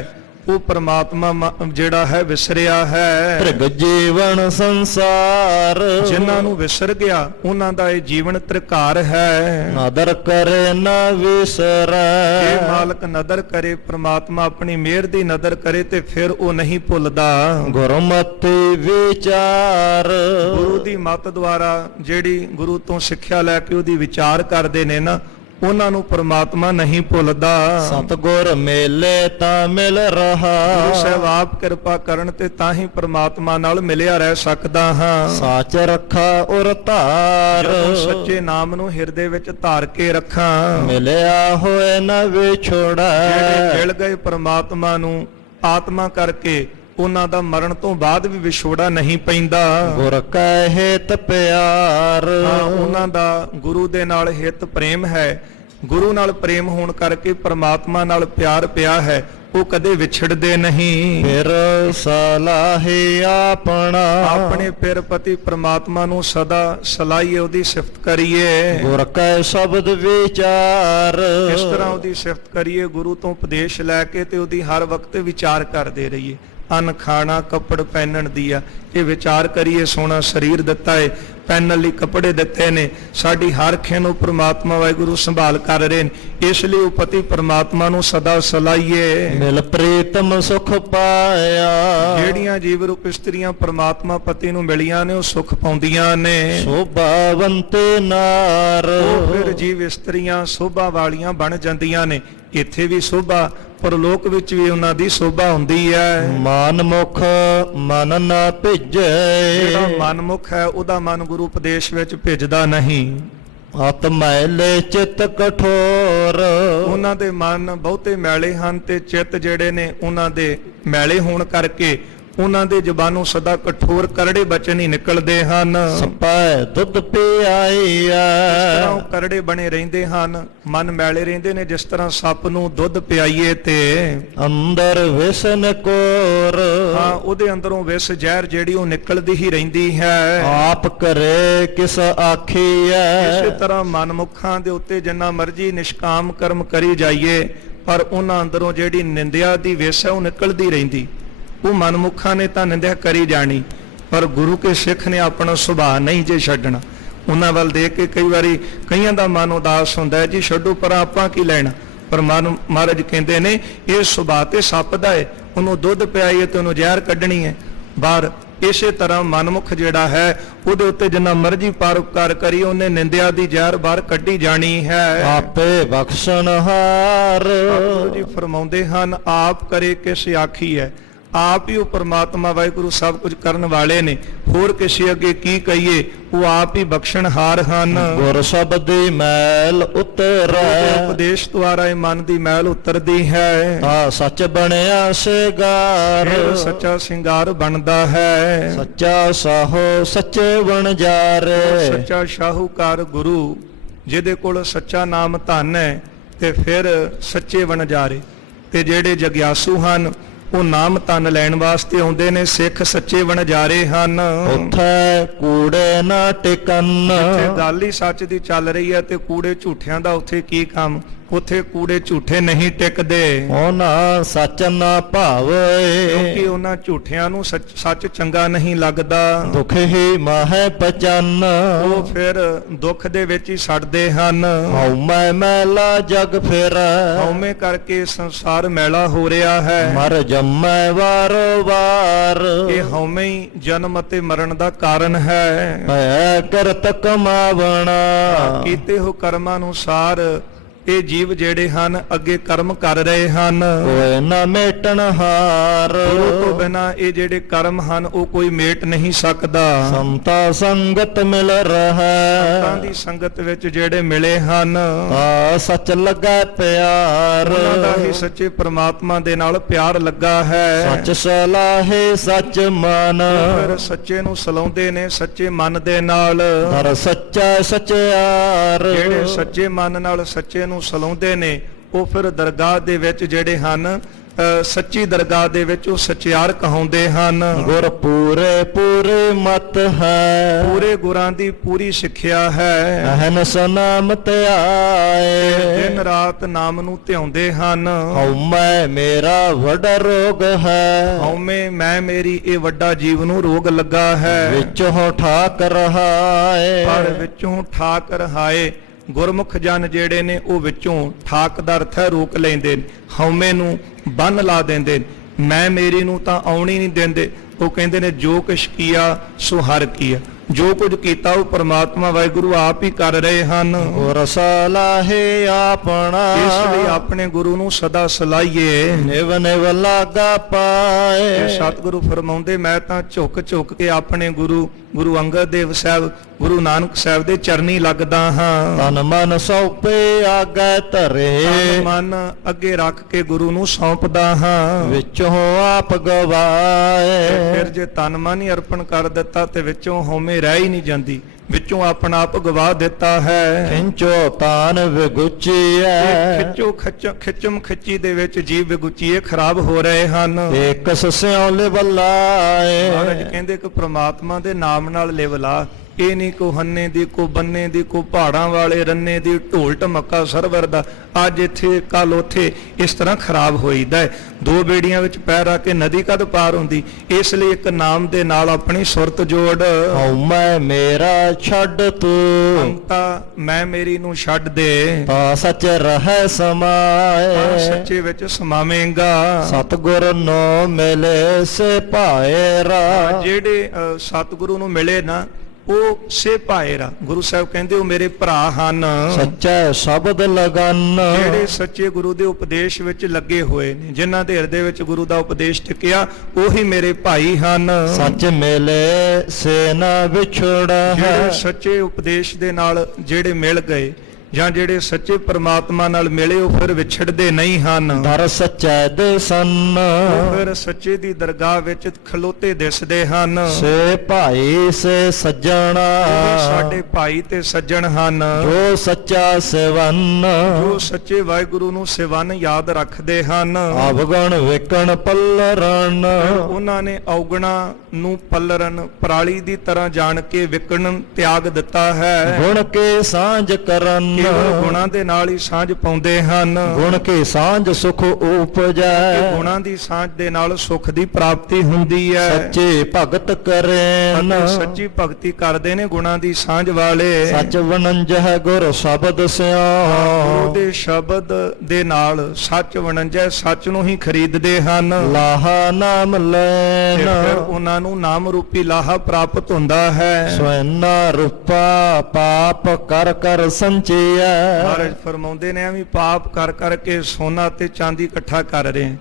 ਉਹ ਪ੍ਰਮਾਤਮਾ ਜਿਹੜਾ ਹੈ ਵਿਸਰਿਆ ਹੈ। ਤ੍ਰਿਗ ਜੀਵਨ ਸੰਸਾਰ ਜਿਨ੍ਹਾਂ ਨੂੰ ਵਿਸਰ ਗਿਆ ਉਹਨਾਂ ਦਾ ਇਹ ਜੀਵਨ ਤ੍ਰਿਕਾਰ ਹੈ। ਨਦਰ ਕਰੇ ਨ ਵਿਸਰੈ ਇਹ ਮਾਲਕ ਨਦਰ ਕਰੇ, ਪ੍ਰਮਾਤਮਾ ਆਪਣੀ ਮਿਹਰ ਦੀ ਨਦਰ ਕਰੇ ਤੇ ਫਿਰ ਉਹ ਨਹੀਂ ਭੁੱਲਦਾ। ਗੁਰਮਤਿ ਵਿਚਾਰ ਗੁਰੂ ਦੀ ਮੱਤ ਦੁਆਰਾ ਜਿਹੜੀ ਗੁਰੂ ਤੋਂ ਸਿੱਖਿਆ ਲੈ ਕੇ ਉਹਦੀ ਵਿਚਾਰ ਕਰਦੇ ਨੇ ਨਾ, ਉਹਨਾਂ ਨੂੰ ਪ੍ਰਮਾਤਮਾ ਨਹੀਂ ਭੁੱਲਦਾ। ਸਤਿਗੁਰ ਮੇਲੇ ਤਾਂ ਮਿਲ ਰਹਾ ਗੁਰੂ ਸਾਹਿਬ ਆਪ ਕਿਰਪਾ ਕਰਨ ਤੇ ਤਾਂ ਹੀ ਪ੍ਰਮਾਤਮਾ ਨਾਲ ਮਿਲਿਆ ਰਹਿ ਸਕਦਾ ਹਾਂ। ਸਾਚ ਰੱਖਾ ਉਰ ਧਾਰ ਜਦੋਂ ਸੱਚੇ ਨਾਮ ਨੂੰ ਹਿਰਦੇ ਵਿੱਚ ਧਾਰ ਕੇ ਰੱਖਾਂ। ਮਿਲਿਆ ਹੋਏ ਨ ਵਿਛੋੜਾ ਜਿਹੜੇ ਮਿਲ ਗਏ ਪ੍ਰਮਾਤਮਾ ਨੂੰ ਆਤਮਾ ਕਰਕੇ, ਉਹਨਾਂ ਦਾ ਮਰਨ ਤੋਂ ਬਾਅਦ ਵੀ ਵਿਛੋੜਾ ਨਹੀਂ ਪੈਂਦਾ। ਗੁਰ ਕੈ ਹਿਤ ਪਿਆਰ ਹਾਂ, ਉਹਨਾਂ ਦਾ ਗੁਰੂ ਦੇ ਨਾਲ ਹਿੱਤ ਪ੍ਰੇਮ ਹੈ। ਗੁਰੂ ਨਾਲ ਪ੍ਰੇਮ ਹੋਣ ਕਰਕੇ ਪ੍ਰਮਾਤਮਾ ਨਾਲ ਪਿਆਰ ਪਿਆ ਹੈ, ਉਹ ਕਦੇ ਵਿਛੜਦੇ ਨਹੀਂ। ਫਿਰ ਸਲਾਹੀ ਆਪਣਾ ਆਪਣੇ ਪਿਰ ਪਤੀ ਪ੍ਰਮਾਤਮਾ ਨੂੰ ਸਦਾ ਸਲਾਹੀਏ, ਉਹਦੀ ਸਿਫਤ ਕਰੀਏ। ਗੁਰ ਕੈ ਸ਼ਬਦ ਵਿਚਾਰ ਇਸ ਤਰ੍ਹਾਂ ਉਹਦੀ ਸਿਫਤ ਕਰੀਏ, ਗੁਰੂ ਤੋਂ ਉਪਦੇਸ਼ ਲੈ ਕੇ ਤੇ ਉਹਦੀ ਹਰ ਵਕਤ ਵਿਚਾਰ ਕਰਦੇ ਰਹੀਏ। ਅੰਨ ਖਾਣਾ ਕੱਪੜ ਪਹਿਨਣ ਦੀ ਆ, ਇਹ ਵਿਚਾਰ ਕਰੀਏ। ਸੋਹਣਾ ਸਰੀਰ ਦਿੱਤਾ ਏ, ਪਹਿਨਣ ਲਈ ਕੱਪੜੇ ਦਿੱਤੇ ਨੇ, ਸਾਡੀ ਹਰ ਖੇ ਨੂੰ ਪ੍ਰਮਾਤਮਾ ਵਾਹਿਗੁਰੂ ਸੰਭਾਲ ਕਰ ਰਹੇ ਨੇ। ਇਸ ਲਈ ਉਹ ਪਤੀ ਪ੍ਰਮਾਤਮਾ ਨੂੰ ਸਦਾ ਸਲਾਹੀਏ। ਮਿਲ ਪ੍ਰੀਤਮ ਸੁਖ ਪਾਇਆ ਜਿਹੜੀਆਂ ਜੀਵ ਰੂਪ ਇਸਤਰੀਆਂ ਪ੍ਰਮਾਤਮਾ ਪਤੀ ਨੂੰ ਮਿਲੀਆਂ ਨੇ ਉਹ ਸੁਖ ਪਾਉਂਦੀਆਂ ਨੇ। ਸੋਭਾਵੰਤੇ ਨਾਰ ਉਹ ਫਿਰ ਜੀਵ ਇਸਤਰੀਆਂ ਸੋਭਾ ਵਾਲੀਆਂ ਬਣ ਜਾਂਦੀਆਂ ਨੇ। ਇੱਥੇ ਵੀ ਸੋਭਾ, ਪਰਲੋਕ ਵਿੱਚ ਵੀ ਉਹਨਾਂ ਦੀ ਸੋਭਾ ਹੁੰਦੀ ਹੈ। ਮਨ ਮੁਖ ਮਨ ਨਾ ਭਿਜੈ ਜਿਹੜਾ ਮਨਮੁਖ ਹੈ ਉਹਦਾ ਮਨ ਗੁਰੂ ਉਪਦੇਸ਼ ਵਿੱਚ ਭਿੱਜਦਾ ਨਹੀਂ। ਅਤ ਮੈਲੇ ਚਿਤ ਕਠੋਰ ਉਹਨਾਂ ਦੇ ਮਨ ਬਹੁਤੇ ਮੈਲੇ ਹਨ ਤੇ ਚਿੱਤ ਜਿਹੜੇ ਨੇ ਉਹਨਾਂ ਦੇ ਮੈਲੇ ਹੋਣ ਕਰਕੇ ਉਹਨਾਂ ਦੇ ਜ਼ੁਬਾਨੋਂ ਸਦਾ ਕਠੋਰ ਕਰੜੇ ਬਚਨ ਹੀ ਨਿਕਲਦੇ ਹਨ। ਸਪੈ ਦੁੱਧ ਪਿਆਈਆ ਇਸ ਤਰ੍ਹਾਂ ਉਹ ਕਰੜੇ ਬਣੇ ਰਹਿੰਦੇ ਹਨ, ਮਨ ਮੈਲੇ ਰਹਿੰਦੇ ਨੇ। ਜਿਸ ਤਰ੍ਹਾਂ ਸੱਪ ਨੂੰ ਦੁੱਧ ਪਿਆਈਏ ਤੇ ਅੰਦਰ ਵਿਸਨ ਕੋਰ ਹਾਂ, ਉਹਦੇ ਅੰਦਰੋਂ ਵਿਸ ਜ਼ਹਿਰ ਜਿਹੜੀ ਉਹ ਨਿਕਲਦੀ ਹੀ ਰਹਿੰਦੀ ਹੈ। ਆਪ ਕਰੇ ਕਿਸ ਆਖੀਐ ਇਸੇ ਤਰ੍ਹਾਂ ਮਨਮੁਖਾਂ ਦੇ ਉੱਤੇ ਜਿੰਨਾ ਮਰਜ਼ੀ ਨਿਸ਼ਕਾਮ ਕਰਮ ਕਰੀ ਜਾਈਏ, ਪਰ ਉਹਨਾਂ ਅੰਦਰੋਂ ਜਿਹੜੀ ਨਿੰਦਿਆ ਦੀ ਵਿਸ ਹੈ ਉਹ ਨਿਕਲਦੀ ਰਹਿੰਦੀ। ਉਹ ਮਨਮੁਖਾਂ ਨੇ ਤਾਂ ਨਿੰਦਿਆ ਕਰੀ ਜਾਣੀ, ਪਰ ਗੁਰੂ ਕੇ ਸਿੱਖ ਨੇ ਆਪਣਾ ਸੁਭਾਅ ਨਹੀਂ ਜੇ ਛੱਡਣਾ। ਉਹਨਾਂ ਵੱਲ ਦੇਖ ਕੇ ਕਈ ਵਾਰੀ ਕਈਆਂ ਦਾ ਮਨ ਉਦਾਸ ਹੁੰਦਾ ਹੈ, ਜੀ ਛੱਡੋ ਪਰ ਆਪਾਂ ਕੀ ਲੈਣਾ। ਪਰ ਮਹਾਰਾਜ ਕਹਿੰਦੇ ਨੇ ਇਹ ਸੁਭਾਅ ਤੇ ਸੱਪ ਦਾ ਹੈ, ਉਹਨੂੰ ਦੁੱਧ ਪਿਆਈਏ ਤੇ ਉਹਨੂੰ ਜ਼ਹਿਰ ਕੱਢਣੀ ਹੈ ਬਾਹਰ। ਇਸੇ ਤਰ੍ਹਾਂ ਮਨਮੁਖ ਜਿਹੜਾ ਹੈ ਉਹਦੇ ਉੱਤੇ ਜਿੰਨਾ ਮਰਜ਼ੀ ਪਰਉਪਕਾਰ ਕਰੀ, ਉਹਨੇ ਨਿੰਦਿਆ ਦੀ ਜ਼ਹਿਰ ਬਾਹਰ ਕੱਢੀ ਜਾਣੀ ਹੈ। ਆਪੇ ਬਖਸ਼ਣਹਾਰ ਜੀ ਫਰਮਾਉਂਦੇ ਹਨ, ਆਪ ਕਰੇ ਕਿਸ ਆਖੀ ਹੈ। ਆਪ ਹੀ ਉਹ ਪਰਮਾਤਮਾ ਵਾਹਿਗੁਰੂ ਸਭ ਕੁਝ ਕਰਨ ਵਾਲੇ ਨੇ, ਹੋਰ ਕਿਸੇ ਅੱਗੇ ਕੀ ਕਹੀਏ। ਉਹ ਆਪ ਹੀ ਬਖਸ਼ਣਹਾਰ ਹਨ। ਗੁਰ ਸ਼ਬਦੀ ਮੈਲ ਉਤਰੈ ਉਪਦੇਸ਼ ਦੁਆਰਾ ਇਹ ਮਨ ਦੀ ਮੈਲ ਉਤਰਦੀ ਹੈ, ਤਾਂ ਸੱਚ ਬਣਿਆ ਸਿਗਾਰ ਫਿਰ ਸੱਚਾ ਸਿੰਗਾਰ ਬਣਦਾ ਹੈ। ਸੱਚਾ ਸਾਹੋ ਸੱਚੇ ਵਣਜਾਰੇ ਸੱਚਾ ਸ਼ਾਹੂਕਾਰ ਗੁਰੂ ਜਿਹਦੇ ਕੋਲ ਸੱਚਾ ਨਾਮ ਧਨ ਹੈ ਤੇ ਫਿਰ ਸੱਚੇ ਵਣਜਾਰੇ। ਤੇ ਜਿਹੜੇ ਜਗਿਆਸੂ ਹਨ ਉਹ ਨਾਮ ਤਨ ਲੈਣ ਵਾਸਤੇ ਆਉਂਦੇ ਨੇ। ਸਿੱਖ ਸੱਚੇ ਵਣਜਾਰੇ ਹਨ। ਉਥੈ ਕੂੜੇ ਨਾ ਟਿਕਨ, ਜਿੱਥੇ ਗੱਲ ਹੀ ਸੱਚ ਦੀ ਚੱਲ ਰਹੀ ਹੈ ਤੇ ਕੂੜੇ ਝੂਠਿਆਂ ਦਾ ਉੱਥੇ ਕੀ ਕੰਮ? ਉੱਥੇ ਕੂੜੇ ਝੂਠੇ ਨਹੀਂ ਟਿਕਦੇ, ਉਹਨਾਂ ਸੱਚ ਨਾ ਭਾਵੇ, ਕਿਉਂਕਿ ਉਹਨਾਂ ਝੂਠਿਆਂ ਨੂੰ ਸੱਚ ਚੰਗਾ ਨਹੀਂ ਲੱਗਦਾ। ਦੁਖ ਹੀ ਮਾਹੈ ਪਚਨ, ਉਹ ਫਿਰ ਦੁੱਖ ਦੇ ਵਿੱਚ ਹੀ ਸੜਦੇ ਹਨ। ਹਉਮੈ ਮੈਲਾ ਜਗ ਫਿਰੈ, ਹਉਮੈ ਕਰਕੇ ਸੰਸਾਰ ਮੈਲਾ ਹੋ ਰਿਹਾ ਹੈ। ਮਰ ਜੰਮੈ ਵਾਰੋ ਵਾਰ, ਇਹ ਹਉਮੈ ਹੀ ਜਨਮ ਅਤੇ ਮਰਨ ਦਾ ਕਾਰਨ ਹੈ। ਭੈ ਕਰਤ ਕਮਾਵਣਾ, ਕੀਤੇ ਹੋ ਕਰਮਾਂ ਅਨੁਸਾਰ ਇਹ ਜੀਵ ਜਿਹੜੇ ਹਨ ਅੱਗੇ ਕਰਮ ਕਰ ਰਹੇ ਹਨ। ਕੋਇ ਨਾ ਮੇਟਣ ਹਾਰ, ਗੁਰੂ ਤੋਂ ਬਿਨਾ ਇਹ ਜਿਹੜੇ ਕਰਮ ਹਨ ਉਹ ਕੋਈ ਮੇਟ ਨਹੀਂ ਸਕਦਾ। ਸੰਤਾ ਸੰਗਤ ਮਿਲ ਸੰਤਾਂ ਰਹੈ, ਦੀ ਸੰਗਤ ਵਿੱਚ ਜਿਹੜੇ ਮਿਲੇ ਹਨ ਆ ਸੱਚ ਲੱਗਾ ਪਿਆਰ, ਉਹਨਾਂ ਦਾ ਹੀ ਸੱਚੇ ਪ੍ਰਮਾਤਮਾ ਦੇ ਨਾਲ ਪਿਆਰ ਲੱਗਾ ਹੈ। ਸੱਚ ਸਲਾਹੇ ਸੱਚ ਮਨ, ਫਿਰ ਸੱਚੇ ਨੂੰ ਸਲਾਉਂਦੇ ਨੇ ਸੱਚੇ ਮਨ ਦੇ ਨਾਲ। ਧਰ ਸੱਚਾ ਸਚਿਆਰ, ਜਿਹੜੇ ਸੱਚੇ ਮਨ ਨਾਲ ਸੱਚੇ ਨੂੰ ਸਲਾਉਂਦੇ ਨੇ ਉਹ ਫਿਰ ਦਰਗਾਹ ਦੇ ਵਿੱਚ ਜਿਹੜੇ ਹਨ ਸੱਚੀ ਦਰਗਾਹ ਦੇ ਵਿੱਚ ਉਹ ਸਚਿਆਰ ਕਹਾਉਂਦੇ ਹਨ। ਗੁਰ ਪੂਰੇ ਪੂਰੇ ਮਤ ਹੈ, ਪੂਰੇ ਗੁਰਾਂ ਦੀ ਪੂਰੀ ਸਿੱਖਿਆ ਹੈ। ਅਹਨਸ ਨਾਮ ਧਿਆਏ, ਦਿਨ ਰਾਤ ਨਾਮ ਨੂੰ ਧਿਆਉਂਦੇ ਹਨ। ਹਉਮੈ ਮੇਰਾ ਵੱਡਾ ਰੋਗ ਹੈ, ਹਉਮੈ ਮੈਂ ਮੇਰੀ ਇਹ ਵੱਡਾ ਜੀਵ ਨੂੰ ਰੋਗ ਲੱਗਾ ਹੈ। ਵਿੱਚੋਂ ਠਾਕ ਰਹਾਏ, ਪਰ ਵਿੱਚੋਂ ਠਾਕ ਰਹਾਏ। ਗੁਰਮੁਖ ਜਨ ਜਿਹੜੇ ਨੇ ਉਹ ਵਿੱਚੋਂ ਠਾਕ ਦਾ ਅਰਥ ਹੈ ਰੋਕ ਲੈਂਦੇ ਨੇ, ਹਉਮੈ ਨੂੰ ਬੰਨ ਲਾ ਦਿੰਦੇ ਨੇ। ਮੈਂ ਮੇਰੀ ਨੂੰ ਤਾਂ ਆਉਣੀ ਨਹੀਂ ਦਿੰਦੇ। ਉਹ ਕਹਿੰਦੇ ਨੇ ਜੋ ਕੁਛ ਕੀਆ ਸੋ ਹਰ ਕੀਆ, ਜੋ ਕੁਝ ਕੀਤਾ ਉਹ ਪ੍ਰਮਾਤਮਾ ਵਾਹਿਗੁਰੂ ਆਪ ਹੀ ਕਰ ਰਹੇ ਹਨ। ਗੁਰ ਸਲਾਹੇ ਆਪਣਾ, ਇਸ ਲਈ ਆਪਣੇ ਗੁਰੂ ਨੂੰ ਸਦਾ ਸਲਾਹੀਏ। ਨਿਵ ਨਿਵ ਲਾਗਾ ਪਾਏ, ਸਤਿਗੁਰੂ ਫਰਮਾਉਂਦੇ ਮੈਂ ਤਾਂ ਝੁਕ ਝੁਕ ਕੇ ਆਪਣੇ ਗੁਰੂ ਅੰਗਦ ਦੇਵ ਸਾਹਿਬ ਗੁਰੂ ਨਾਨਕ ਸਾਹਿਬ ਦੇ ਚਰਨੀ ਲੱਗਦਾ ਹਾਂ। ਤਨ ਮਨ ਸੌਪੇ ਆਗੈ ਧਰੇ, ਤਨ ਮਨ ਅੱਗੇ ਰੱਖ ਕੇ ਗੁਰੂ ਨੂੰ ਸੌਂਪਦਾ ਹਾਂ। ਵਿੱਚੋਂ ਆਪ ਗਵਾਏ, ਫਿਰ ਜੇ ਤਨ ਮਨ ਹੀ ਅਰਪਣ ਕਰ ਦਿੱਤਾ ਤੇ ਵਿੱਚੋਂ ਹਉਮੈ ਰਹਿ ਹੀ ਨਹੀਂ ਜਾਂਦੀ, ਵਿੱਚੋਂ ਆਪਣਾ ਆਪ ਗਵਾ ਦਿੱਤਾ ਹੈ। ਖਿੰਚੋ ਤਾਨ ਵਿਗੁਚੀਐ, ਖਿੱਚਮ ਖਿੱਚੀ ਦੇ ਵਿੱਚ ਜੀਵ ਵਿਗੁਚੀਏ ਖਰਾਬ ਹੋ ਰਹੇ ਹਨ। ਏਕ ਸਸਿਓ ਲਿਵਲਾਏ, ਮਹਾਰਾਜ ਕਹਿੰਦੇ ਕਿ ਪ੍ਰਮਾਤਮਾ ਦੇ ਨਾਮ ਨਾਲ ਲਿਵਲਾ। ਇਹ ਨਹੀਂ ਕੋ ਹੰਨੇ ਦੀ, ਕੋ ਬੰਨੇ ਦੀ, ਕੋ ਪਹਾੜਾਂ ਵਾਲੇ ਰੰਨੇ ਦੀ, ਢੋਲ ਢਮੱਕਾ ਸਰਵਰ ਦਾ, ਅੱਜ ਇੱਥੇ ਕੱਲ ਉੱਥੇ, ਇਸ ਤਰ੍ਹਾਂ ਖਰਾਬ ਹੋਈਦਾ ਹੈ। ਦੋ ਬੇੜੀਆਂ ਵਿੱਚ ਪੈਰ ਰੱਖ ਕੇ ਨਦੀ ਕਦ ਪਾਰ ਹੁੰਦੀ? ਇਸ ਲਈ ਇੱਕ ਨਾਮ ਦੇ ਨਾਲ ਆਪਣੀ ਸੁਰਤ ਜੋੜ। ਹਉਮੈ ਮੇਰਾ ਛੱਡ ਤੂੰ, ਅੰਤਾ ਮੈਂ ਮੇਰੀ ਨੂੰ ਛੱਡ ਦੇ, ਤਾਂ ਸੱਚ ਰਹਿ ਸਮਾਏ। ਸੱਚੇ ਵਿੱਚ ਸਮਾਵੇਂਗਾ। ਸਤਿਗੁਰ ਨੋ ਮਿਲੇ ਸੇ ਭਾਏਰਾ, ਜਿਹੜੇ ਸਤਿਗੁਰੂ ਨੂੰ ਮਿਲੇ ਨਾ ਉਹ ਸੇ ਭਾਏਰਾ, ਗੁਰੂ ਸਾਹਿਬ ਕਹਿੰਦੇ ਉਹ ਮੇਰੇ ਭਰਾ ਹਨ। ਸੱਚਾ ਸ਼ਬਦ ਲਗਨ, ਜਿਹੜੇ ਸੱਚੇ ਗੁਰੂ ਦੇ ਉਪਦੇਸ਼ ਵਿੱਚ ਲੱਗੇ ਹੋਏ ਨੇ, ਜਿਨ੍ਹਾਂ ਦੇ ਹਿਰਦੇ ਵਿੱਚ ਗੁਰੂ ਦਾ ਉਪਦੇਸ਼ ਟਿਕਿਆ, ਉਹੀ ਮੇਰੇ ਭਾਈ ਹਨ। ਸੱਚ ਮਿਲੇ ਸੇ ਨਾ ਵਿਛੜਾ ਹੈ, ਜਿਹੜੇ ਸੱਚੇ ਉਪਦੇਸ਼ ਦੇ ਨਾਲ ਜਿਹੜੇ ਮਿਲ ਗਏ ਜਾਂ ਜਿਹੜੇ ਸੱਚੇ ਪ੍ਰਮਾਤਮਾ ਨਾਲ ਮਿਲੇ ਉਹ ਫਿਰ ਵਿਛੜਦੇ ਨਹੀਂ ਹਨ। ਦਰ ਸੱਚੈ ਦੇ ਸੰਨ, ਉਹ ਫਿਰ ਸੱਚੇ ਦੀ ਦਰਗਾਹ ਵਿੱਚ ਖਲੋਤੇ ਦਿਸਦੇ ਹਨ। ਸੇ ਭਾਈ ਸੇ ਸੱਜਣਾ, ਉਹ ਸਾਡੇ ਭਾਈ ਤੇ ਸੱਜਣ ਹਨ। ਜੋ ਸੱਚਾ ਸਿਵਨ, ਜੋ ਸੱਚੇ ਵਾਹਿਗੁਰੂ ਨੂੰ ਸਿਵਨ ਯਾਦ ਰੱਖਦੇ ਹਨ। ਅਵਗਣ ਵਿਕਣ ਪੱਲਰਨ, ਉਹਨਾਂ ਨੇ ਔਗਣਾ ਨੂੰ ਪੱਲਰਨ ਪਰਾਲੀ ਦੀ ਤਰ੍ਹਾਂ ਜਾਣ ਕੇ ਵਿਕਣ ਤਿਆਗ ਦਿੱਤਾ ਹੈ। ਗੁਣ ਕੇ ਸਾਂਝ ਕਰਨ, ਕੇਵਲ ਗੁਣਾਂ ਦੇ ਨਾਲ ਹੀ ਸਾਂਝ ਪਾਉਂਦੇ ਹਨ। ਗੁਣ ਕੇ ਸਾਂਝ ਸੁਖ ਉਪਜੈ, ਗੁਣਾਂ ਦੀ ਸਾਂਝ ਦੇ ਨਾਲ ਸੁਖ ਦੀ ਪ੍ਰਾਪਤੀ ਹੁੰਦੀ ਹੈ। ਸੱਚੇ ਭਗਤ ਕਰੇਨ, ਅਤੇ ਸੱਚੀ ਭਗਤੀ ਕਰਦੇ ਨੇ ਗੁਣਾਂ ਦੀ ਸਾਂਝ ਵਾਲੇ। ਸੱਚ ਵਣੰਜਹਿ ਗੁਰ ਸ਼ਬਦ ਸਿਓ, ਗੁਰੂ ਦੇ ਸ਼ਬਦ ਦੇ ਨਾਲ ਸੱਚ ਵਣੰਜੈ, ਸੱਚ ਨੂੰ ਹੀ ਖਰੀਦਦੇ ਹਨ। ਲਾਹਾ ਨਾਮ ਤੇ ਲੈਨ, ਫਿਰ ਉਹਨਾਂ ਨੂੰ ਨਾਮ ਰੂਪੀ ਲਾਹਾ ਪ੍ਰਾਪਤ ਹੁੰਦਾ ਹੈ। ਸਵੈਨਾ ਰੂਪਾ ਪਾਪ ਕਰ ਕਰ ਸੰਚਿਆ, ਮਹਾਰਾਜ ਫਰਮਾਉਂਦੇ ਨੇ ਐਵੇਂ ਪਾਪ ਕਰ ਕਰਕੇ ਸੋਨਾ ਤੇ ਚਾਂਦੀ ਇਕੱਠਾ ਕਰ ਰਹੇ ਹਾਂ।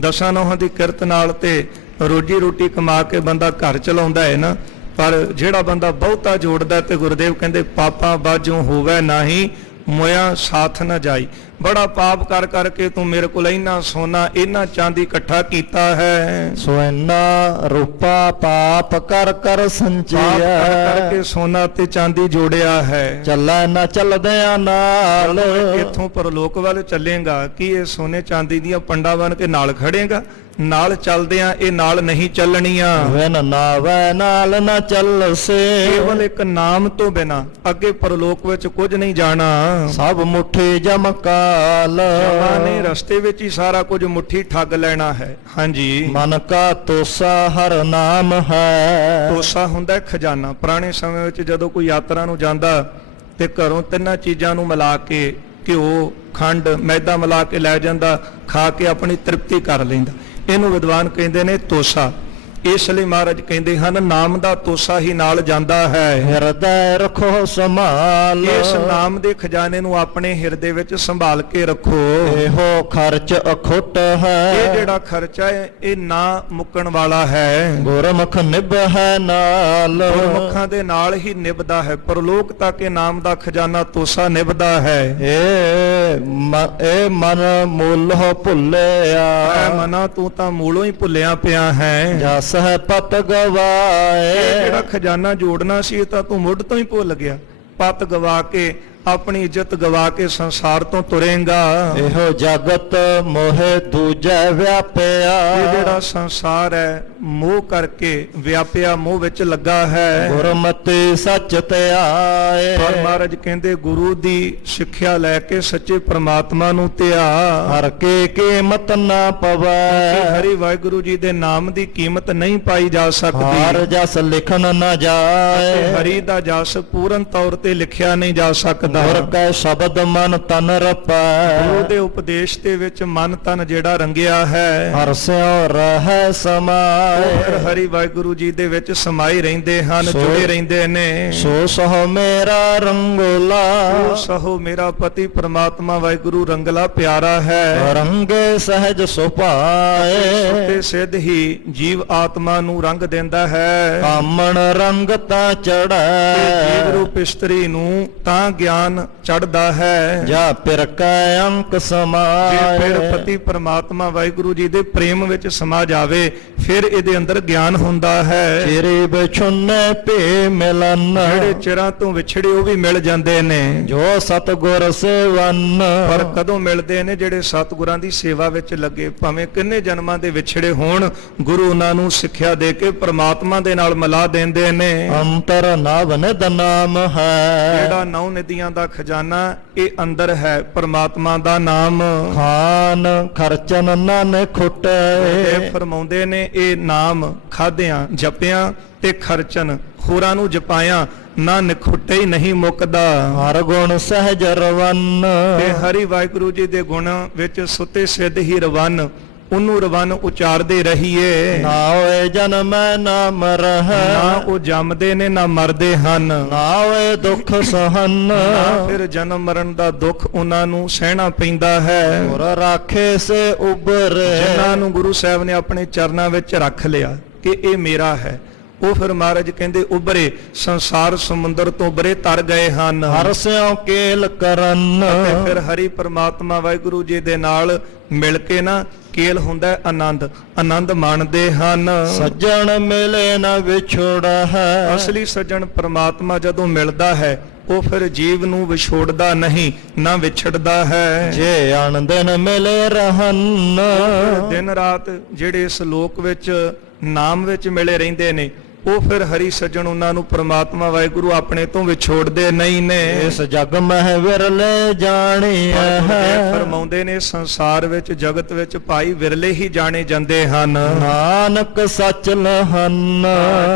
ਦਸਾਂ ਨੌਹਾਂ ਦੀ ਕਿਰਤ ਨਾਲ ਤੇ ਰੋਜੀ ਰੋਟੀ ਕਮਾ ਕੇ ਬੰਦਾ ਘਰ ਚਲਾਉਂਦਾ ਹੈ ਨਾ, ਪਰ ਜਿਹੜਾ ਬੰਦਾ ਬਹੁਤਾ ਜੋੜਦਾ ਤੇ ਗੁਰਦੇਵ ਕਹਿੰਦੇ ਪਾਪਾਂ ਬਾਝੋਂ ਹੋਵੇ ਨਹੀਂ, ਮੋਇਆ ਸਾਥ ਨਾ ਜਾਈ। ਬੜਾ ਪਾਪ ਕਰ ਕਰਕੇ ਤੂੰ ਮੇਰੇ ਕੋਲ ਇੰਨਾ ਸੋਨਾ ਇੰਨਾ ਚਾਂਦੀ ਇਕੱਠਾ ਕੀਤਾ ਹੈ। ਸੋਨਾ ਰੂਪਾ ਪਾਪ ਕਰ ਕਰ ਪਾਪ ਸੰਚਿਆ ਕਰ ਕਰਕੇ ਸੋਨਾ ਤੇ ਚਾਂਦੀ ਜੋੜਿਆ ਹੈ। ਚੱਲੈ ਨਾ ਚੱਲਦਿਆਂ ਨਾਲ ਇੱਥੋਂ ਪਰਲੋਕ ਵੱਲ ਚੱਲੇਗਾ ਕਿ ਇਹ ਸੋਨੇ ਚਾਂਦੀ ਦੀਆਂ ਪੰਡਾ ਬਣ ਕੇ ਨਾਲ ਖੜੇਗਾ? ਨਾਲ ਚੱਲਦਿਆਂ ਇਹ ਨਾਲ ਨਹੀਂ ਚੱਲਣੀਆਂ। ਵਿਨ ਨਾਵੈ ਨਾਲ ਨਾ ਚੱਲਸੇ ਕੇਵਲ ਇੱਕ ਨਾਮ ਤੋਂ ਬਿਨਾ ਅੱਗੇ ਪਰਲੋਕ ਵਿੱਚ ਕੁਝ ਨਹੀਂ ਜਾਣਾ। ਸਭ ਮੁਠੀ ਜਮਕਾਲ ਜਮਾਂ ਨੇ ਰਸਤੇ ਵਿੱਚ ਹੀ ਸਾਰਾ ਕੁਝ ਮੁੱਠੀ ਠੱਗ ਲੈਣਾ ਹੈ। ਹਾਂਜੀ, ਮਨ ਕਾ ਤੋਸਾ ਹਰ ਨਾਮ ਹੈ। ਤੋਸਾ ਹੁੰਦਾ ਹੈ ਖਜ਼ਾਨਾ। ਪੁਰਾਣੇ ਸਮੇਂ ਵਿੱਚ ਜਦੋਂ ਕੋਈ ਯਾਤਰਾ ਨੂੰ ਜਾਂਦਾ ਤੇ ਘਰੋਂ ਤਿੰਨਾਂ ਚੀਜ਼ਾਂ ਨੂੰ ਮਿਲਾ ਕੇ, ਘਿਓ, ਖੰਡ, ਮੈਦਾ ਮਿਲਾ ਕੇ ਲੈ ਜਾਂਦਾ, ਖਾ ਕੇ ਆਪਣੀ ਤ੍ਰਿਪਤੀ ਕਰ ਲੈਂਦਾ। ਇਹਨੂੰ ਵਿਦਵਾਨ ਕਹਿੰਦੇ ਨੇ ਤੋਸਾ। ਇਸ ਲਈ ਮਹਾਰਾਜ ਕਹਿੰਦੇ ਹਨ ਨਾਮ ਦਾ ਤੋਸਾ ਹੀ ਨਾਲ ਜਾਂਦਾ ਹੈ। ਹਿਰਦੈ ਰੱਖੋ ਸੰਭਾਲ ਇਸ ਨਾਮ ਦੇ ਖਜ਼ਾਨੇ ਨੂੰ ਆਪਣੇ ਹਿਰਦੇ ਵਿੱਚ ਸੰਭਾਲ ਕੇ ਰੱਖੋ। ਇਹੋ ਖਰਚ ਅਖੁੱਟ ਇਹ ਹੈ ਜਿਹੜਾ ਖਰਚਾ ਹੈ ਇਹ ਨਾ ਮੁੱਕਣ ਵਾਲਾ ਹੈ। ਗੁਰਮੁਖ ਨਿਭੈ ਨਾਲ ਗੁਰਮੁਖਾਂ ਦੇ ਨਾਲ ਹੀ ਨਿਭਦਾ ਹੈ। ਪਰਲੋਕ ਤੱਕ ਇਹ ਨਾਮ ਦਾ ਖਜ਼ਾਨਾ ਤੋਸਾ ਨਿਭਦਾ ਹੈ। ਇਹ ਮਨ ਮੁੱਲ ਐ ਭੁੱਲਿਆ ਮਨਾ ਤੂੰ ਤਾਂ ਮੂਲੋਂ ਹੀ ਭੁੱਲਿਆ ਪਿਆ ਹੈ। ਜਸ ਹੈ ਪਤ ਇਹ ਗਵਾਏ ਜਿਹੜਾ ਖਜ਼ਾਨਾ ਜੋੜਨਾ ਸੀ ਇਹ ਤਾਂ ਤੂੰ ਮੁੱਢ ਤੋਂ ਹੀ ਭੁੱਲ ਗਿਆ। ਪਤ ਗਵਾ ਕੇ, ਆਪਣੀ ਇੱਜ਼ਤ ਗਵਾ ਕੇ ਸੰਸਾਰ ਤੋਂ ਤੁਰੇਂਗਾ। ਇਹੋ ਜਗਤ ਮੋਹਿ ਦੂਜੈ ਵਿਆਪਿਆ ਇਹ ਜਿਹੜਾ ਸੰਸਾਰ ਹੈ ਮੋਹ ਕਰਕੇ ਵਿਆਪਿਆ, ਮੋਹ ਵਿੱਚ ਲੱਗਾ ਹੈ। ਗੁਰਮਤਿ ਸੱਚ ਧਿਆਏ ਪਰ ਮਹਾਰਾਜ ਕਹਿੰਦੇ ਗੁਰੂ ਦੀ ਸਿੱਖਿਆ ਲੈ ਕੇ ਸੱਚੇ ਪ੍ਰਮਾਤਮਾ ਨੂੰ ਧਿਆ। ਹਰ ਕੇ ਕੀਮਤ ਨਾ ਪਵੈ ਹਰੀ ਵਾਹਿਗੁਰੂ ਜੀ ਦੇ ਨਾਮ ਦੀ ਕੀਮਤ ਨਹੀਂ ਪਾਈ ਜਾ ਹਰ ਸਕਦੀ। ਜਸ ਲਿਖਣ ਨਾ ਜਾਏ ਹਰੀ ਦਾ ਜਸ ਪੂਰਨ ਤੌਰ ਤੇ ਲਿਖਿਆ ਨਹੀਂ ਜਾ ਸਕਦਾ। ਗੁਰ ਕੈ ਸ਼ਬਦ ਮਨ ਤਨ ਰਪੈ ਗੁਰੂ ਦੇ ਉਪਦੇਸ਼ ਦੇ ਵਿੱਚ ਮਨ ਤਨ ਜਿਹੜਾ ਰੰਗਿਆ ਹੈ ਹਰ ਸਿਉ ਰਹਿ ਉਹ ਸਮਾਏ ਫਿਰ ਹਰੀ ਵਾਹਿਗੁਰੂ ਜੀ ਦੇ ਵਿੱਚ ਸਮਾਈ ਰਹਿੰਦੇ ਹਨ, ਸੋ- ਜੁੜੇ ਰਹਿੰਦੇ ਨੇ। ਸੋ ਸਹੁ ਮੇਰਾ ਰੰਗੋਲਾ ਉਹ ਸਹੋ ਮੇਰਾ ਪਤੀ ਪ੍ਰਮਾਤਮਾ ਵਾਹਿਗੁਰੂ ਰੰਗਲਾ ਪਿਆਰਾ ਹੈ। ਰੰਗੇ ਸਹਿਜ ਸੁਭਾਏ ਸੁੱਤੇ ਸਿੱਧ ਹੀ ਜੀਵ ਆਤਮਾ ਨੂੰ ਰੰਗ ਦਿੰਦਾ ਹੈ। ਕਾਮਣ ਰੰਗ ਤਾਂ ਤੇ ਜੀਵ ਚੜੈ ਰੂਪ ਇਸਤਰੀ ਨੂੰ ਤਾਂ ਗਿਆਨ ਚੜਦਾ ਹੈ। ਜਾ ਪਿਰ ਕੈ ਅੰਕ ਜੇ ਫਿਰ ਸਮਾਏ ਪਤੀ ਪ੍ਰਮਾਤਮਾ ਵਾਹਿਗੁਰੂ ਜੀ ਦੇ ਪ੍ਰੇਮ ਵਿੱਚ ਸਮਾ ਜਾਵੇ ਫਿਰ ਇਹਦੇ ਅੰਦਰ ਗਿਆਨ ਹੁੰਦਾ ਹੈ। ਚਿਰੇ ਬਿਛੁੰਨੇ ਭੇ ਮਿਲਨ ਜਿਹੜੇ ਚਿਰਾਂ ਤੋਂ ਵਿਛੜੇ ਉਹ ਵੀ ਮਿਲ ਜਾਂਦੇ ਨੇ। ਜੋ ਸਤਿਗੁਰ ਸੇਵਨ ਪਰ ਕਦੋਂ ਮਿਲਦੇ ਨੇ? ਜਿਹੜੇ ਸਤਿਗੁਰਾਂ ਦੀ ਸੇਵਾ ਵਿੱਚ ਲੱਗੇ। ਭਾਵੇਂ ਕਿੰਨੇ ਜਨਮਾਂ ਦੇ ਵਿਛੜੇ ਹੋਣ, ਗੁਰੂ ਉਹਨਾਂ ਨੂੰ ਸਿੱਖਿਆ ਦੇ ਕੇ ਪ੍ਰਮਾਤਮਾ ਦੇ ਨਾਲ ਮਿਲਾ ਦਿੰਦੇ ਨੇ। ਅੰਤਰ ਨਵ ਨਿਦ ਨਾਮ ਹੈ ਜਿਹੜਾ ਨੌ ਨਿਧੀਆਂ ਦਾ ਖਜ਼ਾਨਾ ਇਹ ਅੰਦਰ ਹੈ, ਪ੍ਰਮਾਤਮਾ ਦਾ ਨਾਮ। ਖਾਨ ਖਰਚਨ ਨਨ ਇਹ ਖੁਟੈ ਫਰਮਾਉਂਦੇ ਨੇ ਇਹ ਨਾਮ ਖਾਦਿਆਂ ਜਪਿਆਂ ਤੇ ਖਰਚਨ ਹੋਰਾਂ ਨੂੰ ਜਪਾਇਆ ਨਾ ਨਿਖੁੱਟੇ ਹੀ ਨਹੀਂ ਮੁੱਕਦਾ। ਹਰ ਗੁਣ ਸਹਿਜ ਰਵਨ ਤੇ ਹਰੀ ਵਾਹਿਗੁਰੂ ਜੀ ਦੇ ਗੁਣ ਵਿੱਚ ਸੁੱਤੇ ਸਿੱਧ ਹੀ ਰਵਨ, ਉਹਨੂੰ ਰਵਨ ਉਚਾਰਦੇ ਰਹੀਏ। ਨਾ ਹੋਏ ਜਨਮੈ ਨਾ ਮਰਹਿ ਨਾ ਉਹ ਜੰਮਦੇ ਨੇ ਨਾ ਮਰਦੇ ਹਨ। ਨਾ ਹੋਏ ਦੁਖ ਸਹਨ ਨਾ ਫਿਰ ਜਨਮ ਮਰਨ ਦਾ ਦੁੱਖ ਉਹਨਾਂ ਨੂੰ ਸਹਿਣਾ ਪੈਂਦਾ ਹੈ। ਗੁਰ ਰਾਖੇ ਸੇ ਉਬਰੇ ਜਿਨ੍ਹਾਂ ਨੂੰ ਗੁਰੂ ਸਾਹਿਬ ਨੇ ਆਪਣੇ ਚਰਨਾਂ ਵਿੱਚ ਰੱਖ ਲਿਆ ਕਿ ਇਹ ਮੇਰਾ ਹੈ, ਉਹ ਫਿਰ ਮਹਾਰਾਜ ਕਹਿੰਦੇ ਉਬਰੇ, ਸੰਸਾਰ ਸਮੁੰਦਰ ਤੋਂ ਉਬਰੇ ਤਰ ਗਏ ਹਨ। ਹਰ ਸਿਉ ਕੇਲ ਕਰਨ ਤੇ ਫਿਰ ਹਰੀ ਪ੍ਰਮਾਤਮਾ ਵਾਹਿਗੁਰੂ ਜੀ ਦੇ ਨਾਲ ਮਿਲ ਕੇ ਨਾ ਕੇਲ ਹੁੰਦਾ ਹੈ ਆਨੰਦ, ਆਨੰਦ ਮਾਣਦੇ ਹਨ। ਸੱਜਣ ਮਿਲੇ ਨਾ ਵਿਛੋੜਾ ਹੈ ਅਸਲੀ ਸੱਜਣ ਪ੍ਰਮਾਤਮਾ ਜਦੋਂ ਮਿਲਦਾ ਹੈ ਉਹ ਫਿਰ ਜੀਵ ਨੂੰ ਵਿਛੋੜਦਾ ਨਹੀਂ ਨਾ ਵਿਛੜਦਾ ਹੈ। ਜੇ ਅਣ ਦਿਨ ਮਿਲੇ ਰਹਨ ਦਿਨ ਰਾਤ ਜਿਹੜੇ ਇਸ ਲੋਕ ਵਿੱਚ ਨਾਮ ਵਿੱਚ ਮਿਲੇ ਰਹਿੰਦੇ ਨੇ ਉਹ ਫਿਰ ਹਰੀ ਸੱਜਣ ਉਹਨਾਂ ਨੂੰ ਪ੍ਰਮਾਤਮਾ ਵਾਹਿਗੁਰੂ ਆਪਣੇ ਤੋਂ ਵਿਛੋੜਦੇ ਨਹੀਂ ਨੇ। ਇਸ ਜਗ ਮਹਿ ਵਿਰਲੇ ਜਾਣੀਐ ਹੈ ਫਰਮਾਉਂਦੇ ਨੇ ਸੰਸਾਰ ਵਿੱਚ ਜਗਤ ਵਿੱਚ ਭਾਈ ਵਿਰਲੇ ਹੀ ਜਾਣੇ ਜਾਂਦੇ ਹਨ। ਨਾਨਕ ਸੱਚ ਲਹਨ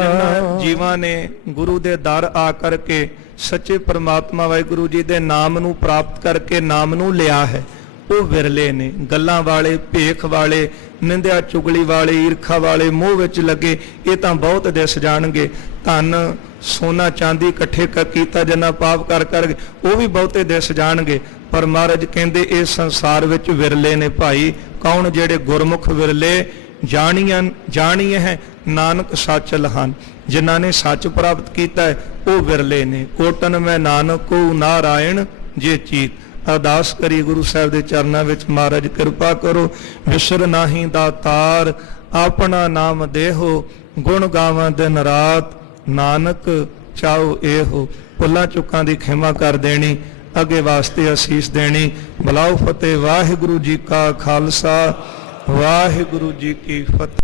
ਜਿਨ੍ਹਾਂ ਜੀਵਾਂ ਨੇ ਗੁਰੂ ਦੇ ਦਰ ਆ ਕਰਕੇ ਸੱਚੇ ਪ੍ਰਮਾਤਮਾ ਵਾਹਿਗੁਰੂ ਜੀ ਦੇ ਨਾਮ ਨੂੰ ਪ੍ਰਾਪਤ ਕਰਕੇ ਨਾਮ ਨੂੰ ਲਿਆ ਹੈ ਉਹ ਵਿਰਲੇ ਨੇ। ਗੱਲਾਂ ਵਾਲੇ, ਭੇਖ ਵਾਲੇ, ਨਿੰਦਿਆ ਚੁਗਲੀ ਵਾਲੇ, ਈਰਖਾ ਵਾਲੇ, ਮੋਹ ਵਿੱਚ ਲੱਗੇ ਇਹ ਤਾਂ ਬਹੁਤ ਦਿਸ ਜਾਣਗੇ। ਧਨ ਸੋਨਾ ਚਾਂਦੀ ਇਕੱਠੇ ਕੀਤਾ ਜਿੰਨਾ ਪਾਪ ਕਰ ਉਹ ਵੀ ਬਹੁਤੇ ਦਿਸ ਜਾਣਗੇ। ਪਰ ਮਹਾਰਾਜ ਕਹਿੰਦੇ ਇਹ ਸੰਸਾਰ ਵਿੱਚ ਵਿਰਲੇ ਨੇ ਭਾਈ। ਕੌਣ? ਜਿਹੜੇ ਗੁਰਮੁਖ ਵਿਰਲੇ ਜਾਣੀਏ ਹੈ ਨਾਨਕ ਸੱਚ ਲਹਨ। ਜਿਨ੍ਹਾਂ ਨੇ ਸੱਚ ਪ੍ਰਾਪਤ ਕੀਤਾ ਹੈ ਉਹ ਵਿਰਲੇ ਨੇ। ਕੋਟਨ ਮੈਂ ਨਾਨਕ ਕੋ ਨਾਰਾਇਣ ਜੇ ਚੀਤ। ਅਰਦਾਸ ਕਰੀ ਗੁਰੂ ਸਾਹਿਬ ਦੇ ਚਰਨਾਂ ਵਿੱਚ, ਮਹਾਰਾਜ ਕਿਰਪਾ ਕਰੋ। ਵਿਸਰ ਨਾਹੀ ਦਾਤਾਰ ਆਪਣਾ ਨਾਮ ਦੇਹੋ, ਗੁਣ ਗਾਵਾਂ ਦਿਨ ਰਾਤ ਨਾਨਕ ਚਾਹੋ ਇਹੋ। ਭੁੱਲਾਂ ਚੁੱਕਾਂ ਦੀ ਖਿਮਾ ਕਰ ਦੇਣੀ, ਅੱਗੇ ਵਾਸਤੇ ਅਸੀਸ ਦੇਣੀ। ਬੁਲਾਓ ਫਤਿਹ। ਵਾਹਿਗੁਰੂ ਜੀ ਕਾ ਖਾਲਸਾ, ਵਾਹਿਗੁਰੂ ਜੀ ਕੀ ਫਤਿਹ।